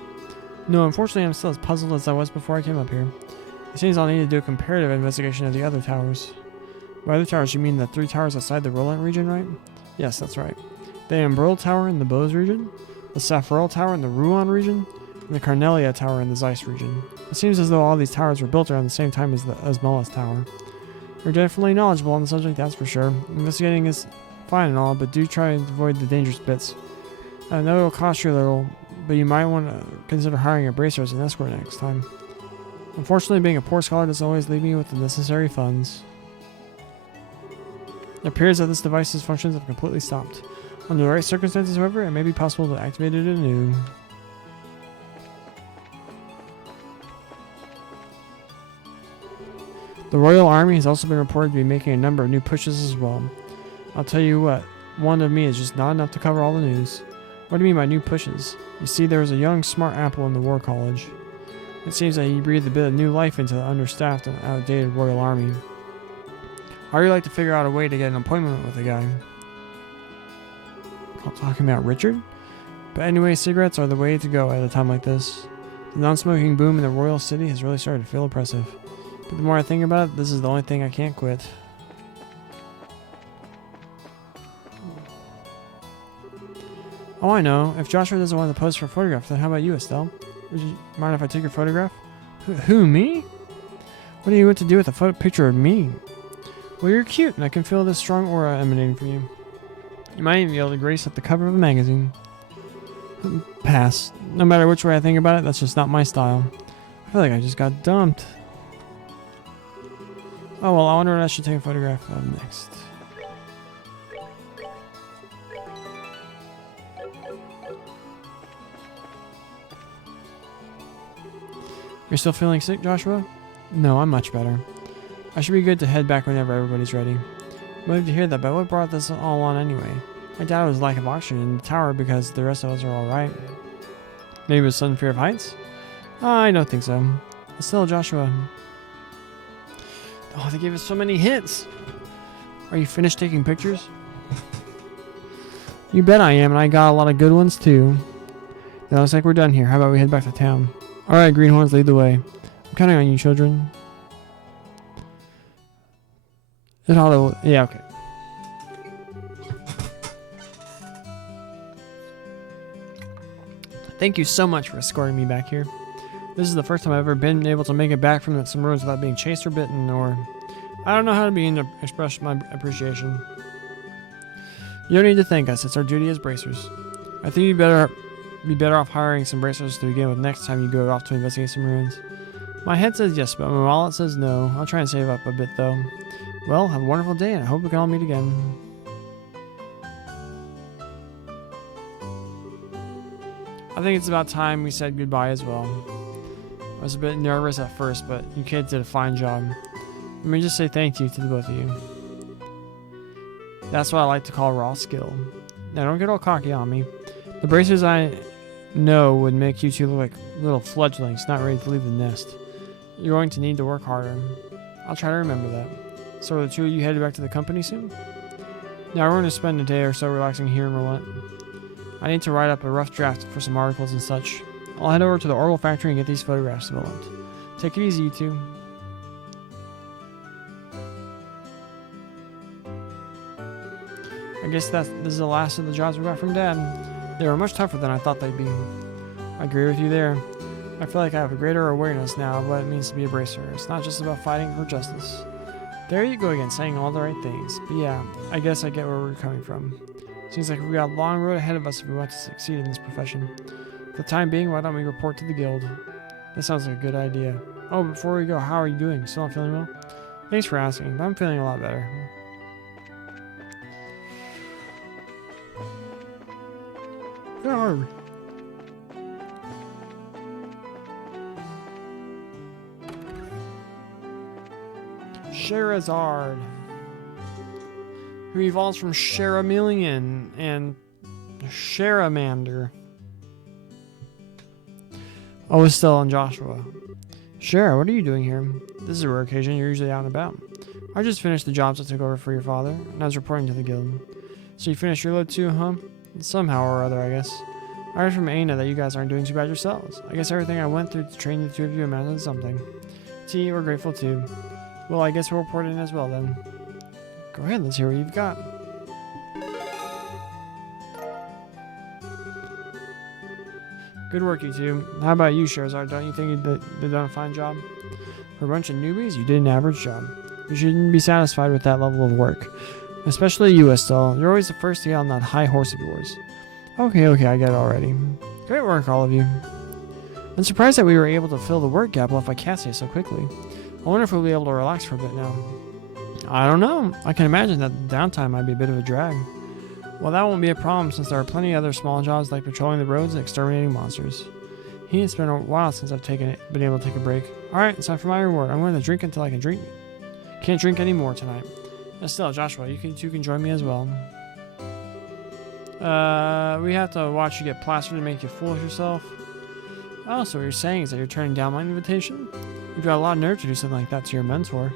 No, unfortunately I'm still as puzzled as I was before I came up here. It seems I'll need to do a comparative investigation of the other towers. By other towers, you mean the 3 towers outside the Roland region, right? Yes, that's right. The Ambril Tower in the Bose region, the Safrel Tower in the Rouen region, and the Carnelia Tower in the Zeiss region. It seems as though all these towers were built around the same time as the Osmolas Tower. You're definitely knowledgeable on the subject, that's for sure. Investigating is fine and all, but do try and avoid the dangerous bits. I know it'll cost you a little, but you might want to consider hiring a bracer as an escort next time. Unfortunately, being a poor scholar doesn't always leave me with the necessary funds. It appears that this device's functions have completely stopped. Under the right circumstances, however, it may be possible to activate it anew. The Royal Army has also been reported to be making a number of new pushes as well. I'll tell you what, one of me is just not enough to cover all the news. What do you mean by new pushes? You see, there was a young, smart apple in the War College. It seems that he breathed a bit of new life into the understaffed and outdated Royal Army. I'd really like to figure out a way to get an appointment with the guy. I'm talking about Richard? But anyway, cigarettes are the way to go at a time like this. The non-smoking boom in the royal city has really started to feel oppressive. But the more I think about it, this is the only thing I can't quit. Oh, I know. If Joshua doesn't want to pose for a photograph, then how about you, Estelle? Would you mind if I take your photograph? Who, me? What do you want to do with a picture of me? Well, you're cute, and I can feel this strong aura emanating from you. You might even be able to grace up the cover of a magazine. Pass. No matter which way I think about it, that's just not my style. I feel like I just got dumped. Oh well, I wonder what I should take a photograph of next. You're still feeling sick, Joshua? No, I'm much better. I should be good to head back whenever everybody's ready. I'm moved to hear that, but what brought this all on anyway? I doubt it was lack of oxygen in the tower because the rest of us are alright. Maybe it was sudden fear of heights? I don't think so. But still, Joshua. Oh, they gave us so many hints. Are you finished taking pictures? You bet I am, and I got a lot of good ones too. It looks like we're done here. How about we head back to town? Alright, greenhorns, lead the way. I'm counting on you, children. Yeah, okay. Thank you so much for escorting me back here. This is the first time I've ever been able to make it back from some ruins without being chased or bitten, or... I don't know how to begin to express my appreciation. You don't need to thank us. It's our duty as bracers. I think you'd be better off hiring some bracers to begin with next time you go off to investigate some ruins. My head says yes, but my wallet says no. I'll try and save up a bit, though. Well, have a wonderful day, and I hope we can all meet again. I think it's about time we said goodbye as well. I was a bit nervous at first, but you kids did a fine job. Let me just say thank you to the both of you. That's what I like to call raw skill. Now, don't get all cocky on me. The bracers I know would make you two look like little fledglings not ready to leave the nest. You're going to need to work harder. I'll try to remember that. So are the two of you headed back to the company soon? Now we're going to spend a day or so relaxing here in Roulette. I need to write up a rough draft for some articles and such. I'll head over to the Orbital factory and get these photographs developed. Take it easy, you two. I guess this is the last of the jobs we got from Dad. They were much tougher than I thought they'd be. I agree with you there. I feel like I have a greater awareness now of what it means to be a bracer. It's not just about fighting for justice. There you go again, saying all the right things. But yeah, I guess I get where we're coming from. Seems like we got a long road ahead of us if we want to succeed in this profession. For the time being, why don't we report to the guild? That sounds like a good idea. Oh, before we go, how are you doing? Still not feeling well? Thanks for asking, but I'm feeling a lot better. Where are we? Sherazard, who evolves from Sharamillion and Sharamander. Oh, Estelle and Joshua. Shara, what are you doing here? This is a rare occasion. You're usually out and about. I just finished the jobs I took over for your father, and I was reporting to the guild. So you finished your load too, huh? Somehow or other, I guess. I heard from Aina that you guys aren't doing too bad yourselves. I guess everything I went through to train the two of you amounted to something. T, we're grateful too. Well, I guess we'll report in as well then. Go ahead, let's hear what you've got. Good work, you two. How about you, Sherazard? Don't you think you've done a fine job? For a bunch of newbies, you did an average job. You shouldn't be satisfied with that level of work. Especially you, Estelle. You're always the first to get on that high horse of yours. Okay, I get it already. Great work, all of you. I'm surprised that we were able to fill the work gap left by Cassia so quickly. I wonder if we'll be able to relax for a bit now. I don't know. I can imagine that the downtime might be a bit of a drag. Well, that won't be a problem since there are plenty of other small jobs like patrolling the roads and exterminating monsters. It's been a while since I've been able to take a break. Alright, it's time for my reward. I'm going to drink until I can drink. Can't drink anymore tonight. Estelle, Joshua, you can join me as well. We have to watch you get plastered to make you fool of yourself. Oh, so what you're saying is that you're turning down my invitation? You've got a lot of nerve to do something like that to your mentor.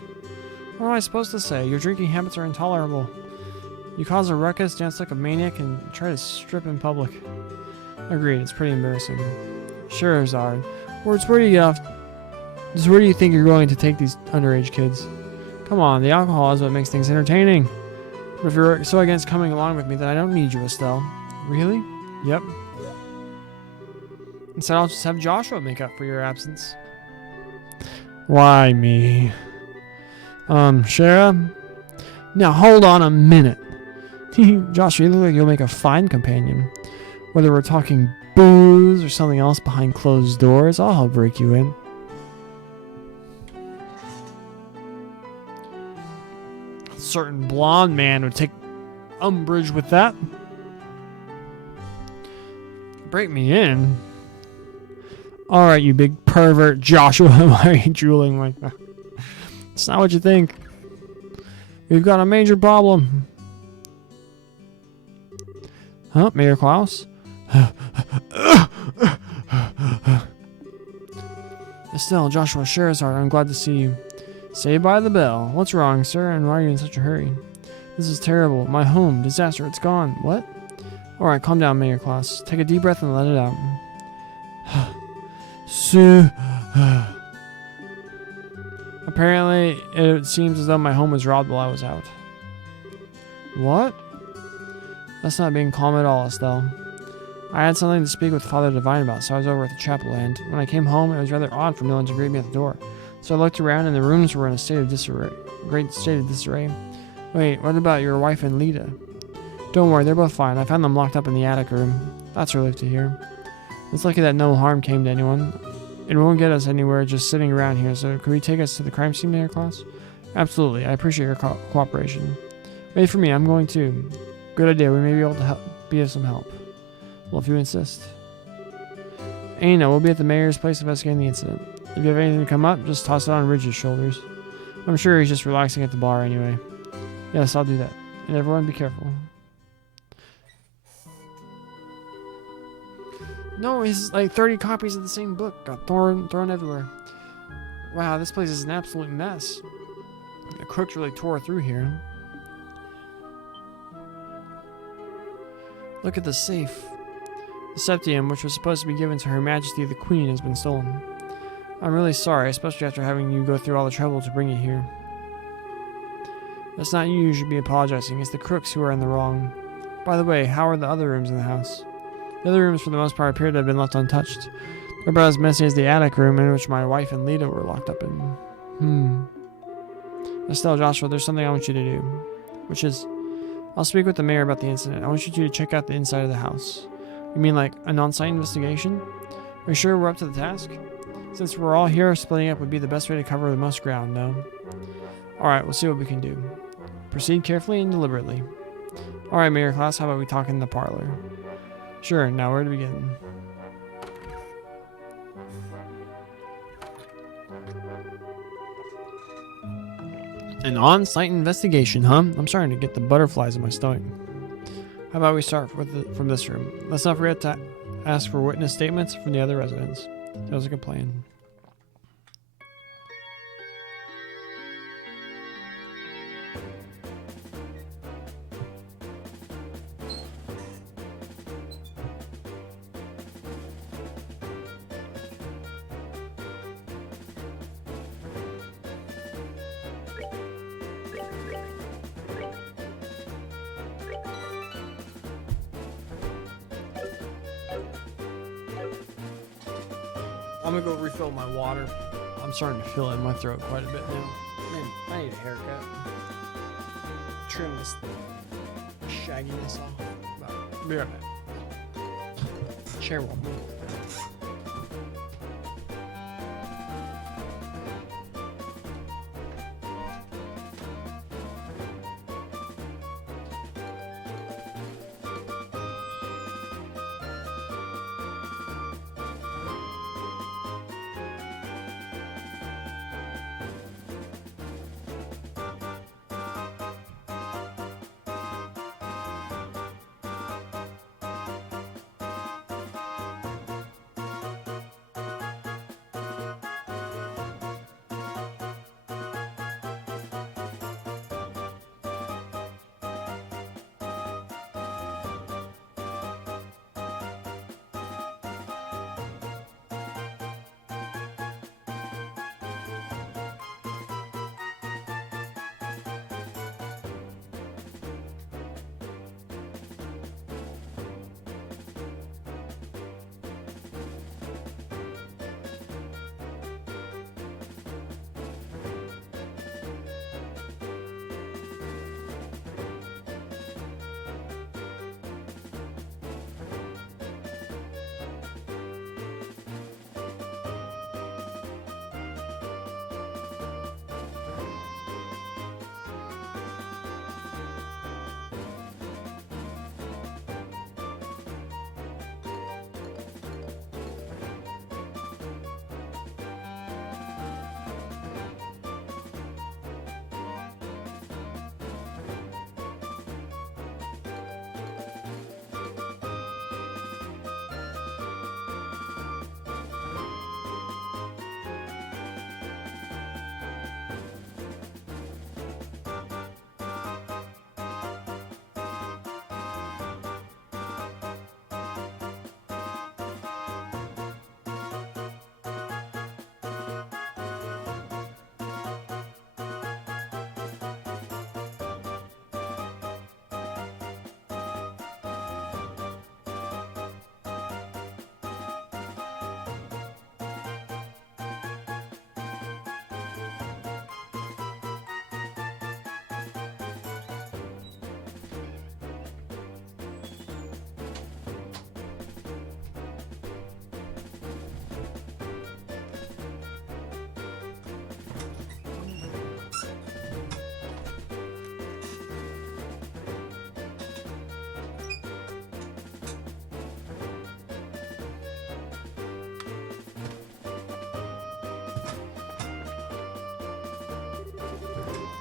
What am I supposed to say? Your drinking habits are intolerable. You cause a ruckus, dance like a maniac, and try to strip in public. Agreed, it's pretty embarrassing. Sure, Zard. Words, where do you get off? Just where do you think you're going to take these underage kids? Come on, the alcohol is what makes things entertaining. But if you're so against coming along with me, then I don't need you, Estelle. Really? Yep. Instead, I'll just have Joshua make up for your absence. Why me? Shara? Now hold on a minute. Josh, you look like you'll make a fine companion. Whether we're talking booze or something else behind closed doors, I'll help break you in. A certain blonde man would take umbrage with that. Break me in? Alright, you big pervert Joshua. Why are you drooling like that? It's not what you think. We've got a major problem. Huh, Mayor Klaus? Estelle, Joshua Sherazard, I'm glad to see you. Saved by the bell. What's wrong, sir, and why are you in such a hurry? This is terrible. My home. Disaster. It's gone. What? Alright, calm down, Mayor Klaus. Take a deep breath and let it out. Sue. Apparently, it seems as though my home was robbed while I was out. What? That's not being calm at all, Estelle. I had something to speak with Father Divine about, so I was over at the chapel, and when I came home, it was rather odd for no one to greet me at the door. So I looked around, and the rooms were in a state of disarray. Great state of disarray. Wait, what about your wife and Lita? Don't worry, they're both fine. I found them locked up in the attic room. That's relief to hear. It's lucky that no harm came to anyone. It won't get us anywhere just sitting around here, so could we take us to the crime scene, Mayor Klaus? Absolutely, I appreciate your cooperation. Wait for me, I'm going too. Good idea, we may be able to be of some help. Well, if you insist. Aina, we'll be at the mayor's place investigating the incident. If you have anything to come up, just toss it on Ridge's shoulders. I'm sure he's just relaxing at the bar anyway. Yes, I'll do that. And everyone be careful. No, it's like 30 copies of the same book got thrown everywhere. Wow, this place is an absolute mess. The crooks really tore through here. Look at the safe. The septium, which was supposed to be given to Her Majesty the Queen, has been stolen. I'm really sorry, especially after having you go through all the trouble to bring it here. That's not you should be apologizing, it's the crooks who are in the wrong. By the way, how are the other rooms in the house? The other rooms, for the most part, appear to have been left untouched. They're about as messy as the attic room in which my wife and Lita were locked up in. Estelle, Joshua, there's something I want you to do. Which is, I'll speak with the mayor about the incident. I want you two to check out the inside of the house. You mean like a non-site investigation? Are you sure we're up to the task? Since we're all here, splitting up would be the best way to cover the most ground, no? Alright, we'll see what we can do. Proceed carefully and deliberately. Alright, Mayor Klaus, how about we talk in the parlor? Sure, now where to begin? An on-site investigation, huh? I'm starting to get the butterflies in my stomach. How about we start from this room? Let's not forget to ask for witness statements from the other residents. Sounds like a plan. I'm gonna go refill my water. I'm starting to feel it in my throat quite a bit now. Man, I need a haircut. Trim this shagginess off. Be right back. Chair won't move.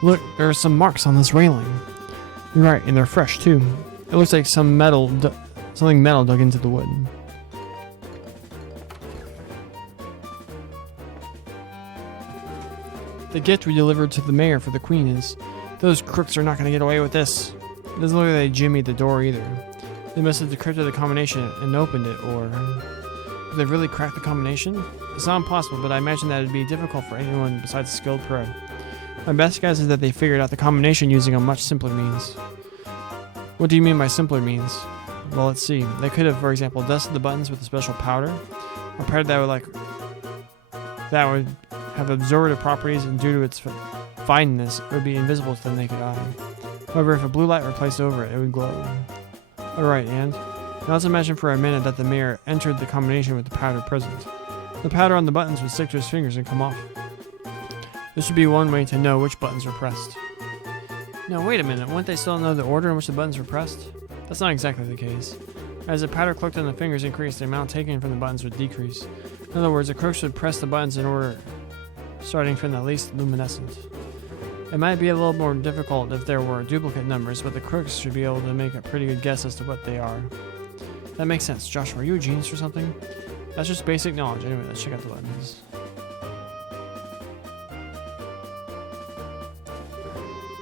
Look, there are some marks on this railing. You're right, and they're fresh too. It looks like something metal dug into the wood. The gift we delivered to the mayor for the queen is... Those crooks are not going to get away with this. It doesn't look like they jimmied the door either. They must have decrypted the combination and opened it, or... Did they really crack the combination? It's not impossible, but I imagine that it'd be difficult for anyone besides a skilled pro. My best guess is that they figured out the combination using a much simpler means. What do you mean by simpler means? Well, let's see. They could have, for example, dusted the buttons with a special powder. A powder that would have absorptive properties, and due to its fineness, it would be invisible to the naked eye. However, if a blue light were placed over it, it would glow. Alright, and? Now let's imagine for a minute that the mayor entered the combination with the powder present. The powder on the buttons would stick to his fingers and come off. This would be one way to know which buttons were pressed. Now wait a minute, wouldn't they still know the order in which the buttons were pressed? That's not exactly the case. As the powder collected on the fingers increased, the amount taken from the buttons would decrease. In other words, the crooks would press the buttons in order, starting from the least luminescent. It might be a little more difficult if there were duplicate numbers, but the crooks should be able to make a pretty good guess as to what they are. That makes sense. Joshua, are you a genius or something? That's just basic knowledge. Anyway, let's check out the buttons.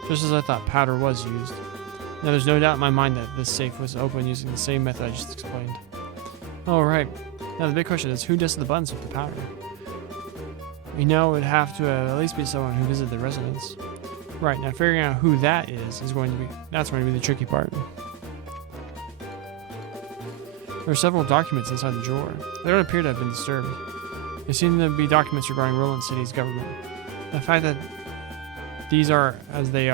Just as I thought, powder was used. Now there's no doubt in my mind that this safe was opened using the same method I just explained. Oh right. Now the big question is, who dusted the buttons with the powder? We know it would have to at least be someone who visited the residence. Right, now figuring out who that is going to be the tricky part. There are several documents inside the drawer. They don't appear to have been disturbed. They seem to be documents regarding Roland City's government. The fact that these are as they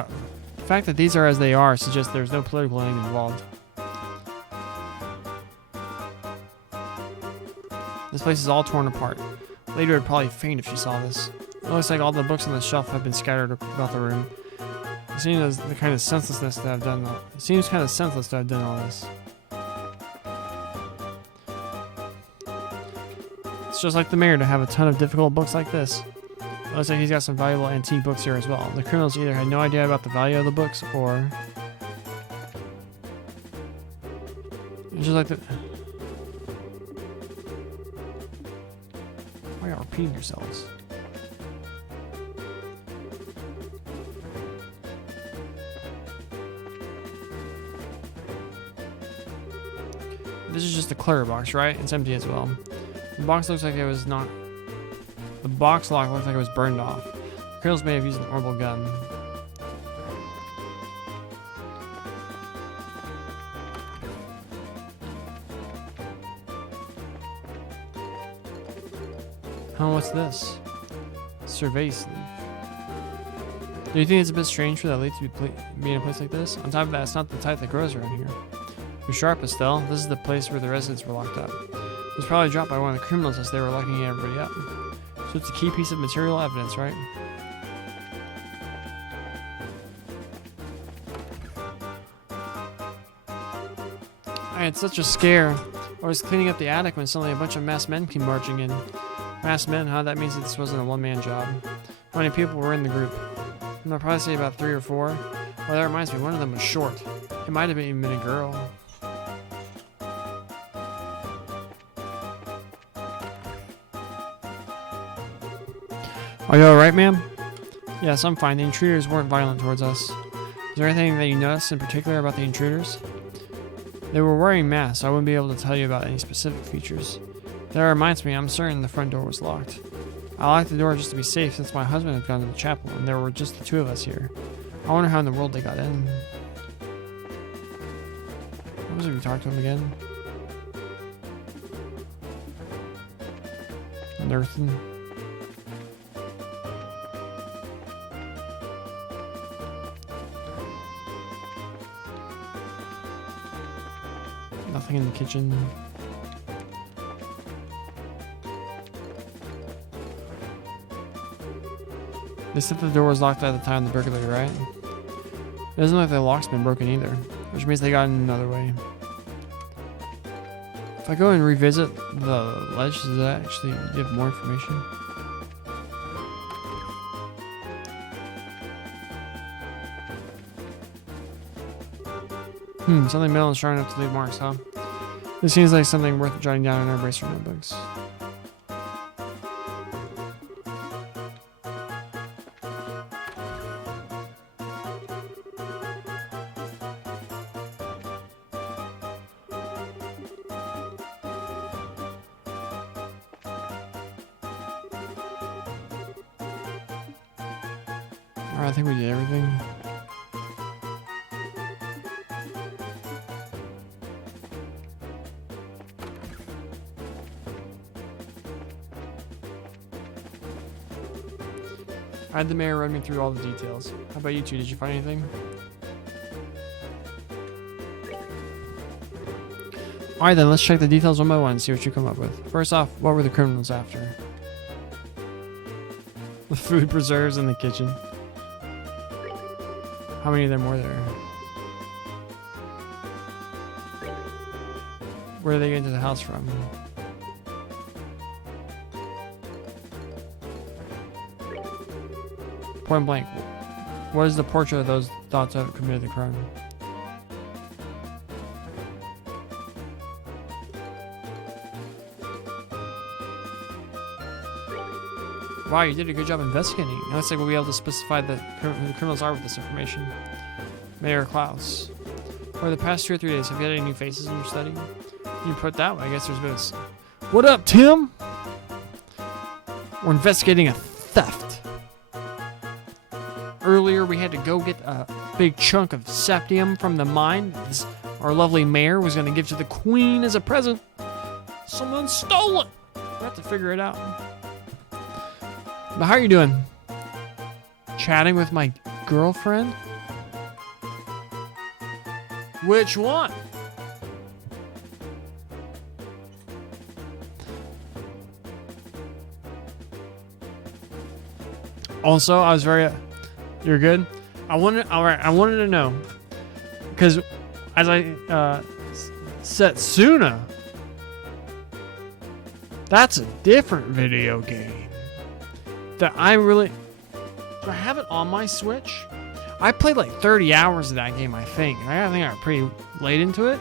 are suggests there's no political aim involved. This place is all torn apart. Lady would probably faint if she saw this. It looks like all the books on the shelf have been scattered about the room. It seems kind of senseless to have done all this. It's just like the mayor to have a ton of difficult books like this. It looks like he's got some valuable antique books here as well. The criminals either had no idea about the value of the books, or... It's just like the... Why are you repeating yourselves? This is just a clear box, right? It's empty as well. The box looks like it was not... The box lock looked like it was burned off. The criminals may have used an orbital gun. Huh, what's this? Survey sleeve. Do you think it's a bit strange for that leaf to be in a place like this? On top of that, it's not the type that grows around here. You're sharp, Estelle. This is the place where the residents were locked up. It was probably dropped by one of the criminals as they were locking everybody up. So it's a key piece of material evidence, right? I had such a scare. I was cleaning up the attic when suddenly a bunch of masked men came marching in. Masked men, huh? That means that this wasn't a one-man job. How many people were in the group? I'll probably say about 3 or 4. Well, that reminds me, one of them was short. It might have even been a girl. Are you alright, ma'am? Yes, I'm fine. The intruders weren't violent towards us. Is there anything that you noticed in particular about the intruders? They were wearing masks, so I wouldn't be able to tell you about any specific features. That reminds me, I'm certain the front door was locked. I locked the door just to be safe since my husband had gone to the chapel and there were just the 2 of us here. I wonder how in the world they got in. What was it we talked to him again? Unearthing. Nothing in the kitchen. They said the door was locked at the time of the burglary, right? It doesn't look like the lock's been broken either, which means they got in another way. If I go and revisit the ledge, does that actually give more information? Something metal and strong enough to leave marks, huh? This seems like something worth jotting down in our eraser notebooks. Alright, I think we did everything. I had the mayor run me through all the details. How about you two? Did you find anything? Alright then, let's check the details one by one and see what you come up with. First off, what were the criminals after? The food preserves in the kitchen. How many of them were there? Where did they get into the house from? Point blank, what is the portrait of those thought to have committed the crime? Wow, you did a good job investigating. It looks like we'll be able to specify who the criminals are with this information. Mayor Klaus. For the past 2 or 3 days, have you had any new faces in your study? You put it that way, I guess there's been a... What up, Tim? We're investigating a theft. Earlier, we had to go get a big chunk of septium from the mine our lovely mayor was going to give to the queen as a present. Someone stole it. We have to figure it out. But how are you doing? Chatting with my girlfriend? Which one? Also, I was very... You're good? I wanted to know. Because as I... Setsuna. That's a different video game. That I really... Do I have it on my Switch? I played like 30 hours of that game, I think. I think I got pretty late into it.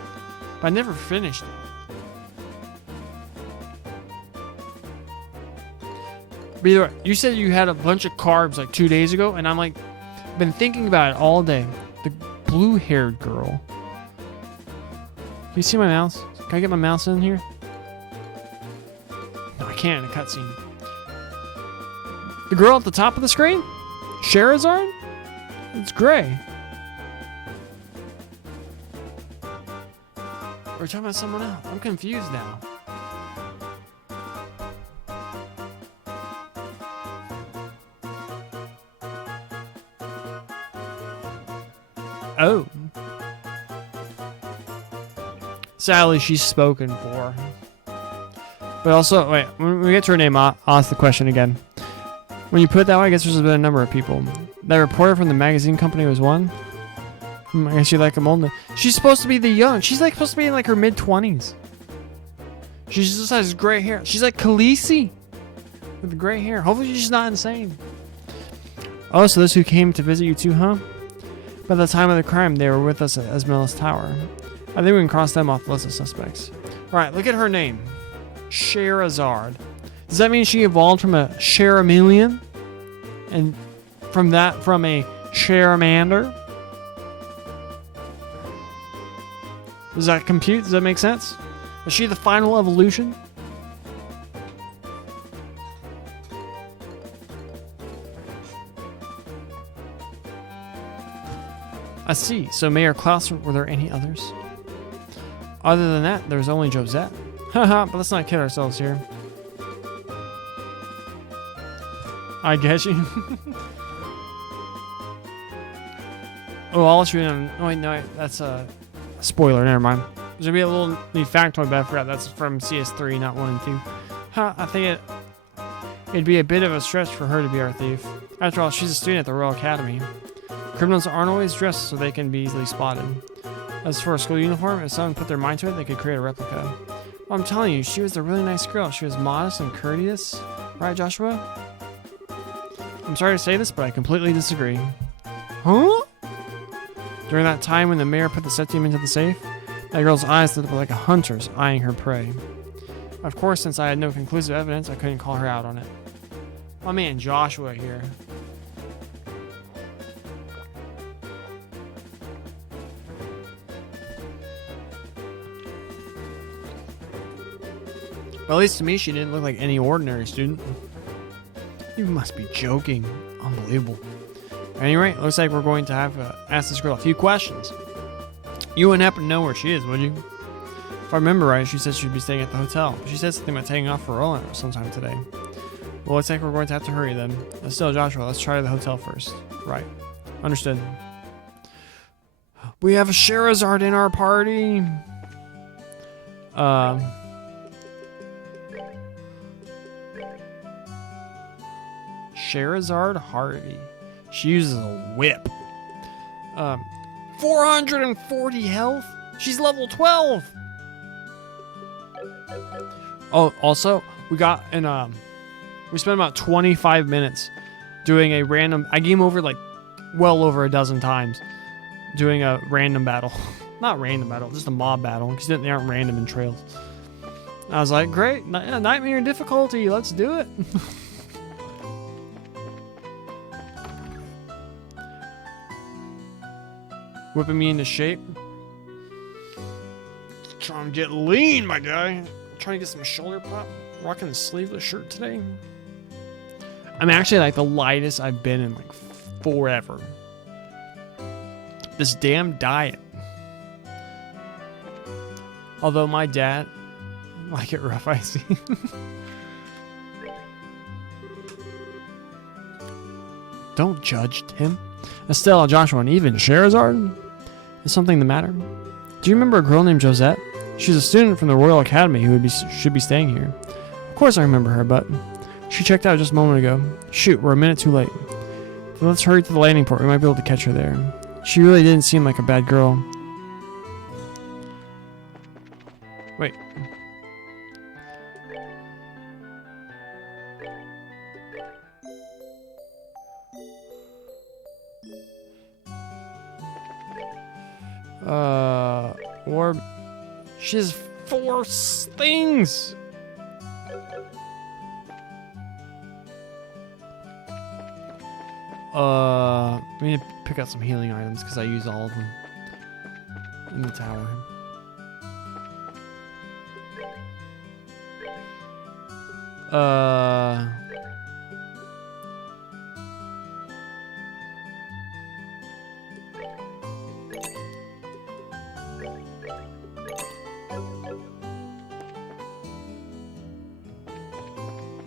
But I never finished it. But either way, you said you had a bunch of carbs like 2 days ago, and I'm like, been thinking about it all day. The blue-haired girl. Can you see my mouse? Can I get my mouse in here? No, I can't in a cutscene. The girl at the top of the screen? Charizard? It's gray. We're talking about someone else. I'm confused now. Oh. Sadly, she's spoken for. But also, wait, when we get to her name, I'll ask the question again. When you put it that way, I guess there's been a number of people. That reporter from the magazine company was one. I guess you like him older. She's supposed to be the young. She's like supposed to be in like her mid-20s. She just has gray hair. She's like Khaleesi with the gray hair. Hopefully she's not insane. Oh, so those who came to visit you too, huh? By the time of the crime, they were with us at Esmeralda's Tower. I think we can cross them off the list of suspects. Alright, look at her name. Charizard. Does that mean she evolved from a Charameleon? And from a Charmander? Does that compute? Does that make sense? Is she the final evolution? I see. So Mayor Klaus, were there any others? Other than that, there's only Josette. Haha, but let's not kid ourselves here. I guess you. Oh, I'll let you in. Oh, wait, no, that's a spoiler. Never mind. There's gonna be a little new factoid, but I forgot that's from CS3, not 1 and 2. Huh, I think it'd be a bit of a stretch for her to be our thief. After all, she's a student at the Royal Academy. Criminals aren't always dressed so they can be easily spotted. As for a school uniform, if someone put their mind to it, they could create a replica. Well, I'm telling you, she was a really nice girl. She was modest and courteous. Right, Joshua? I'm sorry to say this, but I completely disagree. Huh? During that time when the mayor put the septium into the safe, that girl's eyes lit up like a hunter's eyeing her prey. Of course, since I had no conclusive evidence, I couldn't call her out on it. My man Joshua here. Well, at least to me, she didn't look like any ordinary student. You must be joking. Unbelievable. At any rate, looks like we're going to have to ask this girl a few questions. You wouldn't happen to know where she is, would you? If I remember right, she said she'd be staying at the hotel. She said something about taking off for Roland sometime today. Well, looks like we're going to have to hurry then. But still, Joshua, let's try the hotel first. Right. Understood. We have a Sherazard in our party. Sherazard Harvey. She uses a whip. 440 health? She's level 12! Oh, also, we got an, we spent about 25 minutes doing a random, I game over like well over a dozen times doing a random battle. Not random battle, just a mob battle, because they aren't random in Trails. I was like, great, nightmare difficulty, let's do it. Whipping me into shape. Trying to get lean, my guy. Trying to get some shoulder pop. Rocking a sleeveless shirt today. I'm actually like the lightest I've been in like forever. This damn diet. Although my dad like it rough, I see. Don't judge Tim. Estelle, Joshua, and even Sherazard? Is something the matter? Do you remember a girl named Josette? She's a student from the Royal Academy who should be staying here. Of course I remember her, but she checked out just a moment ago. Shoot, we're a minute too late. But let's hurry to the landing port. We might be able to catch her there. She really didn't seem like a bad girl. Wait. Orb. She has 4 things. I need to pick out some healing items because I use all of them in the tower.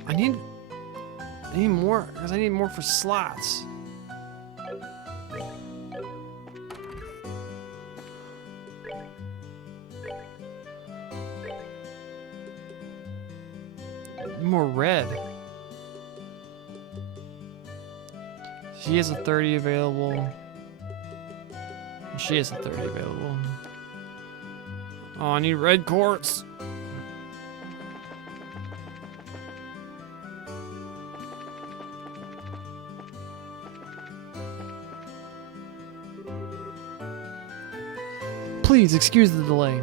I need more, because I need more for slots. More red. She has a 30 available. She has a 30 available. Oh, I need red quartz. Please excuse the delay.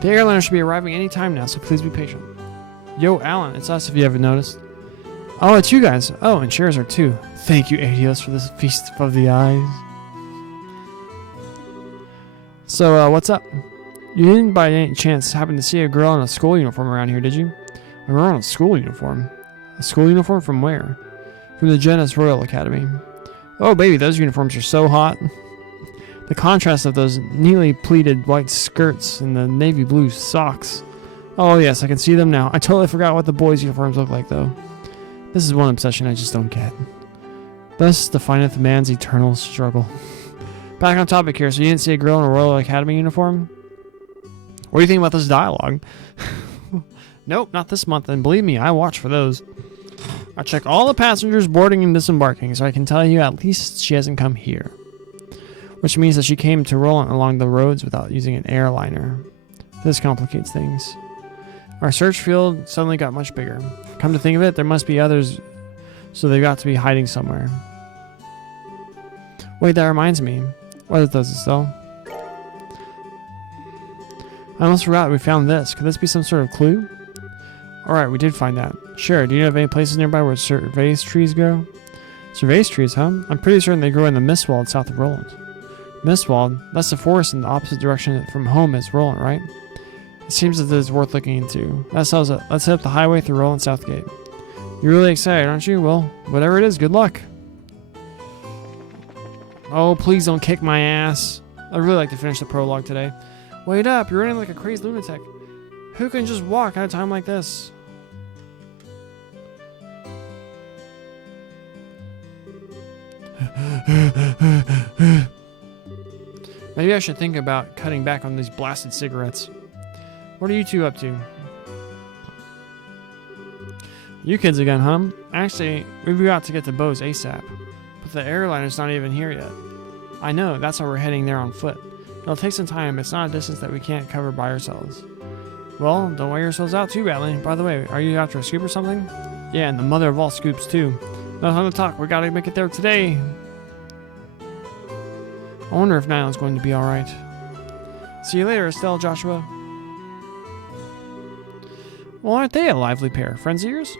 The airliner should be arriving any time now, so please be patient. Yo, Alan, it's us if you haven't noticed. Oh, it's you guys. Oh, and Sherazard too. Thank you, Adios, for this feast of the eyes. So, what's up? You didn't by any chance happen to see a girl in a school uniform around here, did you? A girl in a school uniform? A school uniform from where? From the Genis Royal Academy. Oh, baby, those uniforms are so hot. The contrast of those neatly pleated white skirts and the navy blue socks. Oh yes, I can see them now. I totally forgot what the boys' uniforms look like though. This is one obsession I just don't get. Thus defineth man's eternal struggle. Back on topic here, so you didn't see a girl in a Royal Academy uniform? What do you think about this dialogue? Nope, not this month, and believe me, I watch for those. I check all the passengers boarding and disembarking, so I can tell you at least she hasn't come here. Which means that she came to Roland along the roads without using an airliner. This complicates things. Our search field suddenly got much bigger. Come to think of it, there must be others, so they've got to be hiding somewhere. Wait, that reminds me. What does this though? I almost forgot we found this. Could this be some sort of clue? Alright, we did find that. Sure, do you know of any places nearby where cervais trees grow? Cervais trees, huh? I'm pretty certain they grow in the Mistwald south of Roland. Mistwald? That's the forest in the opposite direction from home as Roland, right? It seems that it's worth looking into. That settles it. Let's hit up the highway through Roland Southgate. You're really excited, aren't you? Well, whatever it is, good luck. Oh, please don't kick my ass. I'd really like to finish the prologue today. Wait up, you're running like a crazed lunatic. Who can just walk at a time like this? Maybe I should think about cutting back on these blasted cigarettes. What are you two up to? You kids again, huh? Actually, we've got to get to Bose ASAP. But the airliner's not even here yet. I know, that's why we're heading there on foot. It'll take some time, it's not a distance that we can't cover by ourselves. Well, don't wear yourselves out too badly. By the way, are you after a scoop or something? Yeah, and the mother of all scoops too. No time to talk, we gotta make it there today. I wonder if Nylon's going to be alright. See you later, Estelle, Joshua. Well, aren't they a lively pair? Friends of yours?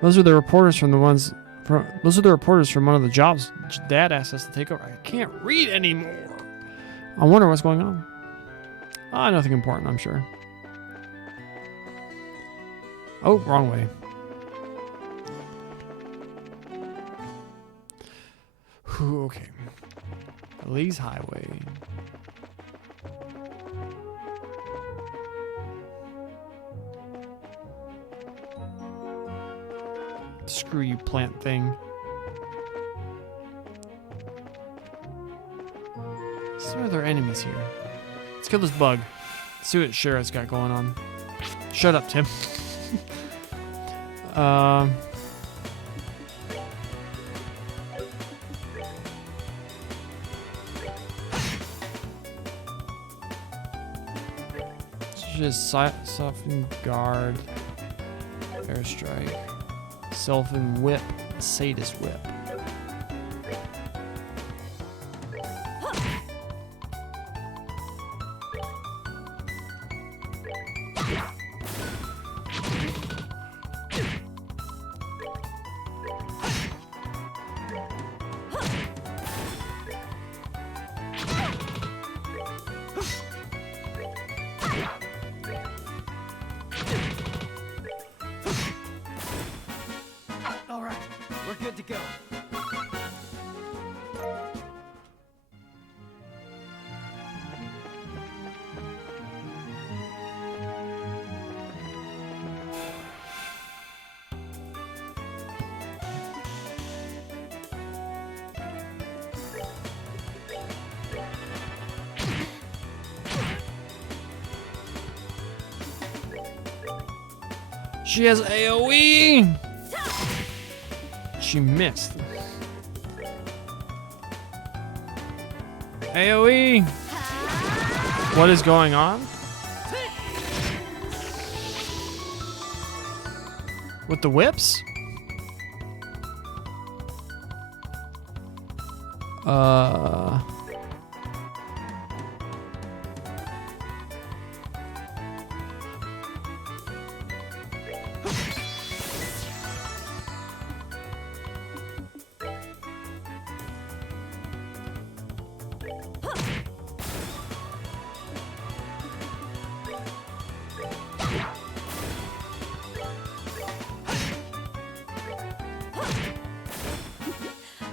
Those are the reporters from one of the jobs Dad asked us to take over. I can't read anymore. I wonder what's going on. Nothing important, I'm sure. Oh, wrong way. Whew, okay. Lee's Highway. Screw you, plant thing. So are there enemies here? Let's kill this bug. See what Shara's got going on. Shut up, Tim. Just soften guard, airstrike, soften whip, sadist whip. All right, we're good to go. She has AoE! She missed. AoE! What is going on? With the whips?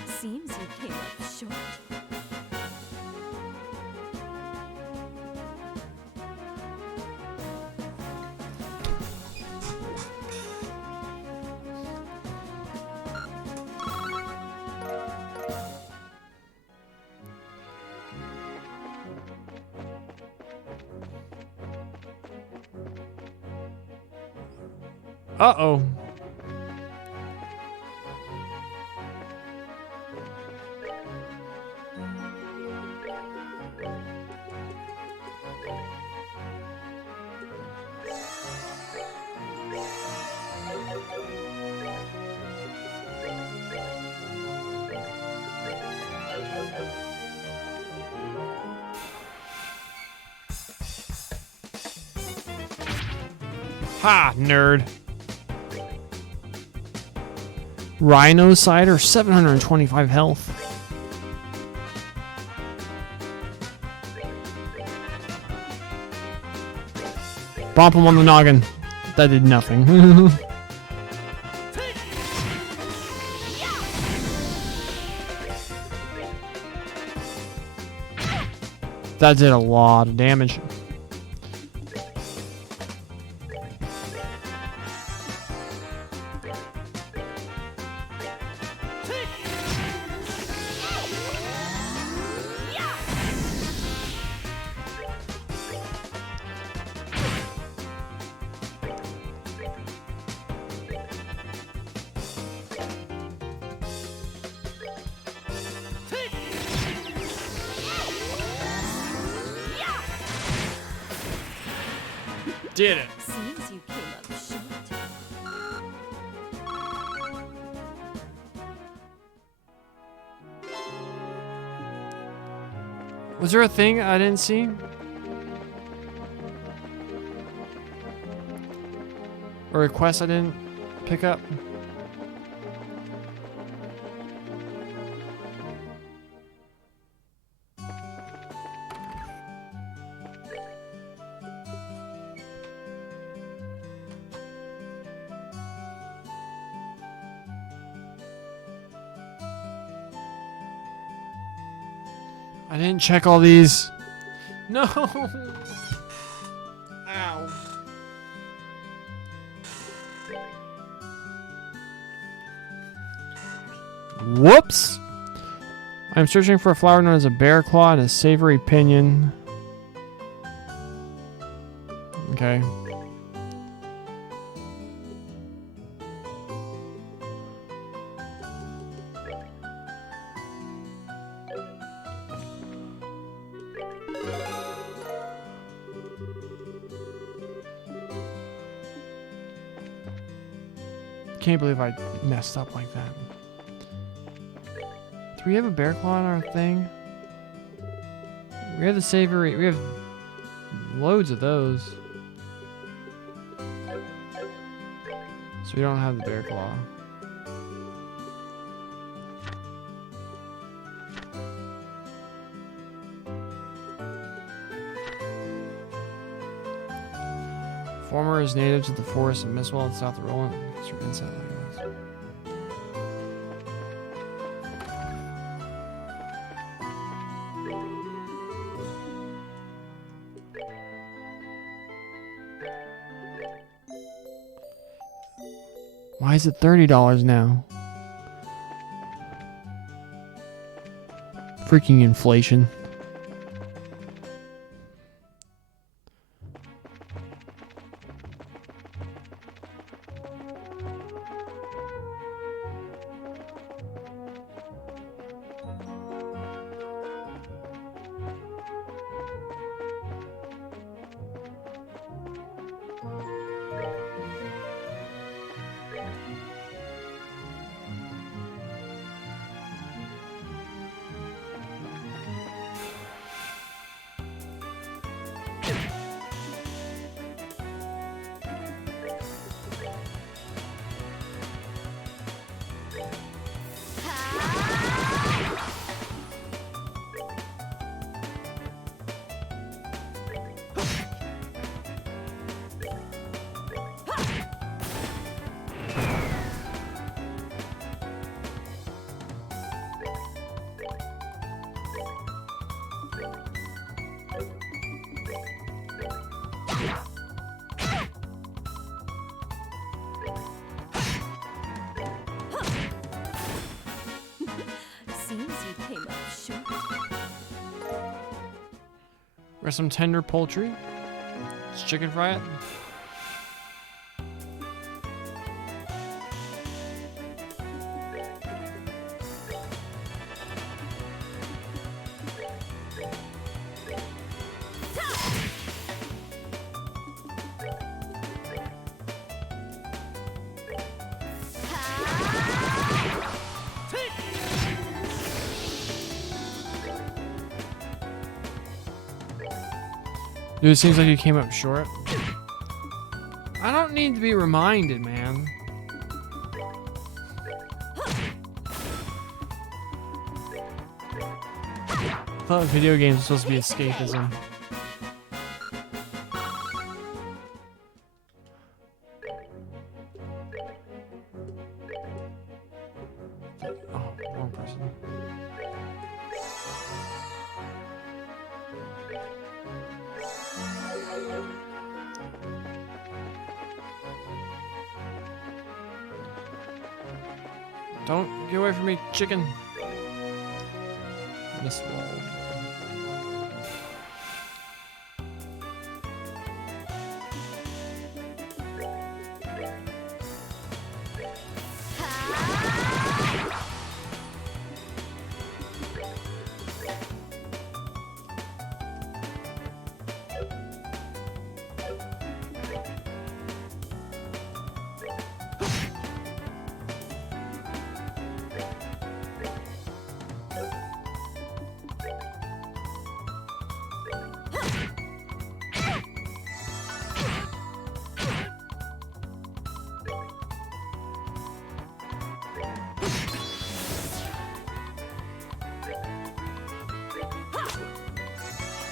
Seems you came up short. Uh-oh. Ha, nerd. Rhino Cider, 725 health. Bump him on the noggin. That did nothing. That did a lot of damage. Did it. Seems you came up short. Was there a thing I didn't see? A request I didn't pick up? I didn't check all these. No. Ow. Whoops. I'm searching for a flower known as a bear claw and a savory pinion. Okay. Can't believe I messed up like that. Do we have a bear claw on our thing? We have the savory. We have loads of those. So we don't have the bear claw. Former is native to the forest of Mistwell in South Roland. Through insect language. Why is it $30 now? Freaking inflation. Seems you came up short. There's some tender poultry. Let's chicken fry it. Dude, it seems like you came up short. I don't need to be reminded, man. I thought video games were supposed to be escapism. Oh, wrong person. Don't get away from me, chicken. Miss Wald.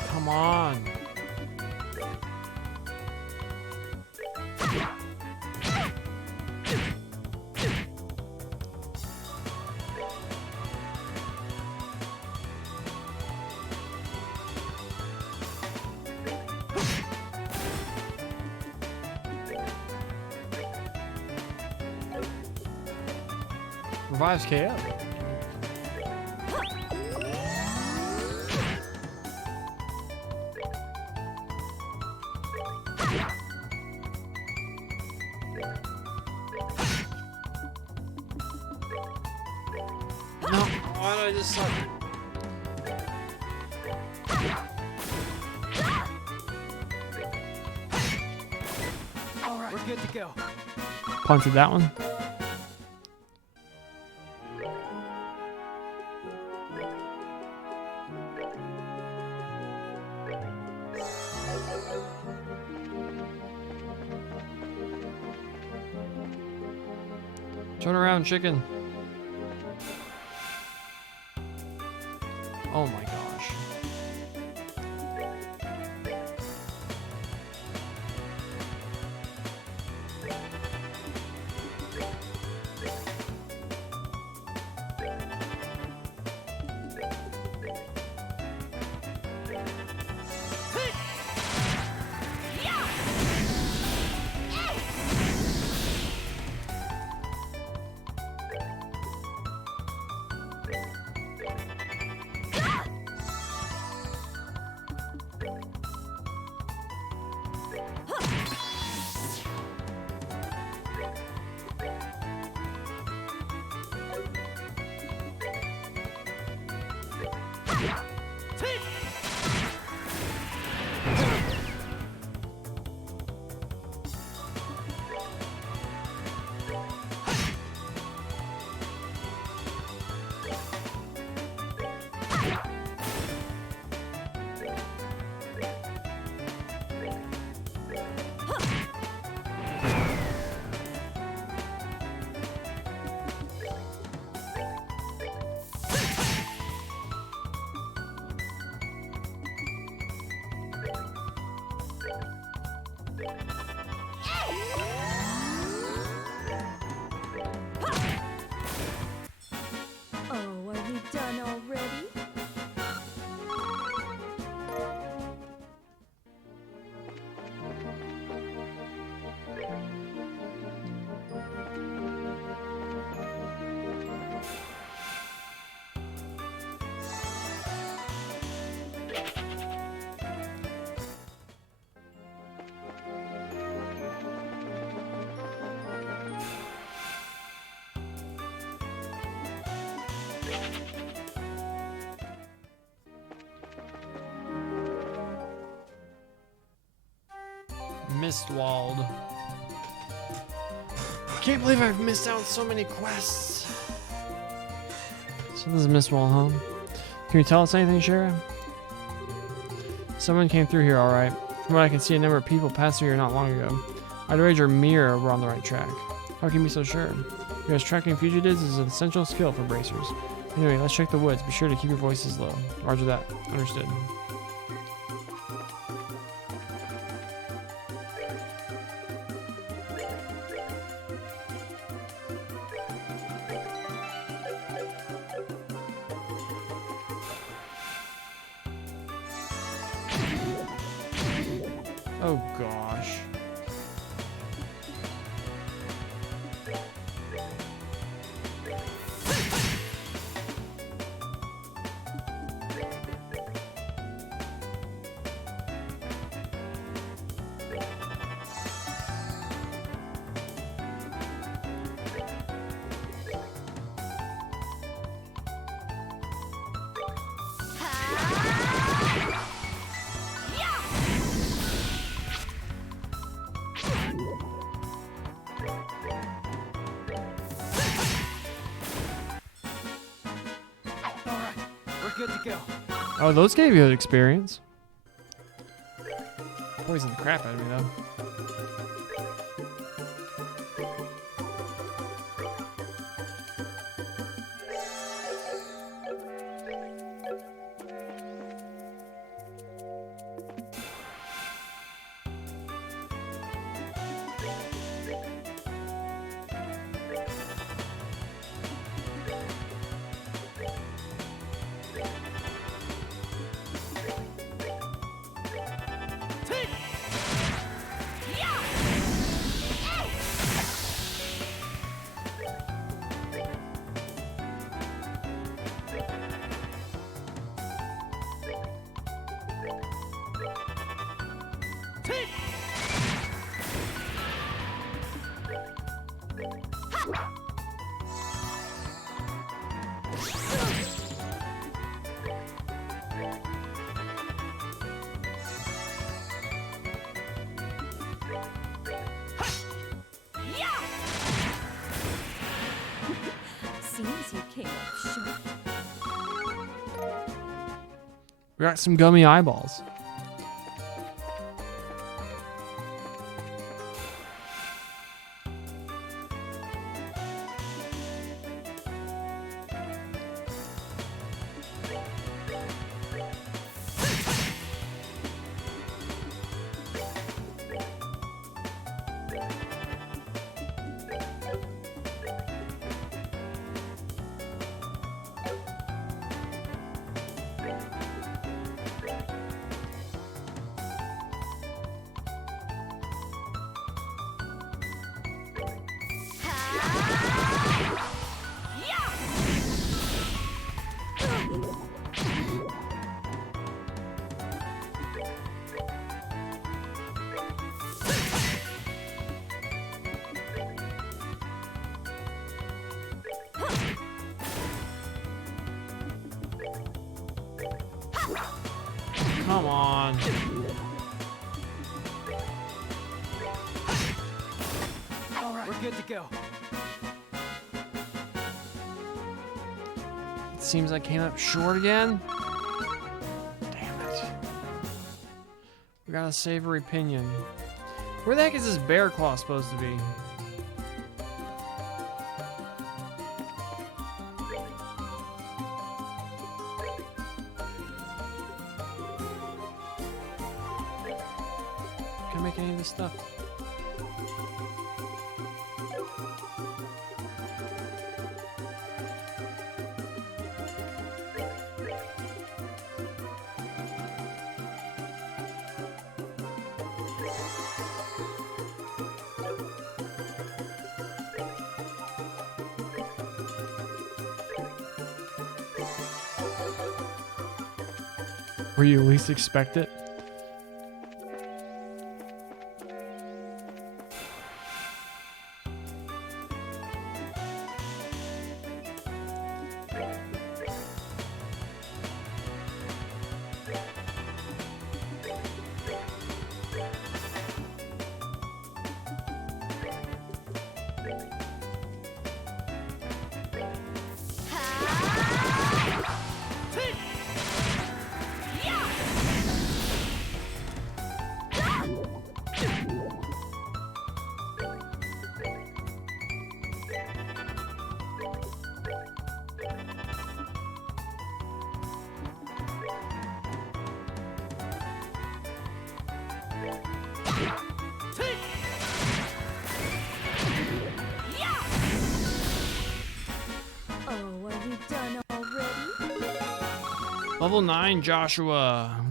Come on. Revives KO. No, why did I just suck? All right, we're good to go. Punted that one. Turn around, chicken. Oh my gosh. Oh, are we done already? Mistwald. I can't believe I've missed out on so many quests. So this is Mistwald, huh? Can you tell us anything, Shara? Someone came through here, alright. From what I can see, a number of people passed through here not long ago. I'd wager mirror we're on the right track. How can you be so sure? Because tracking fugitives is an essential skill for bracers. Anyway, let's check the woods. Be sure to keep your voices low. Roger that. Understood. Oh gosh. Alright, we're good to go. Oh, those gave you experience. Poisoned the crap out of me though. Seems you came up short. We got some gummy eyeballs. Come on. Alright, we're good to go. It seems I came up short again. Damn it. We got a savory pinion. Where the heck is this bear claw supposed to be? Can I make any of this stuff? Where you least expect it? Level 9 Joshua.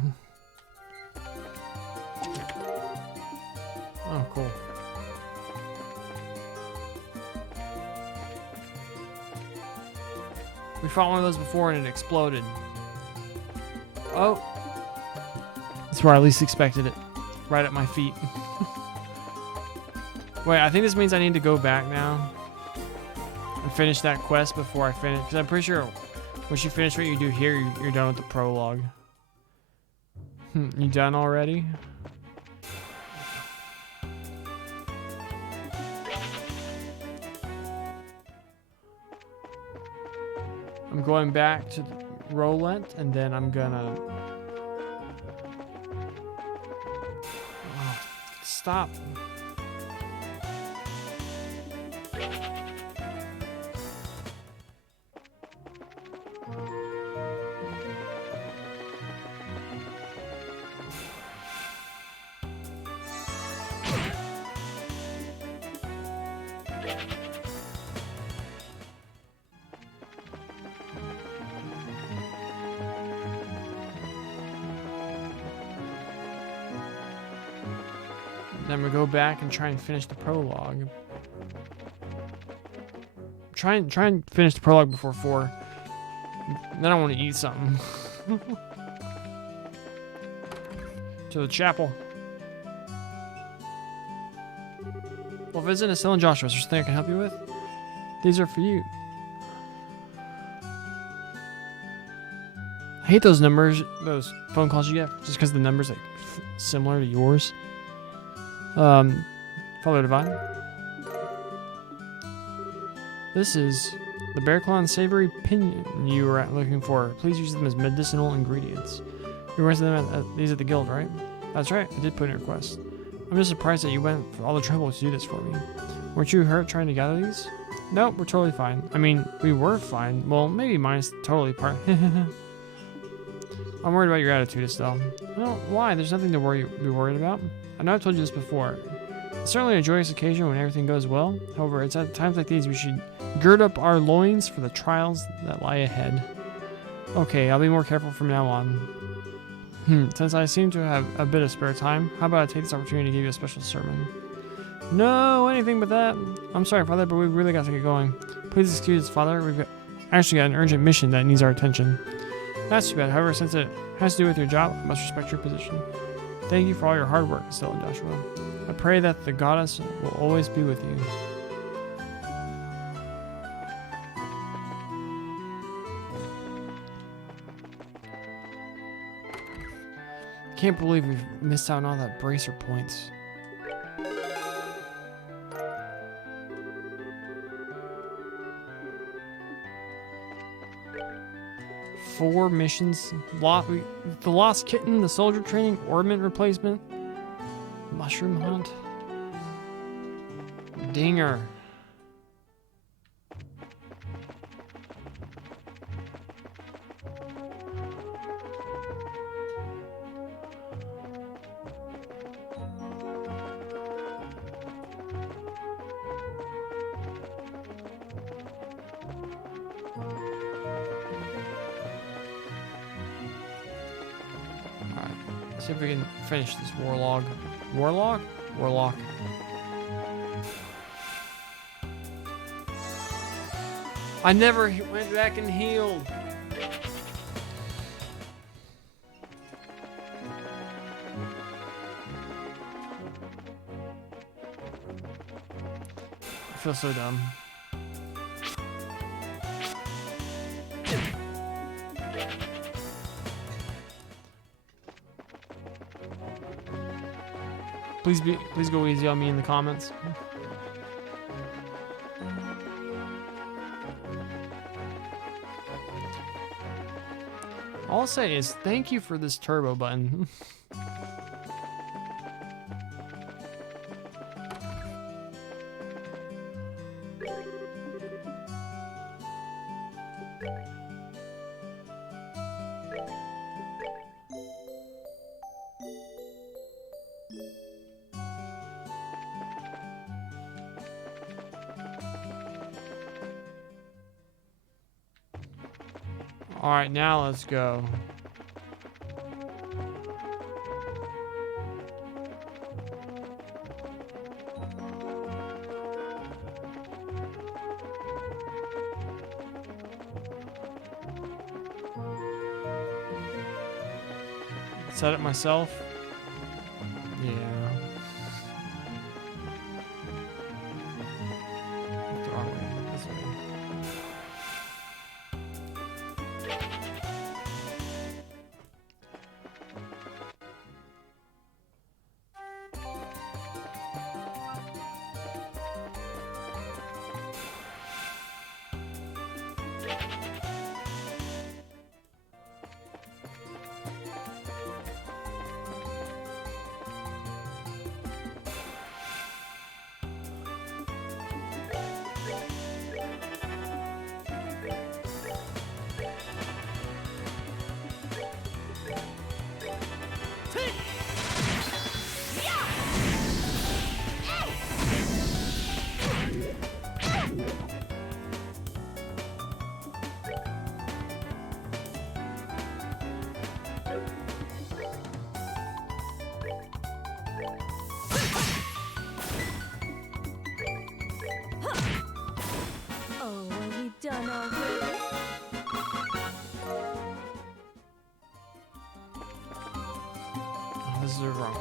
Oh, cool. We fought one of those before and it exploded. Oh. That's where I least expected it. Right at my feet. Wait, I think this means I need to go back now and finish that quest before I finish. Because I'm pretty sure once you finish what you do here, you're done with the prologue. You done already? I'm going back to Rolent, and then I'm gonna... Oh, stop. Then we go back and try and finish the prologue. Try and finish the prologue before 4. Then I want to eat something. To the chapel. Well, visit Estelle and Joshua. Is there something I can help you with? These are for you. I hate those numbers, those phone calls you get, just because the number's like similar to yours. Father Divine. This is the Bear Claw and Savory Pinion you were looking for. Please use them as medicinal ingredients. You rented them at these at the guild, right? That's right, I did put in a request. I'm just surprised that you went for all the trouble to do this for me. Weren't you hurt trying to gather these? Nope, we're totally fine. I mean, we were fine. Well, maybe minus the totally part. I'm worried about your attitude, Estelle. Well, why? There's nothing to be worried about. I know I've told you this before. It's certainly a joyous occasion when everything goes well. However, it's at times like these we should gird up our loins for the trials that lie ahead. Okay, I'll be more careful from now on. Since I seem to have a bit of spare time, how about I take this opportunity to give you a special sermon? No, anything but that. I'm sorry, Father, but we've really got to get going. Please excuse us, Father. We've actually got an urgent mission that needs our attention. That's too bad. However, since it has to do with your job, I must respect your position. Thank you for all your hard work, Estelle and Joshua. I pray that the goddess will always be with you. Can't believe we've missed out on all that bracer points. Four missions. The Lost Kitten, the Soldier Training, Ornament Replacement, Mushroom Hunt, Dinger. See if we can finish this warlog. Warlock? Warlock. I never went back and healed. I feel so dumb. Please go easy on me in the comments. All I'll say is thank you for this turbo button. All right, now let's go. Set it myself. Yeah. The wrong way. This way. Oh, are we done already? Oh, this is the wrong way.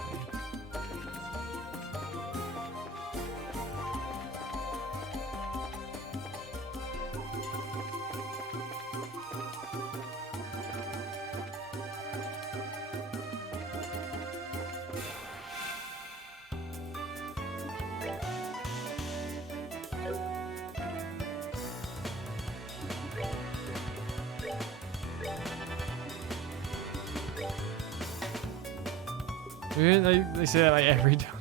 They say that like every time.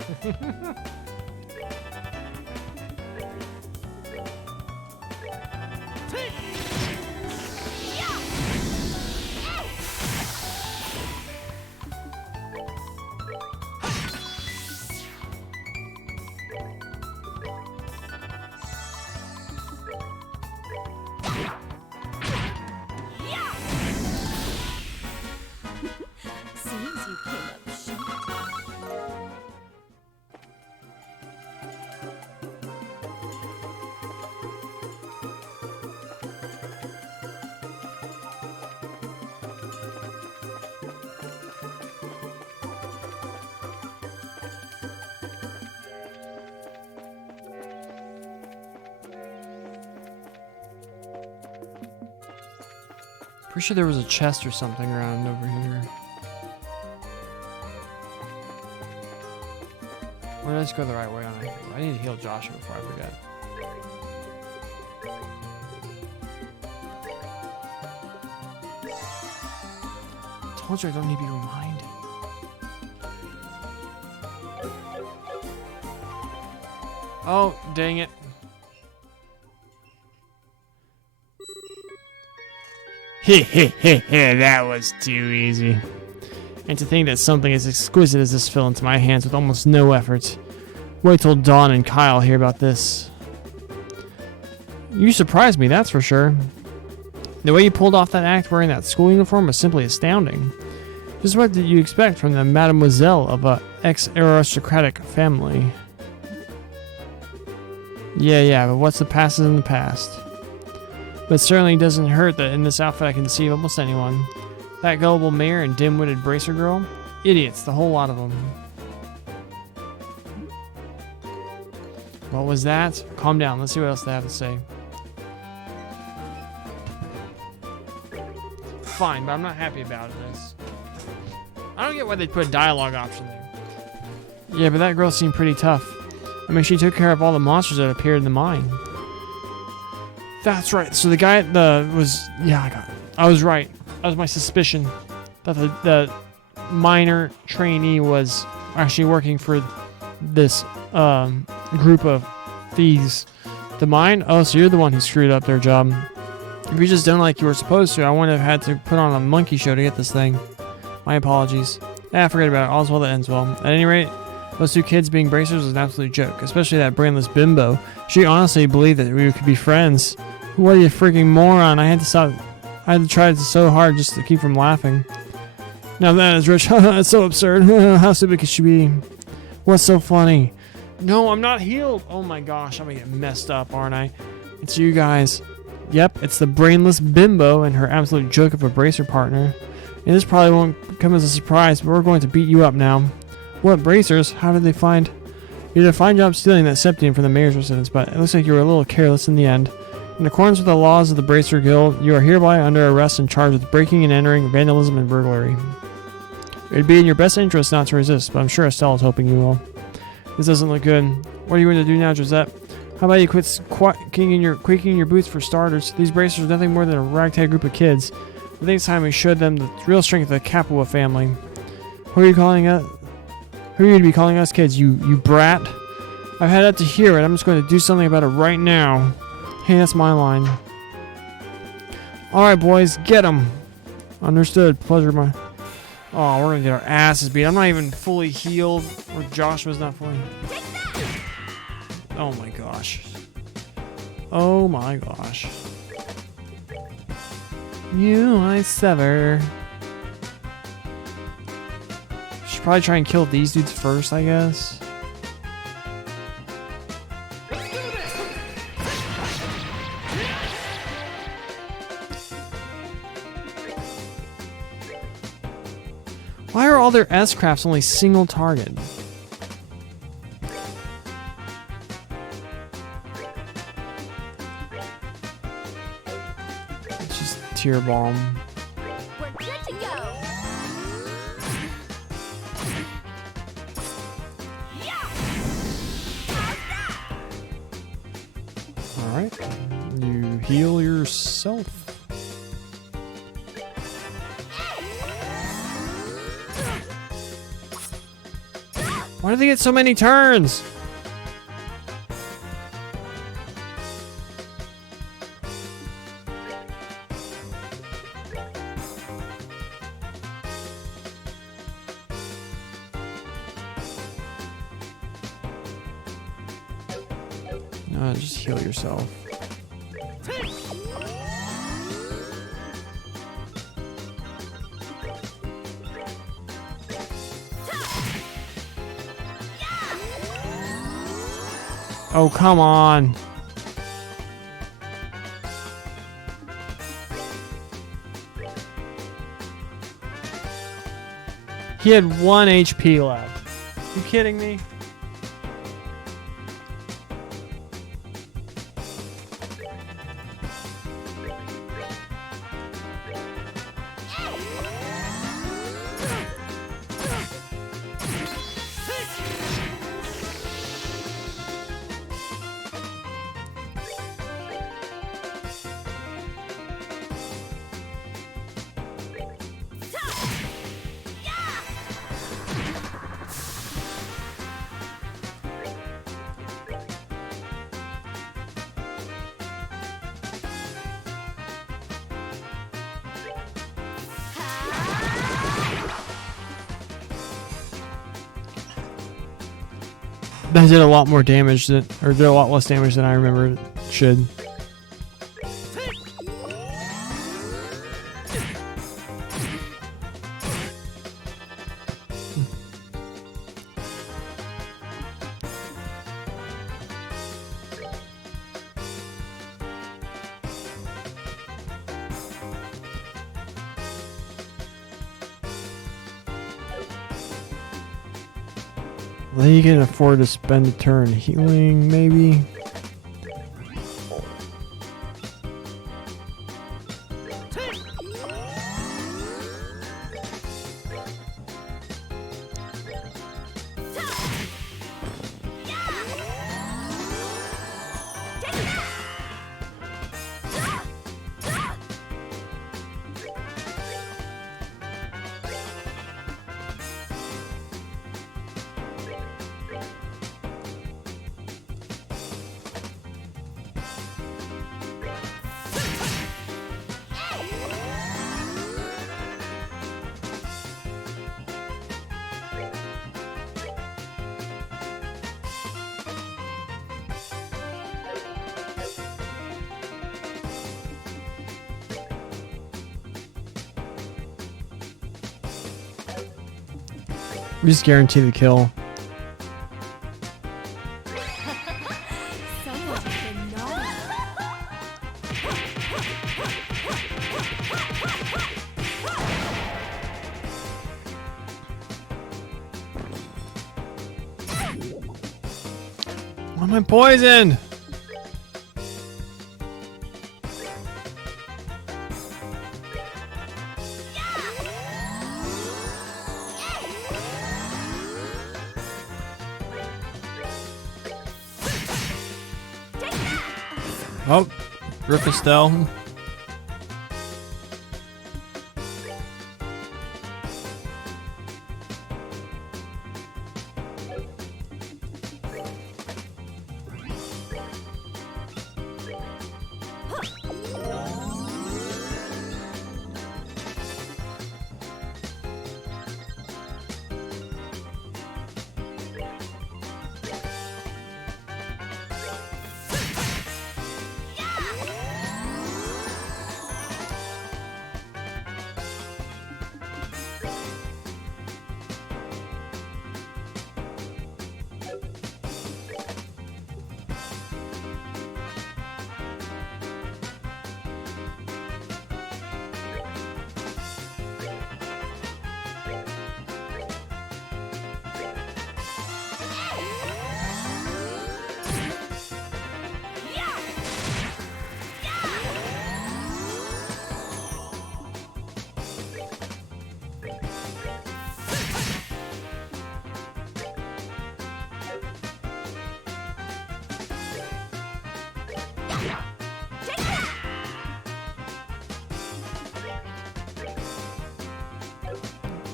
Seems you came up short. Pretty sure there was a chest or something around over here. Or did I just go the right way on it? I need to heal Joshua before I forget. Told you I don't need to be reminded. Oh, dang it. That was too easy. And to think that something as exquisite as this fell into my hands with almost no effort. Wait till Dawn and Kyle hear about this. You surprised me, that's for sure. The way you pulled off that act wearing that school uniform was simply astounding. Just what did you expect from the mademoiselle of a ex-aristocratic family? Yeah, but what's the past is in the past. But it certainly doesn't hurt that in this outfit I can deceive almost anyone. That gullible mayor and dim-witted bracer girl? Idiots, the whole lot of them. What was that? Calm down, let's see what else they have to say. Fine, but I'm not happy about this. I don't get why they put a dialogue option there. Yeah, but that girl seemed pretty tough. I mean, she took care of all the monsters that appeared in the mine. That's right. So the guy I was right. That was my suspicion. That the minor trainee was actually working for this group of thieves. The mine? Oh, so you're the one who screwed up their job. If you just done like you were supposed to, I wouldn't have had to put on a monkey show to get this thing. My apologies. Forget about it. All's well that ends well. At any rate, those two kids being bracers was an absolute joke, especially that brainless bimbo. She honestly believed that we could be friends. What a freaking moron. I had to try so hard just to keep from laughing. Now that is rich. It's so absurd. How stupid could she be? What's so funny? No, I'm not healed. Oh my gosh, I'm gonna get messed up, aren't I? It's you guys. Yep, it's the brainless bimbo and her absolute joke of a bracer partner. And this probably won't come as a surprise, but we're going to beat you up now. What, bracers? How did they find... You did a fine job stealing that septium from the mayor's residence, but it looks like you were a little careless in the end. In accordance with the laws of the Bracer Guild, you are hereby under arrest and charged with breaking and entering, vandalism, and burglary. It would be in your best interest not to resist, but I'm sure Estelle is hoping you will. This doesn't look good. What are you going to do now, Josette? How about you quit quaking in your boots for starters? These bracers are nothing more than a ragtag group of kids. I think it's time we showed them the real strength of the Capua family. Who are you calling us? Who are you to be calling us kids, you brat? I've had up to here, and I'm just going to do something about it right now. Hey, that's my line. Alright, boys, get 'em. Understood. Pleasure, my... Oh, we're gonna get our asses beat. I'm not even fully healed. Or Joshua's not fully... Oh my gosh. Oh my gosh. You I sever. Should probably try and kill these dudes first, I guess. Why are all their S-crafts only single target? It's just tear bomb. We're good to go. Alright. You heal yourself. Why do they get so many turns? Just heal yourself. Oh, come on. He had 1 HP left. You kidding me? That did a lot more damage than, or did a lot less damage than I remember it should. They can afford to spend a turn healing, maybe. We just guarantee the kill. Someone's been naughty. am I poisoned? Oh, Rip Estelle.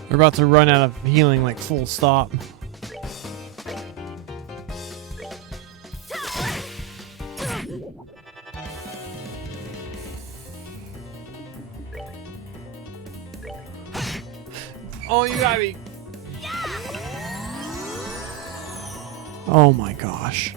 We're about to run out of healing, like full stop. Oh, you gotta be. Oh my gosh.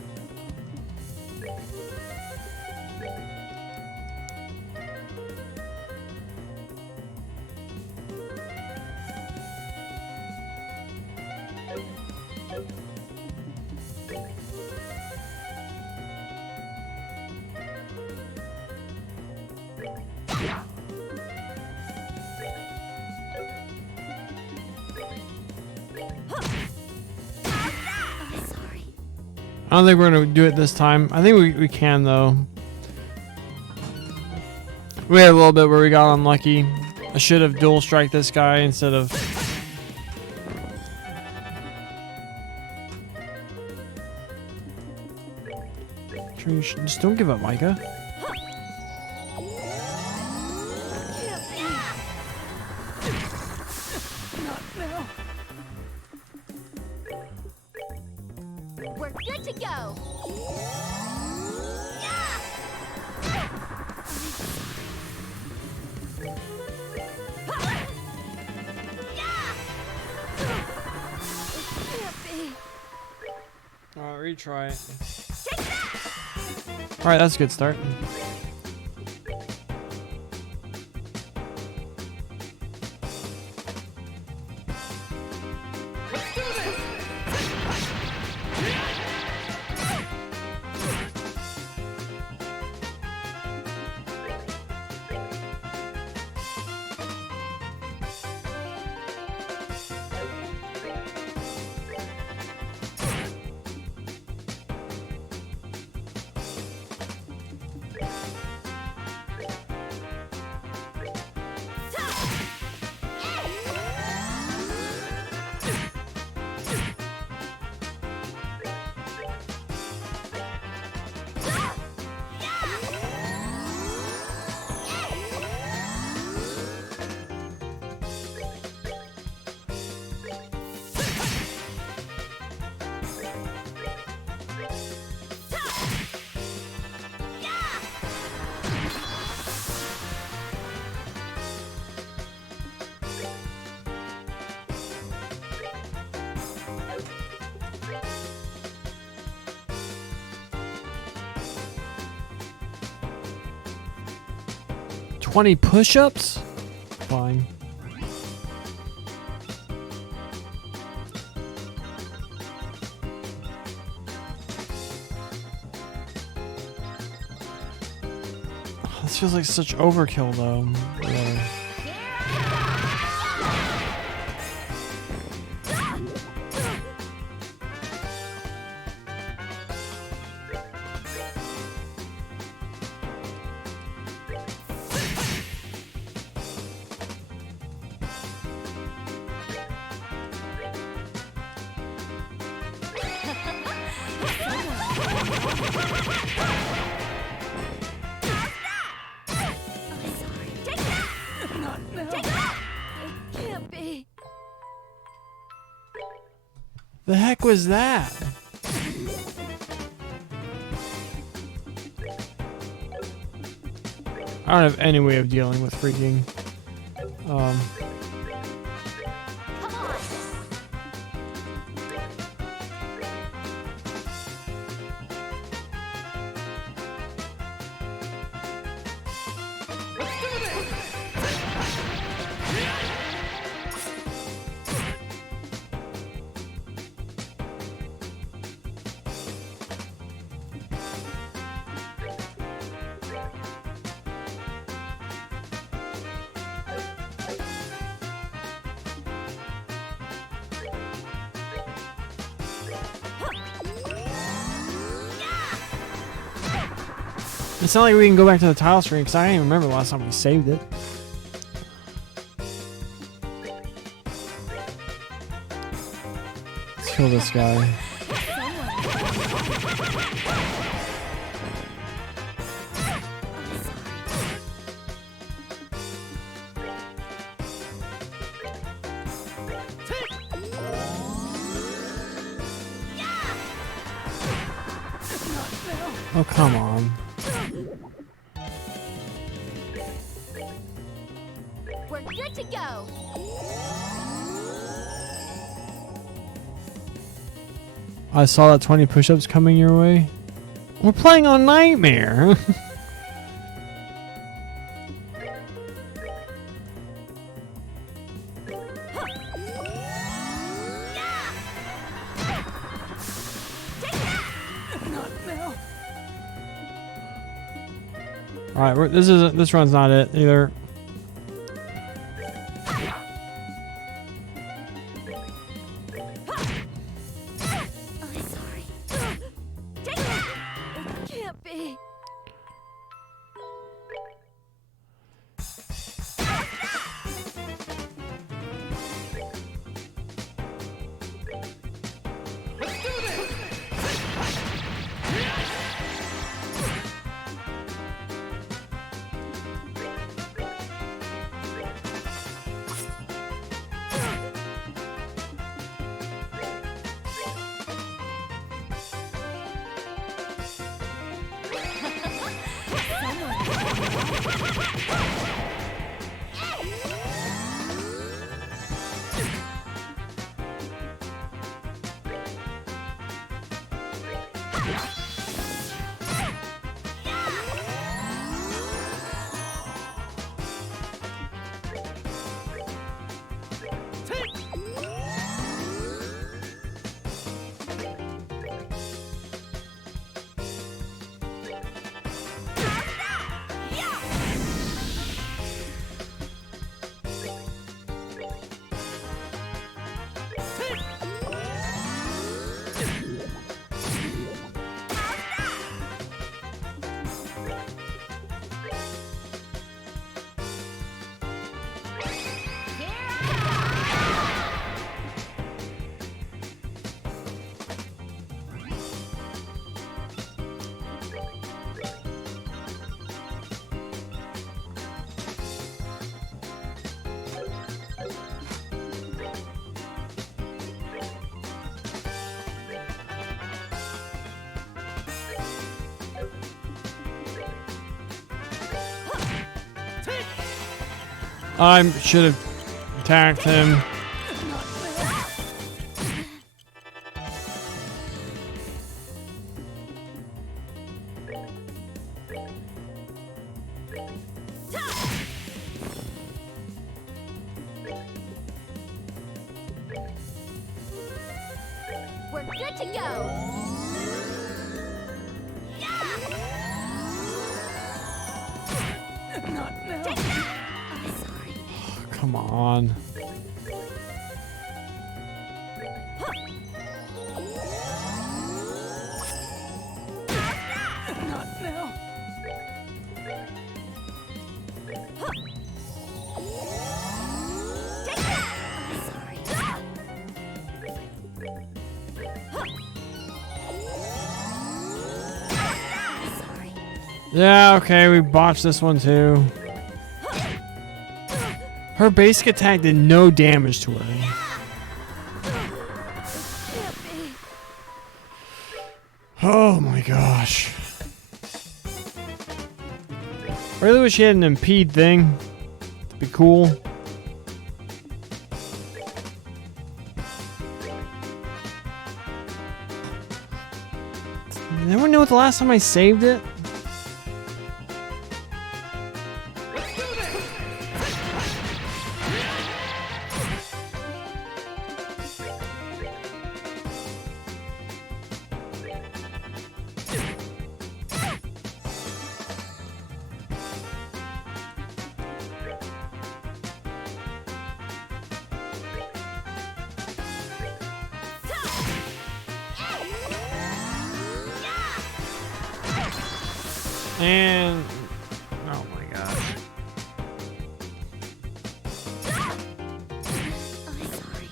I don't think we're gonna do it this time. I think we can though. We had a little bit where we got unlucky. I should have dual strike this guy instead of. Just don't give up, Micah. We're good to go. Alright, retry it. Alright, that's a good start. "20 push-ups? Fine." This feels like such overkill though. Really. Sorry. Take that! Not now. Take that! It can't be. The heck was that? I don't have any way of dealing with freaking Come on. Let's do this. It's not like we can go back to the tile screen because I don't even remember the last time we saved it. Let's kill this guy. Oh, come on. We're good to go. I saw that 20 push-ups coming your way. We're playing on Nightmare. Not now. All right, this run's not it either. I'm sorry. Take that! It can't be. Let's do this. I should have attacked him. We're good to go. Not now. I'm sorry. Come on. Not now. I'm sorry. Yeah, okay, we botched this one too. Her basic attack did no damage to her. Can't be. Oh my gosh. I really wish she had an impede thing. It'd be cool. Does anyone know the last time I saved it? And oh my gosh. I'm sorry.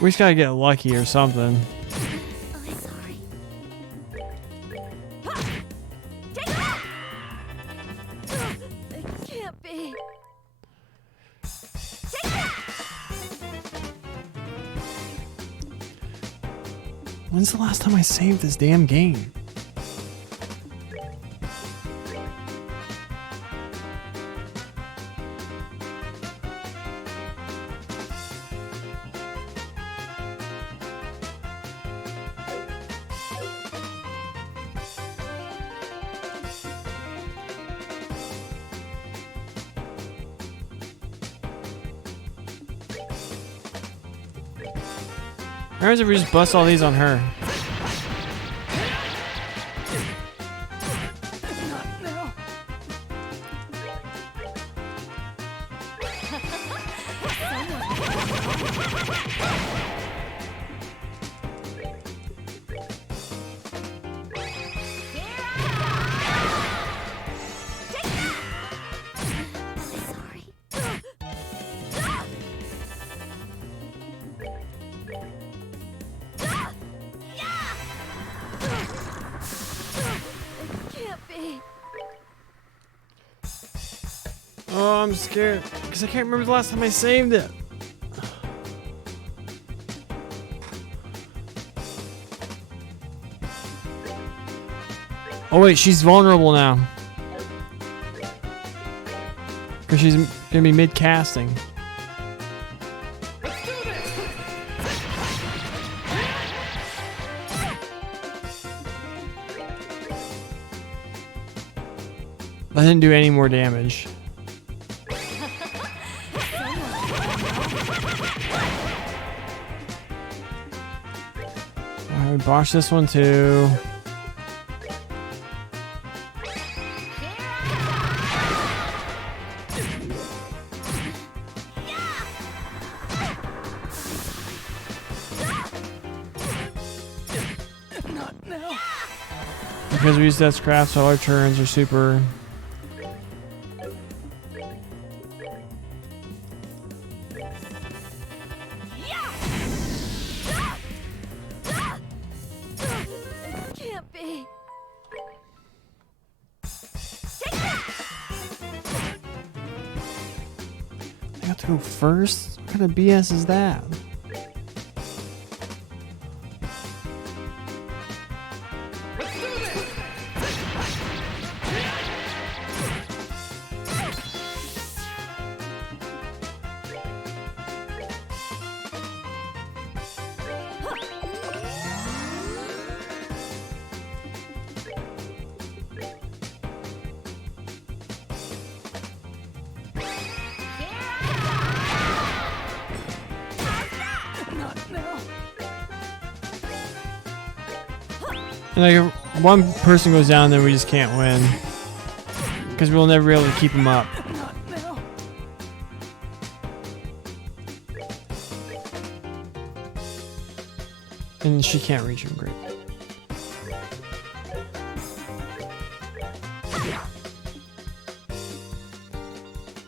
We just gotta get lucky or something. I'm sorry. Take that! It can't be. Take that! When's the last time I saved this damn game? Or if we just bust all these on her. Not now. I'm sorry. It can't be. Oh, I'm scared because I can't remember the last time I saved it. Oh wait, she's vulnerable now. Because she's gonna be mid-casting. That didn't do any more damage. Alright, botch this one too. Not now. Because we use Death's Craft, so all our turns are super. It can't be. I have to go first? What kind of BS is that? And like, if one person goes down, then we just can't win. Because we'll never be able to keep them up. Not now. And she can't reach him, great.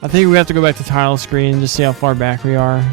I think we have to go back to title screen and just see how far back we are.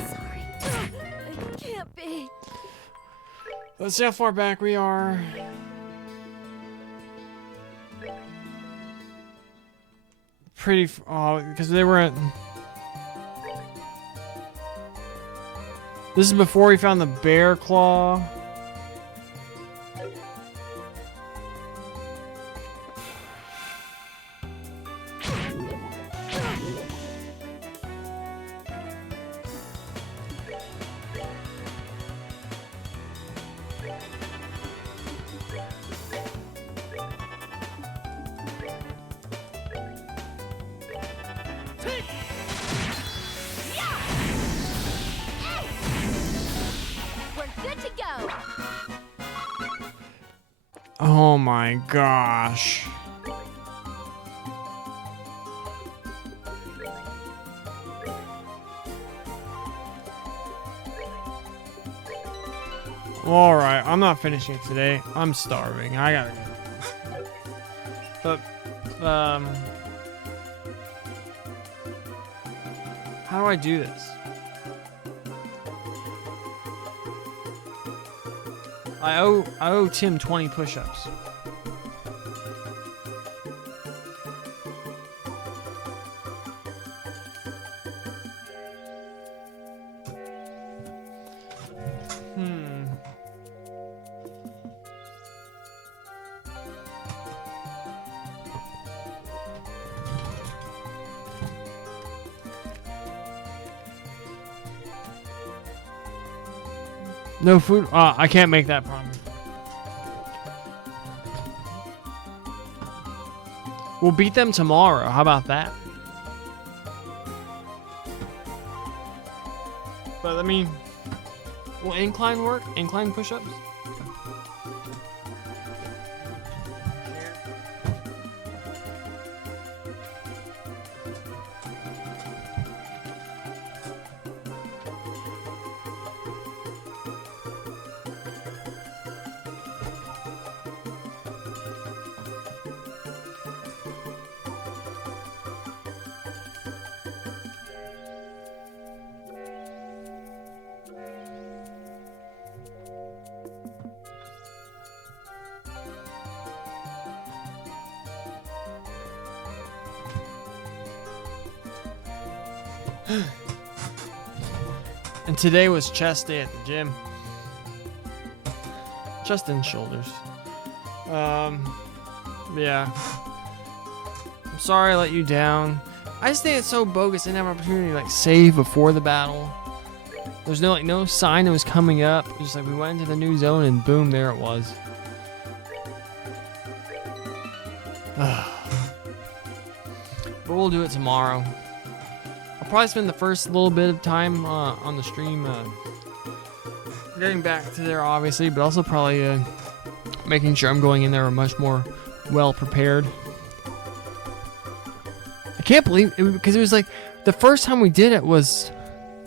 Sorry. It can't be. Let's see how far back we are. Pretty, because they were at... This is before we found the bear claw. We're good to go. Oh my gosh. Alright, I'm not finishing it today. I'm starving. I gotta go. But, how do I do this? I owe Tim 20 push-ups. No food? I can't make that promise. We'll beat them tomorrow. How about that? But I mean, will incline work? Incline push-ups? And today was chest day at the gym. Chest and shoulders. Yeah. I'm sorry I let you down. I just think it's so bogus. I didn't have an opportunity to like save before the battle. There's no sign it was coming up. It's just like we went into the new zone and boom, there it was. But we'll do it tomorrow. I'll probably spend the first little bit of time on the stream getting back to there, obviously, but also probably making sure I'm going in there much more well prepared. I can't believe it, because it was like the first time we did it was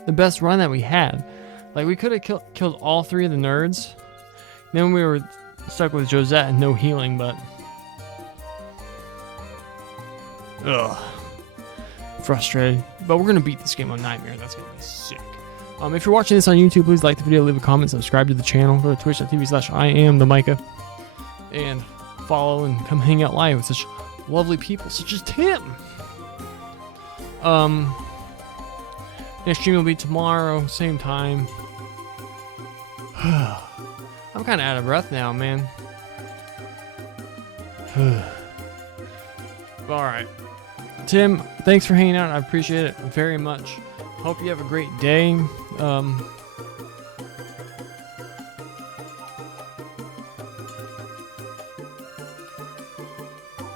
the best run that we had. Like we could have killed all three of the nerds. Then we were stuck with Josette and no healing, but ugh. Frustrated, but we're gonna beat this game on Nightmare. That's gonna be sick. If you're watching this on YouTube, please like the video, leave a comment, subscribe to the channel, go to twitch.tv/IamTheMicah, and follow and come hang out live with such lovely people such as Tim. Next stream will be tomorrow, same time. I'm kind of out of breath now, man. All right. Tim, thanks for hanging out. I appreciate it very much. Hope you have a great day.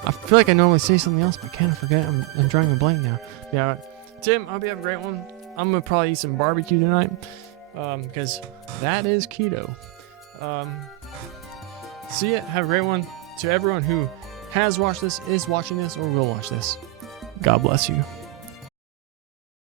I feel like I normally say something else, but I kind of forget. I'm drawing a blank now. Yeah, all right. Tim, I hope you have a great one. I'm gonna probably eat some barbecue tonight, because that is keto. See ya. Have a great one. To everyone who has watched this, is watching this, or will watch this, God bless you.